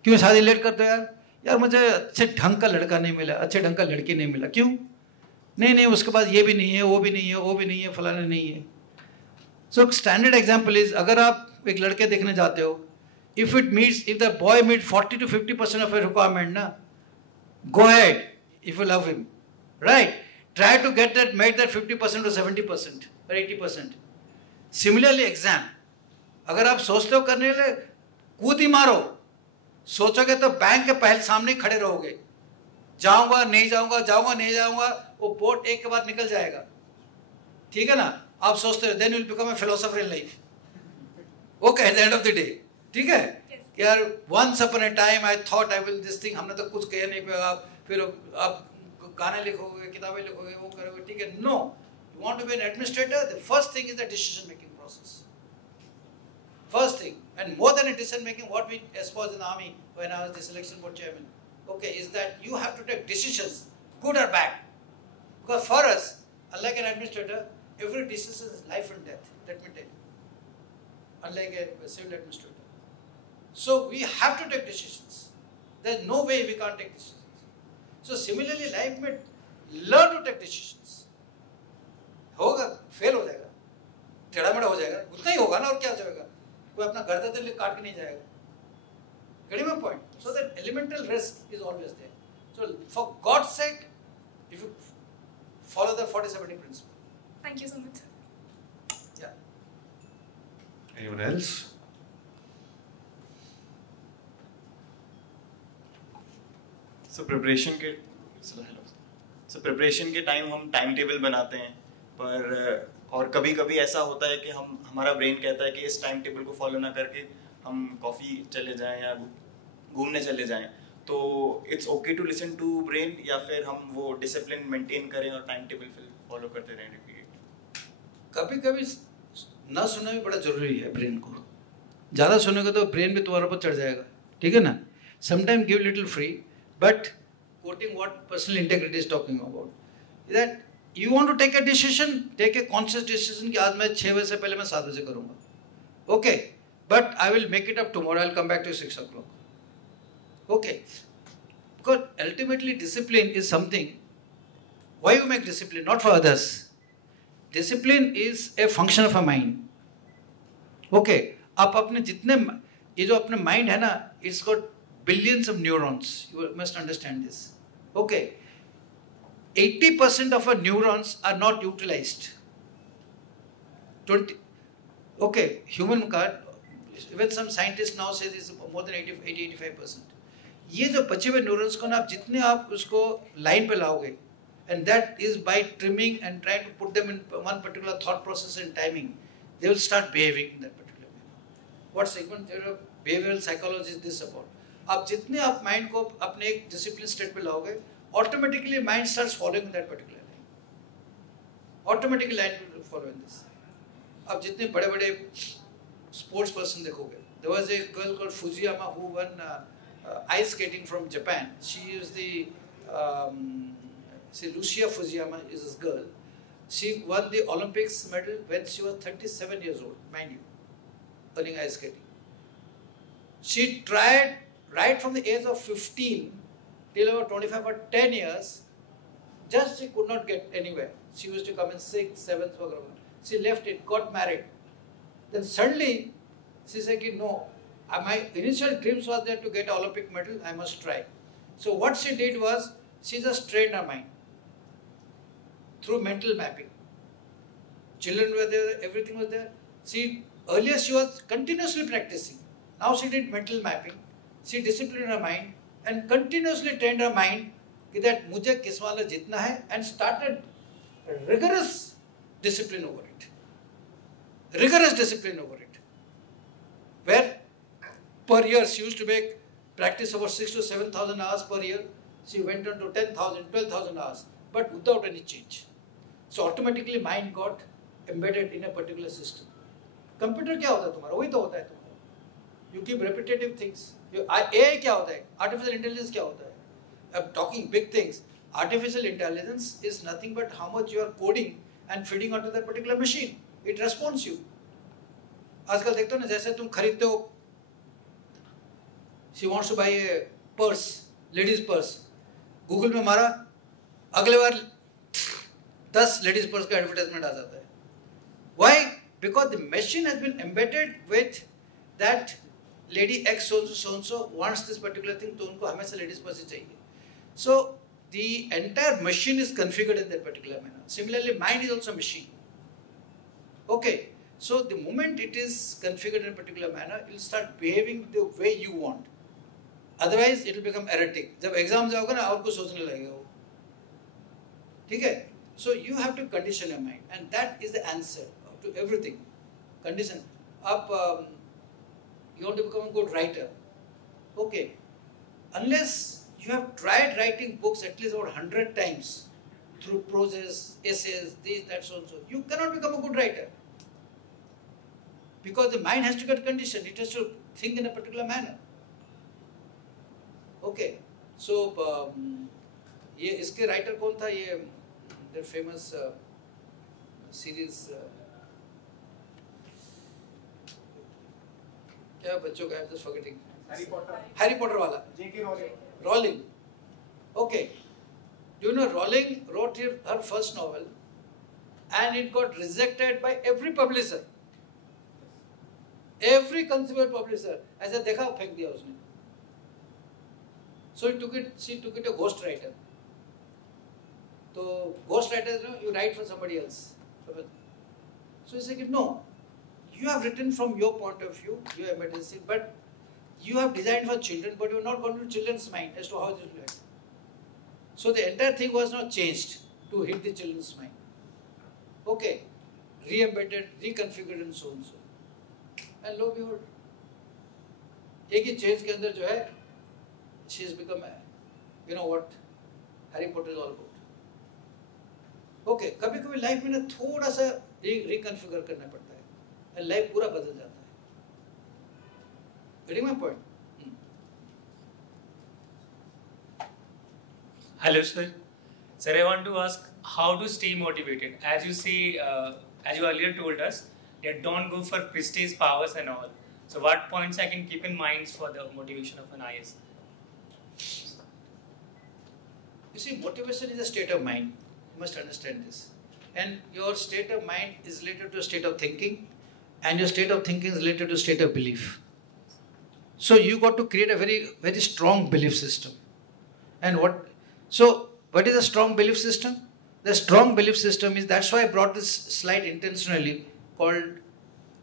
क्यों शादी लेट करते हो यार? यार मुझे अच्छे ढंग का लड़का नहीं मिला, अच्छे ढंग का लड़की नहीं मिला. क्यों? नहीं नहीं उसके पास ये भी नहीं है, वो भी नहीं है, वो भी नहीं है, फलाना नहीं है. So standard example is, अगर आप एक लड़के देखने जाते हो, if the boy meets 40 to 50% of your requirement, ना, go ahead if you love him, right? Try to make that 50% to 70% or 80%. Similarly, exam. अगर आप सोचते हो करने के लिए, कूद ही मारो. सोचोगे तो बैंक के पहले सामने ही खड़े रहोगे. जाऊंगा नहीं जाऊंगा, जाऊंगा नहीं जाऊंगा, वो बोर्ड एक के बाद निकल जाएगा. ठीक है ना? आप सोचते हो, then you will become a philosopher in life. Okay, at the end of the day. ठीक है? यार, once upon a time I thought I will this thing. हमने तो कुछ कह नहीं पाया. फिर आप गाने लिखोगे, किताबें लिखोगे, वो करोगे. ठीक है? No. You want to be an administrator? The first thing is the decision making process. First thing, and more than a decision making, what we espouse in the army when I was the selection board chairman, okay, is that you have to take decisions, good or bad. Because for us, unlike an administrator, every decision is life and death. Let me tell you. Unlike a civil administrator. So we have to take decisions. There's no way we can't take decisions. So similarly, life में learn to take decisions. होगा, fail हो जाएगा, टेढ़ा मेढ़ा हो जाएगा, उतना ही होगा ना, और क्या जाएगा? कोई अपना गर्दन ले काट के नहीं जाएगा. Getting my point? So that elemental risk is always there. So for God's sake, if you follow the 40-70 principle. Thank you so much, sir. Yeah. Anyone else? So preparation के टाइम हम टाइम टेबल बनाते हैं, पर और कभी कभी ऐसा होता है कि हमारा ब्रेन कहता है कि इस टाइम टेबल को फॉलो ना करके हम कॉफ़ी चले जाएं या घूमने चले जाएं. तो it's okay to listen to brain, या फिर हम वो डिसिप्लिन मेंटेन करें और टाइम टेबल फॉलो करते रहें रिपीट? कभी कभी ना सुनना भी बड़ा जरूरी है ब्रेन को. ज़्यादा सुनोगे तो ब्रेन भी तुम्हारे ऊपर चढ़ जाएगा. ठीक है ना? Sometime give little free, but quoting what personal integrity is talking about, that you want to take a decision, take a conscious decision कि आज मैं 6 बजे से पहले मैं 7 बजे करूँगा. Okay, but I will make it up tomorrow. I'll come back to 6 o'clock. Okay, because ultimately discipline is something. Why you make discipline? Not for others. Discipline is a function of a mind. Okay, आप अपने जितने ये जो अपने mind है ना, it's got billions of neurons. You must understand this. Okay, 80% of our neurons are not utilized. 20. Okay, human card. Even some scientists now say this is more than 80-85%. ये जो बचे हुए neurons को ना आप जितने आप उसको line पे लाओगे, and that is by trimming and trying to put them in one particular thought process and timing, they will start behaving in that particular way. What segment behavioral psychology is this about? आप जितने आप mind को अपने एक discipline state पे लाओगे, automatically mind starts following that particular line. Automatically line will follow in this. आप जितने बड़े बड़े स्पोर्ट्स पर्सन देखोगे, there was a girl called Fujiyama who won ice skating from Japan. She is the Lucia Fujiyama is this girl. She won the Olympics medal when she was 37 years old, mind you, learning ice skating. She tried right from the age of 15 till about 25 for 10 years, just she could not get anywhere. She used to come in 6th, 7th, she left it, got married. Then suddenly, she said, no, my initial dreams was there to get an Olympic medal, I must try. So what she did was, she just trained her mind through mental mapping. Children were there, everything was there. Earlier she was continuously practicing. Now she did mental mapping. She disciplined her mind and continuously trained her mind that मुझे किस वाला जीतना है, and started rigorous discipline over it. Rigorous discipline over it. Where per year she used to make practice over 6,000 to 7,000 hours per year. She went on to 10,000, 12,000 hours, but without any change. So automatically mind got embedded in a particular system. Computer क्या होता है तुम्हारा? वही तो होता है तुम्हारा. You keep repetitive things. AI क्या होता है? Artificial intelligence क्या होता है? I'm talking big things. Artificial intelligence is nothing but how much you are coding and feeding onto that particular machine. It responds you. आजकल देखते हो ना, जैसे तुम खरीदते हो, she wants to buy a purse, ladies purse. Google में मारा, अगले बार 10 लेडीज पर्स का एडवर्टाइजमेंट आ जाता है. Why? Because the machine has been embedded with that lady X so and so wants this particular thing, तो उनको हमेशा लेडीज पर्स ही चाहिए. So the entire machine is configured in that particular manner. Similarly, mind is also a machine. Okay. So the moment it is configured in a particular manner, it will start behaving the way you want. Otherwise, it will become erratic. जब exam जाओगे ना और कुछ सोचने लगेगा वो. ठीक है? So you have to condition your mind, and that is the answer to everything. Condition. Up, you want to become a good writer. Okay. Unless you have tried writing books at least about 100 times through proses, essays, this, that, so and so, you cannot become a good writer. Because the mind has to get conditioned, it has to think in a particular manner. Okay, so ये इसके writer कौन था? ये the famous series क्या बच्चों का? I'm just forgetting. Harry Potter वाला. J.K. Rowling. Okay. Do you know Rowling wrote her first novel and it got rejected by every publisher. Every conceivable publisher ऐसा देखा फेंक दिया उसने. So she took it a ghost writer. तो ghost writer, you write for somebody else. So he said, no, you have written from your point of view, you have medicine, but you have designed for children, but you have not gone to children's mind as to how it will act. So the entire thing was not changed to hit the children's mind. Okay, re-embedded, reconfigured and so and so. And lo behold, एक ही change के अंदर जो है, she has become a, you know what Harry Potter is all about. Okay, कभी कभी life में ना थोड़ा सा रिकन्फिगर करना पड़ता है, and लाइफ पूरा बदल जाता है. Getting my point? Hello, sir. Sir, I want to ask how to stay motivated. As you say, as you earlier told us, that don't go for prestige, powers and all. So what points I can keep in mind for the motivation of an IS? You see, motivation is a state of mind. You must understand this. And your state of mind is related to a state of thinking, and your state of thinking is related to state of belief. So you got to create a very, very strong belief system. And what is a strong belief system? The strong belief system is, that's why I brought this slide intentionally, called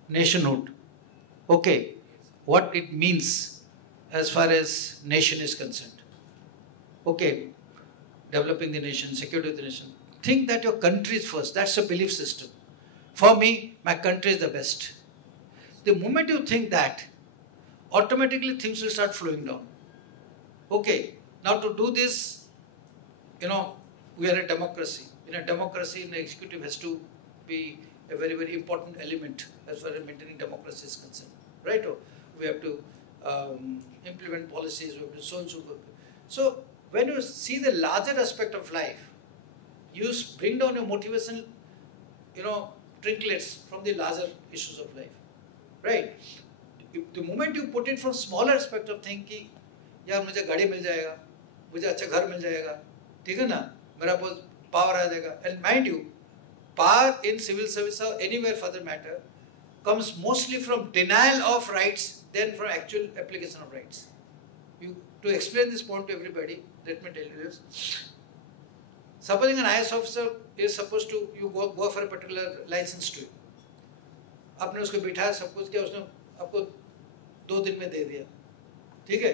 nationhood. Okay, what it means as far as nation is concerned. Okay, developing the nation, security of the nation. Think that your country is first. That's a belief system. For me, my country is the best. The moment you think that, automatically things will start flowing down. Okay, now to do this, we are a democracy. In a democracy, the executive has to be a very, very important element as far as maintaining democracy is concerned. Right? We have to implement policies, we have to so and so. So, when you see the larger aspect of life, you bring down your motivation, trinklets from the larger issues of life. Right? The moment you put it from smaller aspect of thinking, यार मुझे गाड़ी मिल जाएगा, मुझे अच्छा घर मिल जाएगा, ठीक है ना, मेरा बहुत power आ जाएगा. And mind you, power in civil service or anywhere for that matter comes mostly from denial of rights than from actual application of rights. To explain this point to everybody, let me tell you this. Supposing an IS officer is supposed to, you go for a particular license to, आपने उसको बिठाया, सब कुछ किया, उसने आपको 2 दिन में दे दिया, ठीक है?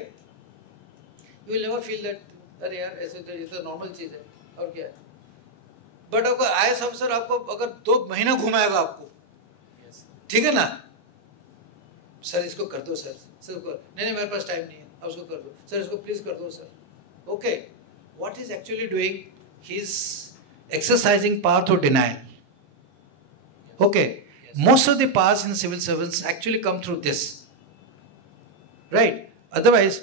You will never feel that, अरे यार ऐसे तो ये तो नॉर्मल चीज़ है, और क्या है? बट अगर IS ऑफिसर आपको अगर 2 महीना घुमाएगा आपको, ठीक है ना? सर इसको कर दो सर, नहीं मेरे पास टाइम नहीं है, अब उसको कर दो, सर इसको प्लीज कर दो sir. Okay, what he's actually doing, he's exercising power through denial. Okay, most of the powers in civil servants actually come through this. Right? Otherwise,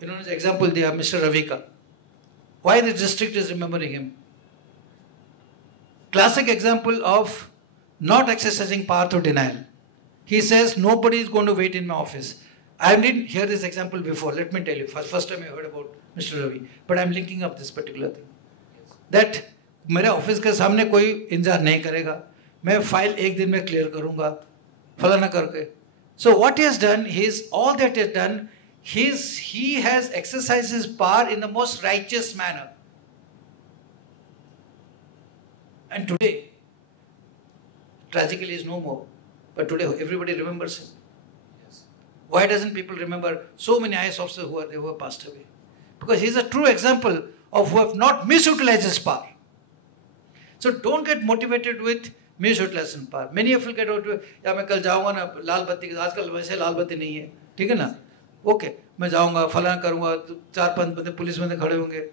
as example, they have Mr. Ravika. Why the district is remembering him? Classic example of not exercising power through denial. He says, nobody is going to wait in my office. I didn't hear this example before, let me tell you. First time I heard about Mr. Ravi. But I'm linking up this particular thing. That मेरे office के सामने कोई इंतजार नहीं करेगा, मैं file एक दिन में क्लियर करूंगा फलाना करके. So what he has done, all that he has done, he has exercised his power in the most righteous manner. And today, tragically, he is no more. But today, everybody remembers him. Yes. Why doesn't people remember so many IAS officers who have passed away? Because he is a true example of who have not misutilized his power. So don't get motivated with misutilization power. Many of you get motivated. या मैं कल जाऊँगा ना लाल बत्ती के, आजकल वैसे लाल बत्ती नहीं है, ठीक है ना? ओके, मैं जाऊँगा फलाना करूँगा, 4-5 बंदे पुलिस में खड़े होंगे.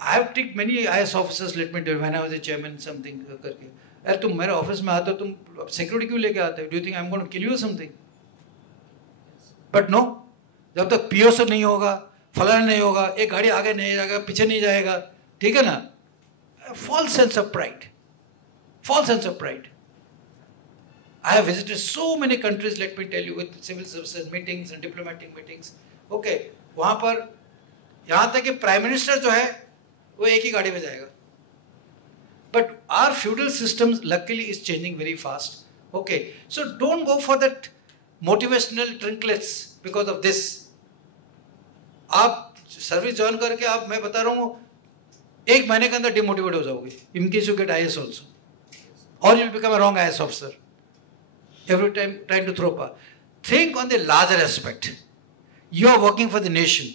I have tricked many IAS officers, let me tell you, when I was a chairman something करके. यार तुम मेरे ऑफिस में आते हो, तुम सिक्योरिटी क्यों लेके आते हो? Do you think I'm going to kill you or something? But no, जब तक PO नहीं होगा, फलाना नहीं होगा, एक गाड़ी आगे नहीं जाएगा, पीछे नहीं जाएगा, ठीक है ना? False sense of pride. False sense of pride. I have visited so many countries, let me tell you, with civil services meetings and diplomatic meetings. Okay, वहाँ पर यहाँ तक कि प्राइम मिनिस्टर जो है वो एक ही गाड़ी में जाएगा. But our feudal systems luckily is changing very fast. Okay, so don't go for that motivational trinkets because of this. आप सर्विस ज्वाइन करके आप, मैं बता रहा हूँ, एक महीने के अंदर डिमोटिवेट हो जाओगे. In case you get IAS also, or you'll become a wrong IAS officer. Every time trying to throw power. Think on the larger aspect. You are working for the nation.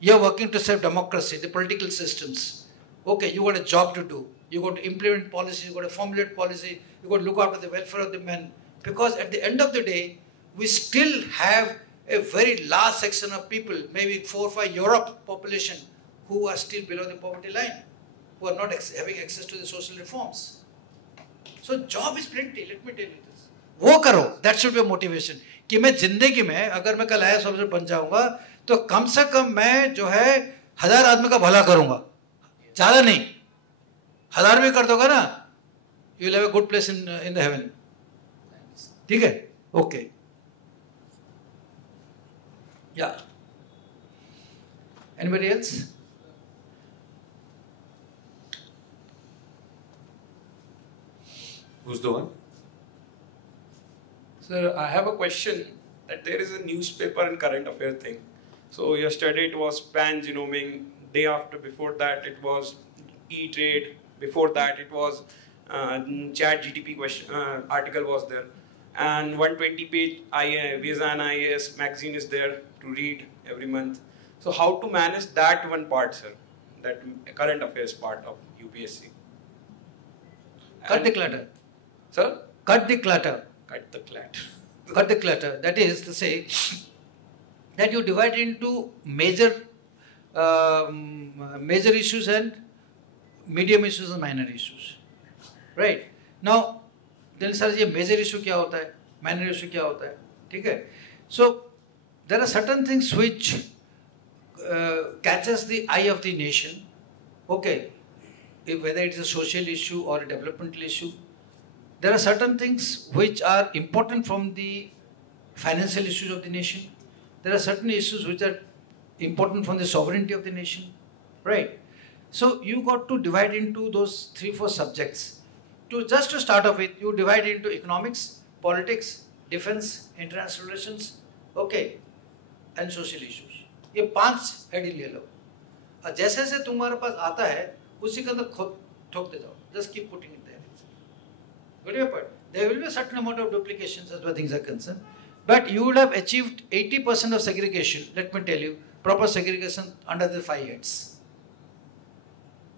You are working to serve democracy, the political systems. Okay, you got a job to do. You got to implement policy, you got to formulate policy, you got to look after the welfare of the men. Because at the end of the day, we still have a very large section of people, maybe 4 or 5 Europe population, who are still below the poverty line, who are not having access to the social reforms. So job is plenty, let me tell you this. वो करो, that should be a motivation. कि मैं जिंदगी में अगर मैं कल IAS officer बन जाऊंगा तो कम से कम मैं जो है 1000 आदमी का भला करूंगा, ज़्यादा नहीं. 1000 भी कर दोगा ना, you will have a good place in the heaven. ठीक है? Okay. Yeah. Anybody else? Who's the one? Sir, I have a question that there is a newspaper and current affair thing. So yesterday it was pan-genomic, day after before that it was E-Trade, before that it was chat GDP question, article was there. And 120-page Visa and IAS magazine is there to read every month. So how to manage that one part, sir? That current affairs part of UPSC. Cut the clutter. Sir? Cut the clutter. Cut the clutter. Cut the clutter. That is to say that you divide into major issues and medium issues and minor issues. Right? Now, then sir, ये major issue क्या होता है? Minor issue क्या होता है? ठीक है? So, there are certain things which catches the eye of the nation. Okay, whether it's a social issue or a developmental issue. There are certain things which are important from the financial issues of the nation. There are certain issues which are important from the sovereignty of the nation. Right? So you got to divide into those 3-4 subjects. Just to start off with, you divide into economics, politics, defense, international relations, okay, and social issues. ये 5 head ले लो. और जैसे जैसे तुम्हारे पास आता है, उसी के अंदर खुद ठोकते जाओ. Just keep putting it there. Got your point? There will be a certain amount of duplications as far as things are concerned. But you would have achieved 80% of segregation, let me tell you, proper segregation under the 5 heads.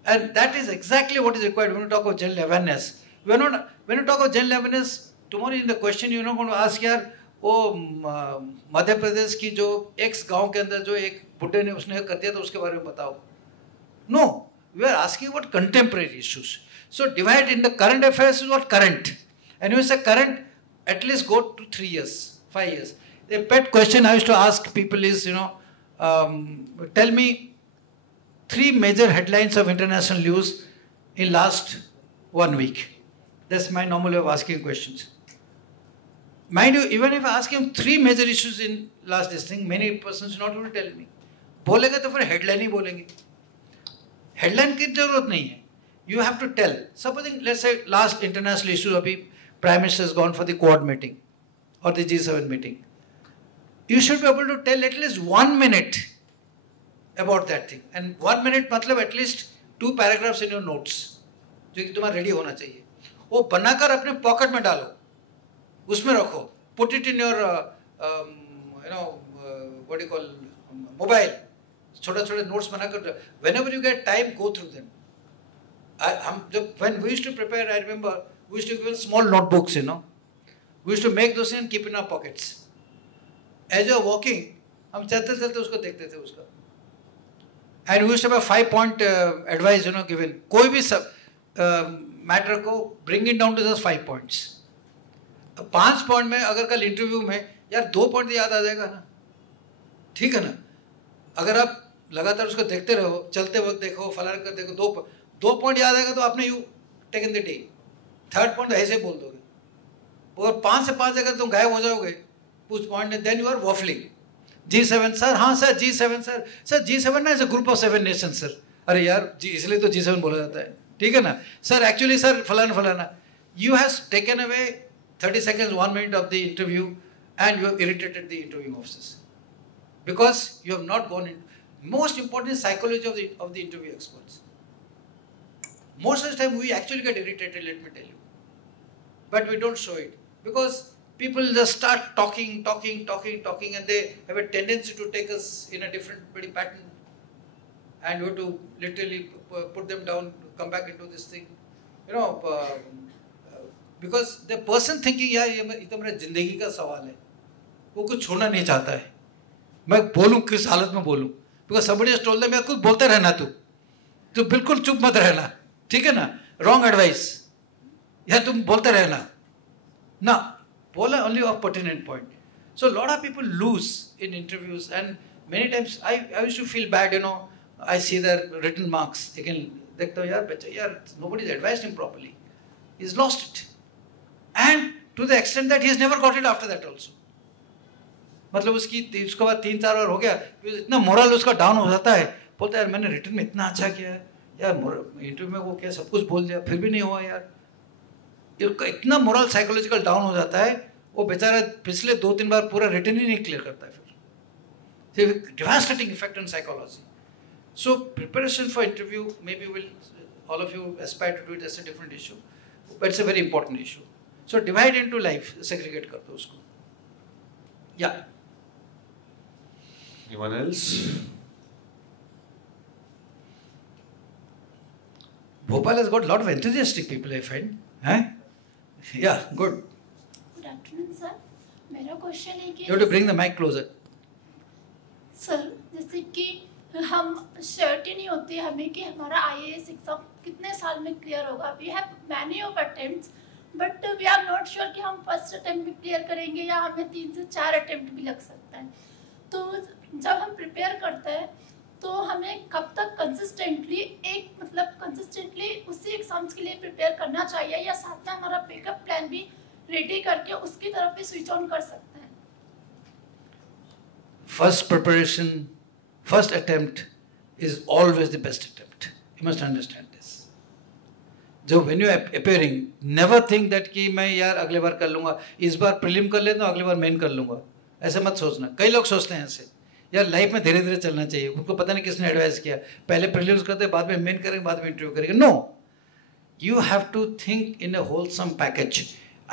And that is exactly what is required when you talk of general awareness. When you talk of general awareness, tomorrow in the question you're not going to ask यार वो मध्य प्रदेश की जो X गांव के अंदर जो एक बुड्ढे ने उसने कर दिया तो उसके बारे में बताओ. No, we are asking about contemporary issues. So divide in the current affairs is what current. And when you say current, at least go to 3 years, 5 years. The pet question I used to ask people is, tell me 3 major headlines of international news in last 1 week. That's my normal way of asking questions. Mind you, even if I ask him 3 major issues in last this thing, many persons not going to tell me. बोलेंगे तो फिर headline ही बोलेंगे. Headline की जरूरत नहीं है. You have to tell. Supposing, let's say, last international issue, abhi Prime Minister has gone for the Quad meeting or the G7 meeting. You should be able to tell at least 1 minute about that thing. And 1 minute matlab at least 2 paragraphs in your notes, जो कि तुम्हारा ready होना चाहिए. वो बनाकर अपने pocket में डालो, उसमें रखो. Put it in your, what do you call, mobile. छोटे-छोटे notes बनाकर. Whenever you get time, go through them. When we used to prepare, I remember, we used to give small notebooks, We used to make those and keep in our pockets. As you are walking, हम चलते-चलते उसको देखते थे उसका. And we used to have a 5-point advice, given. कोई भी matter को bring it down to just 5 points. 5 point में अगर कल interview में यार 2 point याद आ जाएगा ना, ठीक है ना? अगर आप लगातार उसको देखते रहो, चलते वक्त देखो, फलाना कर देखो, 2 point याद आएगा तो आपने you taken the day. 3rd point ऐसे बोल दोगे. और 5 से 5 अगर तुम गायब हो जाओगे, कुछ point then you are waffling. G7 sir, हाँ sir, G7 sir, sir G7 ना is a group of 7 nations sir. अरे यार इसलिए तो G7 बोला जाता है, ठीक है ना? Sir actually sir फलाना. You have taken away 30 seconds, 1 minute of the interview, and you have irritated the interviewing officers because you have not gone in. Most important is psychology of the interview experts. Most of the time we actually get irritated, let me tell you, but we don't show it because people just start talking, and they have a tendency to take us in a different pattern, and you have to literally put them down, come back into this thing, because the person thinking, यार ये तो मेरा जिंदगी का सवाल है, वो कुछ छोड़ना नहीं चाहता है, मैं बोलूं किस हालत में बोलूं, because somebody has told them यार कुछ बोलते रहना तू बिल्कुल चुप मत रहना, ठीक है ना? Wrong advice, यार तुम बोलते रहना, ना बोला only of pertinent point. So a lot of people lose in interviews, and many times I used to feel bad, I see their written marks again, देखता हूँ यार nobody's advised him properly, he's lost it, and to the extent that he has never got it after that also. मतलब उसके बाद 3-4 बार हो गया, इतना moral उसका डाउन हो जाता है, बोलता है यार मैंने रिटर्न में इतना अच्छा किया है, यार इंटरव्यू में वो क्या सब कुछ बोल दिया फिर भी नहीं हुआ यार, इतना मोरल साइकोलॉजिकल डाउन हो जाता है, वो बेचारा पिछले 2-3 बार पूरा रिटर्न ही नहीं क्लियर करता है फिर. Devastating effect on psychology. So preparation for interview, maybe all of you aspire to do it, as a different issue, but it's a very important issue. So divide into life, segregate कर दो उसको. Yeah. Anyone else? Bhopal has got a lot of enthusiastic people, I find. Yeah, good. Good afternoon, sir. मेरा question है कि You have to bring the mic closer. Sir, जैसे कि हम surety नहीं होती हमें कि हमारा IAS एग्जाम कितने साल में क्लियर होगा. We have many of attempts, but we are not sure कि हम फर्स्ट अटेम्प्ट में क्लियर करेंगे या हमें 3 से 4 अटेम्प्ट भी लग सकता है. तो जब हम प्रिपेयर करते हैं तो हमें कब तक कंसिस्टेंटली उसी एग्जाम्स के लिए प्रिपेयर करना चाहिए, या साथ में हमारा बैकअप प्लान भी रेडी करके उसकी तरफ भी स्विच ऑन कर सकते हैं. First preparation, first attempt is always the best attempt. You must understand this. So when you are appearing, never think that कि मैं यार अगले बार कर लूँगा, इस बार प्रीलिम कर लेता हूँ, अगले बार मेन कर लूँगा. ऐसे मत सोचना. कई लोग सोचते हैं ऐसे, यार लाइफ में धीरे धीरे चलना चाहिए. उनको पता नहीं किसने एडवाइस किया, पहले प्रीलिम्स करते बाद में मेन करेंगे, बाद में इंटरव्यू करेंगे. No, you have to think in a wholesome package.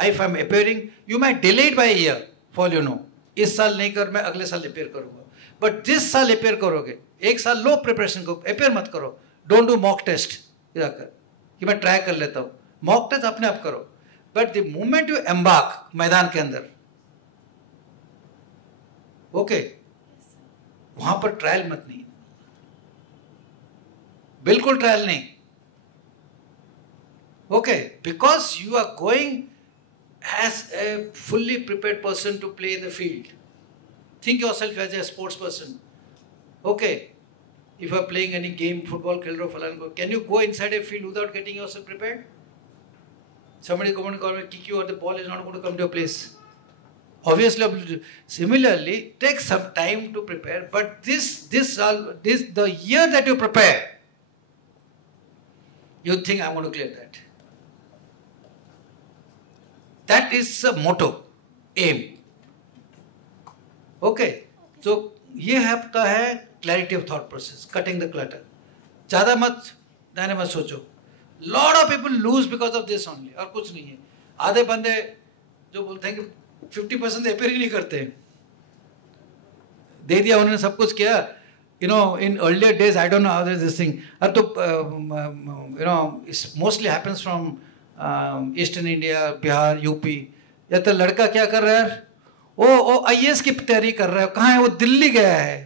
If I'm appearing, you might delay it by a year, for all you know. इस साल नहीं कर, मैं अगले साल अपेयर करूँगा. बट जिस साल अपेयर करोगे, एक साल लो प्रिपरेशन को, अपेयर मत करो. डोंट डू मॉक टेस्ट जाकर कि मैं ट्राई कर लेता हूँ. मॉक टेस्ट अपने आप करो, but the moment you embark मैदान के अंदर, ओके, वहां पर ट्रायल मत नहीं, बिल्कुल ट्रायल नहीं. Okay, because you are going as a fully prepared person to play in the field. Think yourself as a sports person. Okay, if you are playing any game, football, खेल रहे हो फलान को, can you go inside a field without getting yourself prepared? Somebody is going to kick you or the ball is not going to come to your place. Obviously, similarly, take some time to prepare. But this the year that you prepare, you think I'm going to clear that. That is the motto, aim. Okay, so ये आपका है clarity of thought process, cutting the clutter. ज़्यादा मत दाने मत सोचो. Lot of people lose because of this only, और कुछ नहीं है. आधे बंदे जो बोलते हैं कि 50% अपेयर ही नहीं करते हैं. दे दिया उन्होंने सब कुछ किया. You know, in earlier days, I don't know how there's this thing. अब तो you know, it mostly happens from Eastern India, Bihar, UP. या तो लड़का क्या कर रहा है? वो IAS की तैयारी कर रहा है. कहाँ है वो? दिल्ली गया है.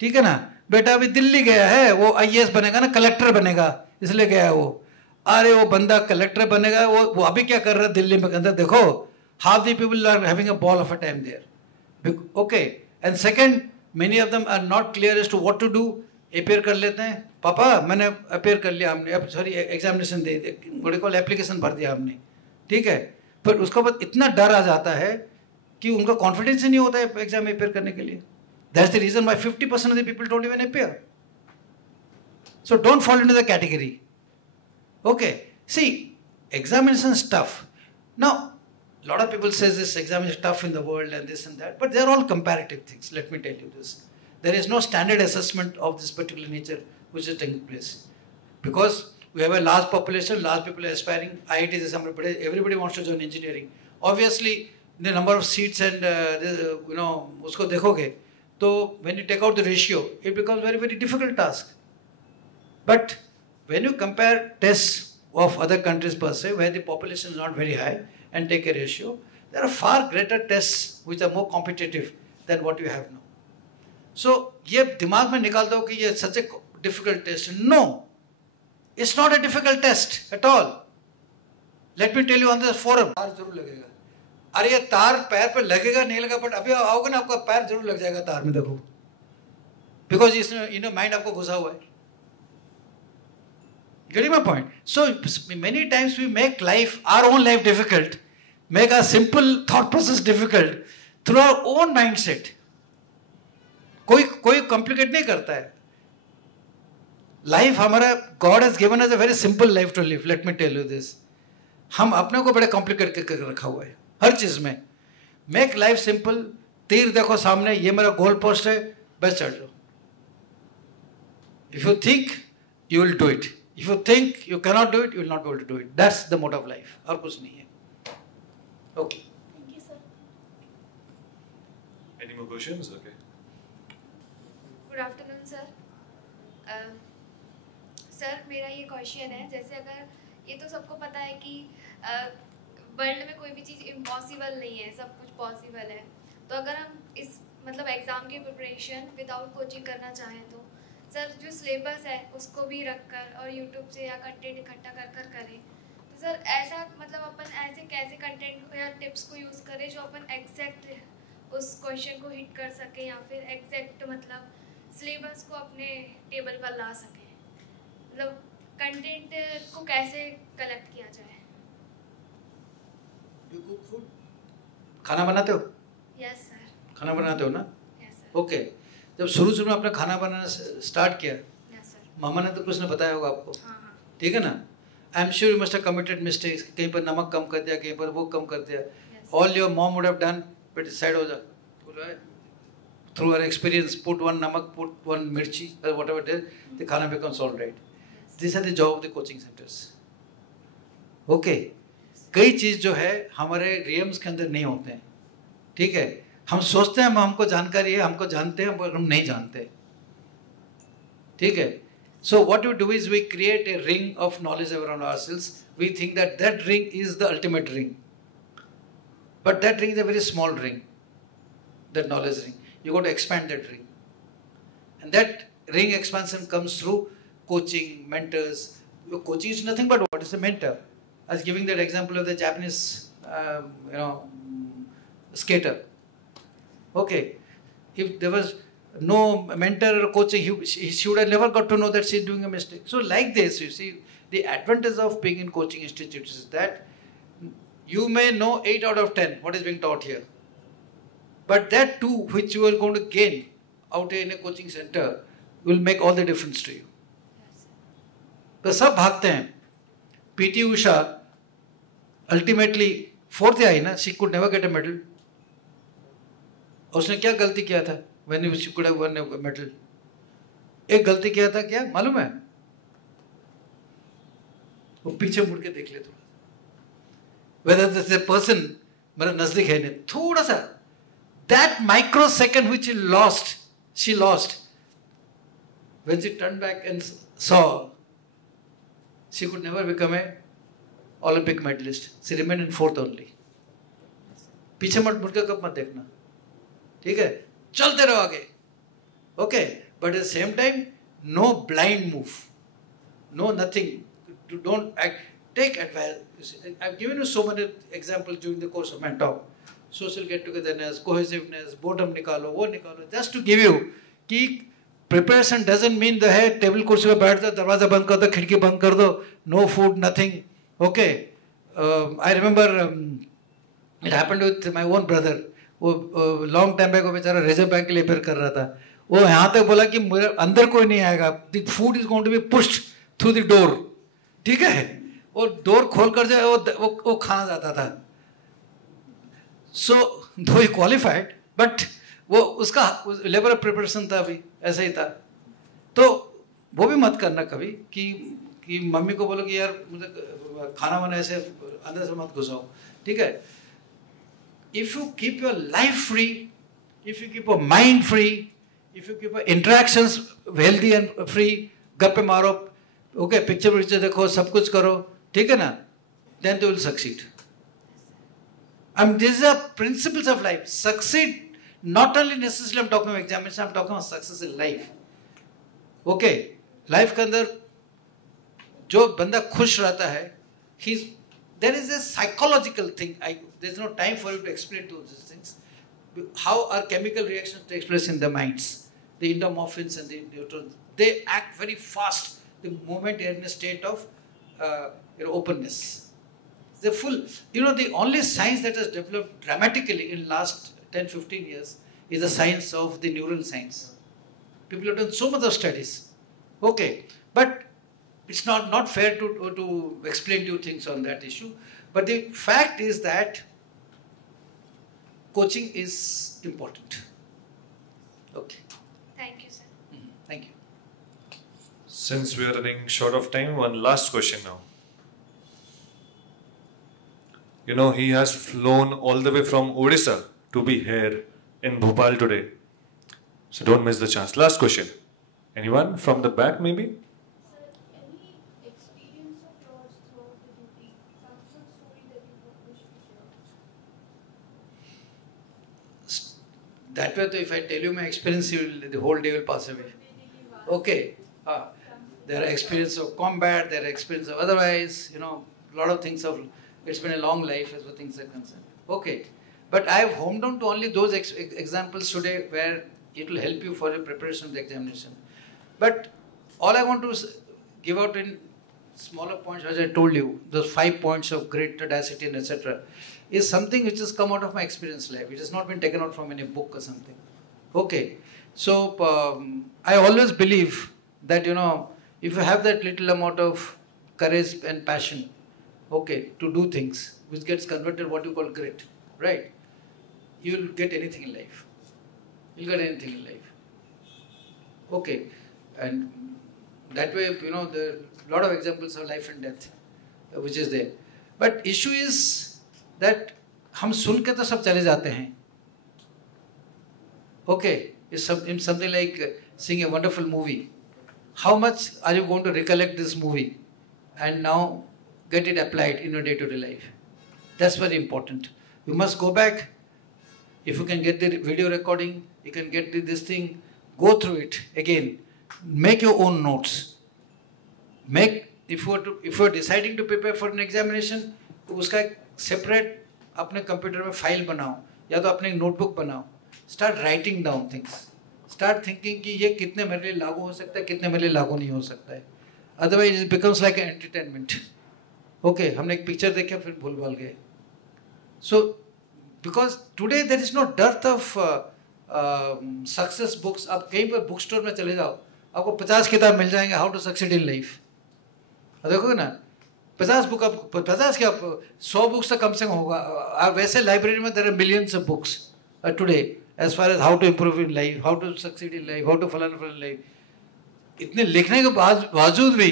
ठीक है ना? बेटा अभी दिल्ली गया है. वो IAS बनेगा ना, कलेक्टर बनेगा. इसलिए गया है वो. अरे वो बंदा कलेक्टर बनेगा. वो अभी क्या कर रहा है दिल्ली में? अंदर देखो, half the people are having a ball of a time there. Okay. And second, many of them are not clear as to what to do. Appear कर लेते हैं. पापा मैंने अपेयर कर लिया, हमने अब सॉरी एग्जामिनेशन दे बड़े कॉल एप्लीकेशन भर दिया हमने. ठीक है, पर उसके बाद इतना डर आ जाता है कि उनका कॉन्फिडेंस ही नहीं होता है एग्जाम अपेयर करने के लिए. That's the reason why 50% of the people don't even appear. So don't fall into the category. Okay, see, examination is tough. Now, a lot of people say this exam is tough in the world and this and that, but they are all comparative things. Let me tell you this. There is no standard assessment of this particular nature which is taking place. Because we have a large population, large people are aspiring. IIT is somebody, everybody wants to join engineering. Obviously, the number of seats and you know, usko dekhoge. So when you take out the ratio, it becomes very, very difficult task. But when you compare tests of other countries per se, where the population is not very high, and take a ratio, there are far greater tests which are more competitive than what you have now. So, ये दिमाग में निकाल दो कि ये such a difficult test. No, it's not a difficult test at all. Let me tell you on this forum. तार जरूर लगेगा. अरे ये तार पैर पे लगेगा नहीं लगा, but अभी आओगे ना आपका पैर जरूर लग जाएगा तार में, देखो. Because इसमें mind आपको घुसा हुआ है. Getting my point? So many times we make life, our own life difficult, make our simple thought process difficult through our own mindset. कोई complicate नहीं करता है. Life हमारा, God has given us a very simple life to live. Let me tell you this. हम अपने को बड़े complicate करके रखा हुआ है हर चीज में. Make life simple. तीर देखो सामने, ये मेरा goal post है, बस चढ़ जाओ. If you think, you will do it. If you think you cannot do it, you will not be able to do it. That's the motto of life. और कुछ नहीं है. Okay. Thank you, sir. Any more questions? Okay. Good afternoon, sir. Sir मेरा ये question है, जैसे अगर ये तो सबको पता है कि वर्ल्ड में कोई भी चीज़ इम्पॉसिबल नहीं है, सब कुछ पॉसिबल है. तो अगर हम इस मतलब एग्ज़ाम की प्रिपरेशन विदाउट कोचिंग करना चाहें तो सर जो सिलेबस है उसको भी रखकर और यूट्यूब से या कंटेंट इकट्ठा कर करें. तो सर ऐसा मतलब अपन ऐसे कैसे कंटेंट या टिप्स को यूज़ करें जो अपन एग्जैक्ट उस क्वेश्चन को हिट कर सकें या फिर एग्जैक्ट मतलब सिलेबस को अपने टेबल पर ला सकें. मतलब कंटेंट को कैसे कलेक्ट किया जाए. You cook food? खाना बनाते हो? Yes sir. खाना बनाते हो ना? Yes sir. Okay. जब शुरू में आपने खाना बनाना स्टार्ट किया, Yes sir. मामा ने तो कुछ न बताया होगा आपको. हाँ. ठीक है ना? I am sure you must have committed mistakes. कहीं पर नमक कम कर दिया, कहीं पर वो कम कर दिया. All your mom would have done, but side हो जा. Through her experience, put one namak, put one mirchi, or whatever it is, the khana becomes all right. These are the job of the coaching centers. Okay. कई चीज़ जो है हमारे रियम्स के अंदर नहीं होते हैं. ठीक है, हम सोचते हैं हमको जानकारी है, हमको जानते हैं, पर हम नहीं जानते. ठीक है. So what we do is we create a ring of knowledge around ourselves. We think that that ring is the ultimate ring. But that ring is a very small ring. That knowledge ring. You got to expand that ring. And that ring expansion comes through coaching, mentors. Your coaching is nothing but what is a mentor. I was giving that example of the Japanese, skater. Okay. If there was no mentor or coaching, she would have never got to know that she is doing a mistake. So like this, you see, the advantage of being in coaching institutes is that you may know 8 out of 10 what is being taught here. But that too, which you are going to gain out in a coaching center, will make all the difference to you. तो सब भागते हैं PT Usha ultimately fourth आई ना, she could never get a medal. उसने क्या गलती किया था when she could have won a medal? एक गलती किया था क्या मालूम है? वो पीछे मुड़ के देख ले थोड़ा, whether this is a person, मेरा नजदीक है नहीं, थोड़ा सा that microsecond which she lost, when she turned back and saw, she could never become a Olympic medalist. She remained in fourth only. पीछे मत मुड़ के कब मत देखना, ठीक है? चलते रहो आगे, okay? But at the same time, no blind move, no nothing. Don't act, take advice. I've given you so many examples during the course of my talk. Social get-togetherness, cohesiveness, boredom निकालो, वो निकालो. Just to give you कि preparation doesn't mean the है table कुर्सी पे बैठ दो, दरवाजा बंद कर दो, खिड़की बंद कर दो, no food, nothing. Okay. I remember it happened with my own brother. वो long time back वो बेचारा रिजर्व बैंक के लिए प्रिपेयर कर रहा था. वो यहाँ तक बोला कि मेरे अंदर कोई नहीं आएगा. The food is going to be pushed through the door. ठीक है, वो डोर खोल कर जाए वो खाना जाता था. सो दो ही क्वालिफाइड, बट वो उसका लेवल ऑफ प्रिपरेशन था, अभी ऐसा ही था. तो वो भी मत करना कभी कि मम्मी को बोलो कि यार मुझे खाना वाना ऐसे अंदर से मत घुसाओ, ठीक है. If you keep your life free, if you keep your mind free, if you keep your interactions healthy and free, गप्पे मारो, ओके, पिक्चर देखो, सब कुछ करो, ठीक है ना, then they will succeed. These are principles of life. Succeed, not only necessarily I'm talking about examination, I'm talking about success in life. Okay, life के अंदर जो बंदा खुश रहता है, there is a psychological thing. There's no time for you to explain to these things. How our chemical reactions take place in the minds, the endomorphins and the neutrons, they act very fast the moment you're in a state of openness. The full, the only science that has developed dramatically in last 10-15 years is the science of the neural science. People have done so much of studies. Okay, but it's not fair to explain to you things on that issue. But the fact is that coaching is important. Okay. Thank you, sir. Thank you. Since we are running short of time, one last question now. He has flown all the way from Odisha to be here in Bhopal today. So don't miss the chance. Last question. Anyone from the back maybe? Sir, any experience of yours throughout the duty? Some story that you wish to share? That way, if I tell you my experience, the whole day will pass away. Okay. There are experience of combat, there are experience of otherwise, a lot of things of, it's been a long life as far as things are concerned. Okay. But I have homed down to only those examples today where it will help you for your preparation of the examination. But all I want to give out in smaller points, as I told you, those 5 points of grit, audacity and etc. is something which has come out of my experience life. It has not been taken out from any book or something. Okay. So, I always believe that, if you have that little amount of courage and passion, okay, to do things, which gets converted what you call grit, right? You will get anything in life. You'll get anything in life. Okay. And that way, there are a lot of examples of life and death, which is there. But issue is that हम सुन के तो सब चले जाते हैं. Okay. It's something like seeing a wonderful movie. How much are you going to recollect this movie and now get it applied in your day-to-day life? That's very important. You must go back. If you can get the video recording, you can get this thing, go through it again. Make your own notes. If you are deciding to prepare for an examination, तो उसका एक separate अपने computer में file बनाओ या तो अपने notebook बनाओ. Start writing down things. Start thinking कि ये कितने मेरे लिए लागू हो सकता है, कितने मेरे लिए लागू नहीं हो सकता है. Otherwise it becomes like an entertainment. Okay, हमने एक picture देखा फिर भूल भाल गए. So, because today there is no dearth of success books. आप कहीं पर book store में चले जाओ, आपको 50 किताब मिल जाएंगे how to succeed in life. देखोगे ना, 50 बुक, अब 50 क्या 100 बुक्स तो कम से कम होगा. वैसे लाइब्रेरी में there are millions of books today as far as how to improve in life, how to succeed in life, how to फलाना लाइफ. इतने लिखने के बावजूद भी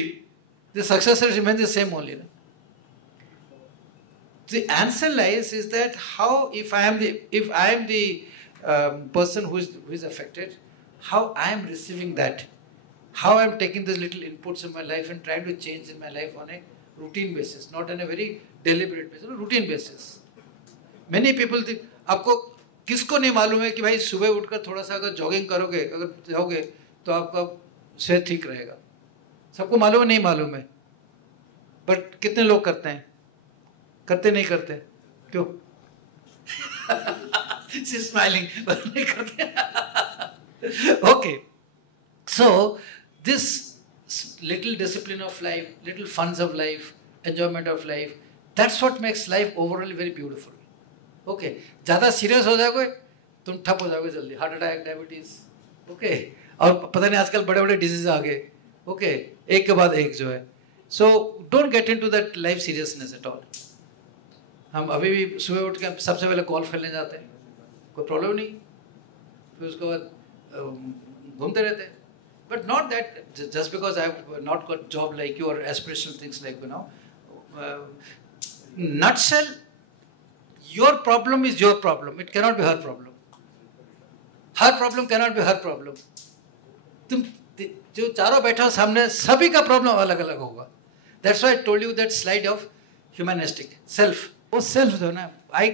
the success remain the same only. The answer lies is that how, if I am the person who is affected, how I am receiving that, how I am taking these little inputs in my life and trying to change in my life on a routine basis, not on a very deliberate basis, on a routine basis. Many people think, आपको किसको नहीं मालूम है कि भाई सुबह उठकर थोड़ा सा अगर जॉगिंग करोगे, अगर जाओगे तो आपका सेहत ठीक रहेगा. सबको मालूम है, नहीं मालूम है, बट कितने लोग करते हैं? करते नहीं करते क्यों? She is smiling, but नहीं करते. Okay, so this little discipline of life, little funs of life, enjoyment of life, that's what makes life overall very beautiful. Okay, ज़्यादा सीरियस हो जाओगे तुम ठप हो जाओगे जल्दी, हार्ट अटैक, डायबिटीज. ओके, और पता नहीं आजकल बड़े बड़े डिजीज आ गए. ओके, एक के बाद एक जो है. So don't get into that life seriousness at all. हम अभी भी सुबह उठ के सबसे पहले गोल्फ खेलने जाते हैं, कोई प्रॉब्लम नहीं, फिर उसके बाद घूमते रहते हैं. But not that just because I have not got job like you और aspirational things like you know. Nutshell, your problem is your problem. It cannot be her problem. Her problem cannot be her problem. तुम जो चारों बैठे हो सामने, सभी का problem अलग अलग होगा. That's why I told you that slide of humanistic self. वो self जो है ना, I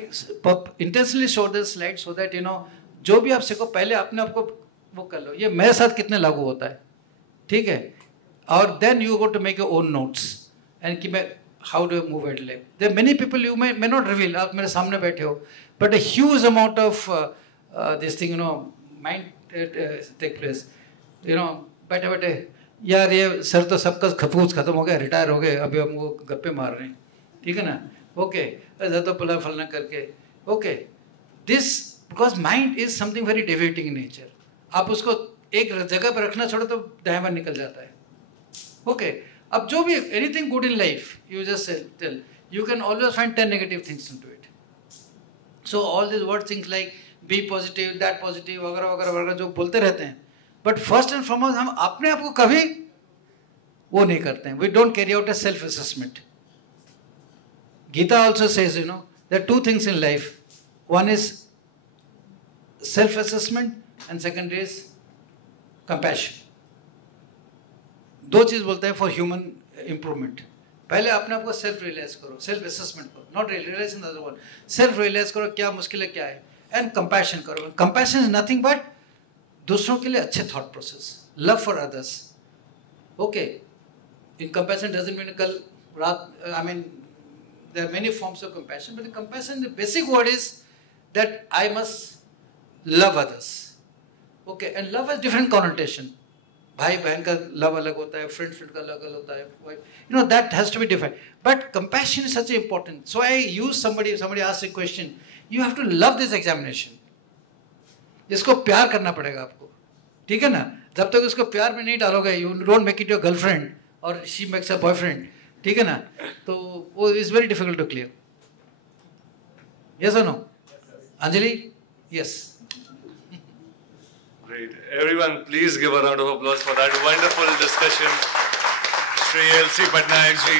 intentionally showed this slide so that you know, जो भी आप सीखो पहले अपने आप को वो कर लो, ये मेरे साथ कितने लागू होता है, ठीक है? और then you go to make your own notes and कि मैं how do you move at life. There are many people you may not reveal. आप मेरे सामने बैठे हो, but a huge amount of this thing, you know, mind take place. You know, बैठे बैठे यार ये सर तो सबका खफूस खत्म हो गया, रिटायर हो गए, अभी हम वो गप्पे मार रहे हैं, ठीक है ना? ओके, ऐसा तो पला फलना करके. Okay, this because mind is something very deviating in nature. आप उसको एक जगह पर रखना छोड़ो तो दाएं बाएं निकल जाता है. ओके, अब जो भी anything good in life, you just tell, you can always find 10 negative things into it. So all these word things like be positive, that positive, वगैरह वगैरह वगैरह जो बोलते रहते हैं, but first and foremost हम अपने आप को कभी वो नहीं करते हैं. We don't carry out a self-assessment. Gita also says, you know, there are two things in life. One is self-assessment and second is compassion. दो चीज बोलते हैं फॉर ह्यूमन इम्प्रूवमेंट. पहले अपने आप को सेल्फ रियलाइज करो, सेल्फ असेसमेंट करो, not realise in the other one. Self realise करो क्या मुश्किल है क्या है, एंड कंपैशन करो. कंपैशन इज नथिंग बट दूसरों के लिए अच्छे thought process, love for others. Okay, in compassion doesn't mean कल रात, I mean there are many forms of compassion, but the compassion the basic word is that I must love others. Okay, and love has different connotation. भाई बहन का love अलग होता है, friend का अलग अलग होता है, you know, that has to be defined. But compassion is such important. So I use somebody asks a question, you have to love this examination. इसको प्यार करना पड़ेगा आपको, ठीक है ना? जब तक उसको प्यार में नहीं डालोगे, you don't make it your girlfriend or she makes a boyfriend, ठीक है ना? तो वो is very difficult to clear. Yes or no? Anjali? Yes. Great. Everyone, please give a round of applause for that wonderful discussion. Shri L.C. Patnaik ji.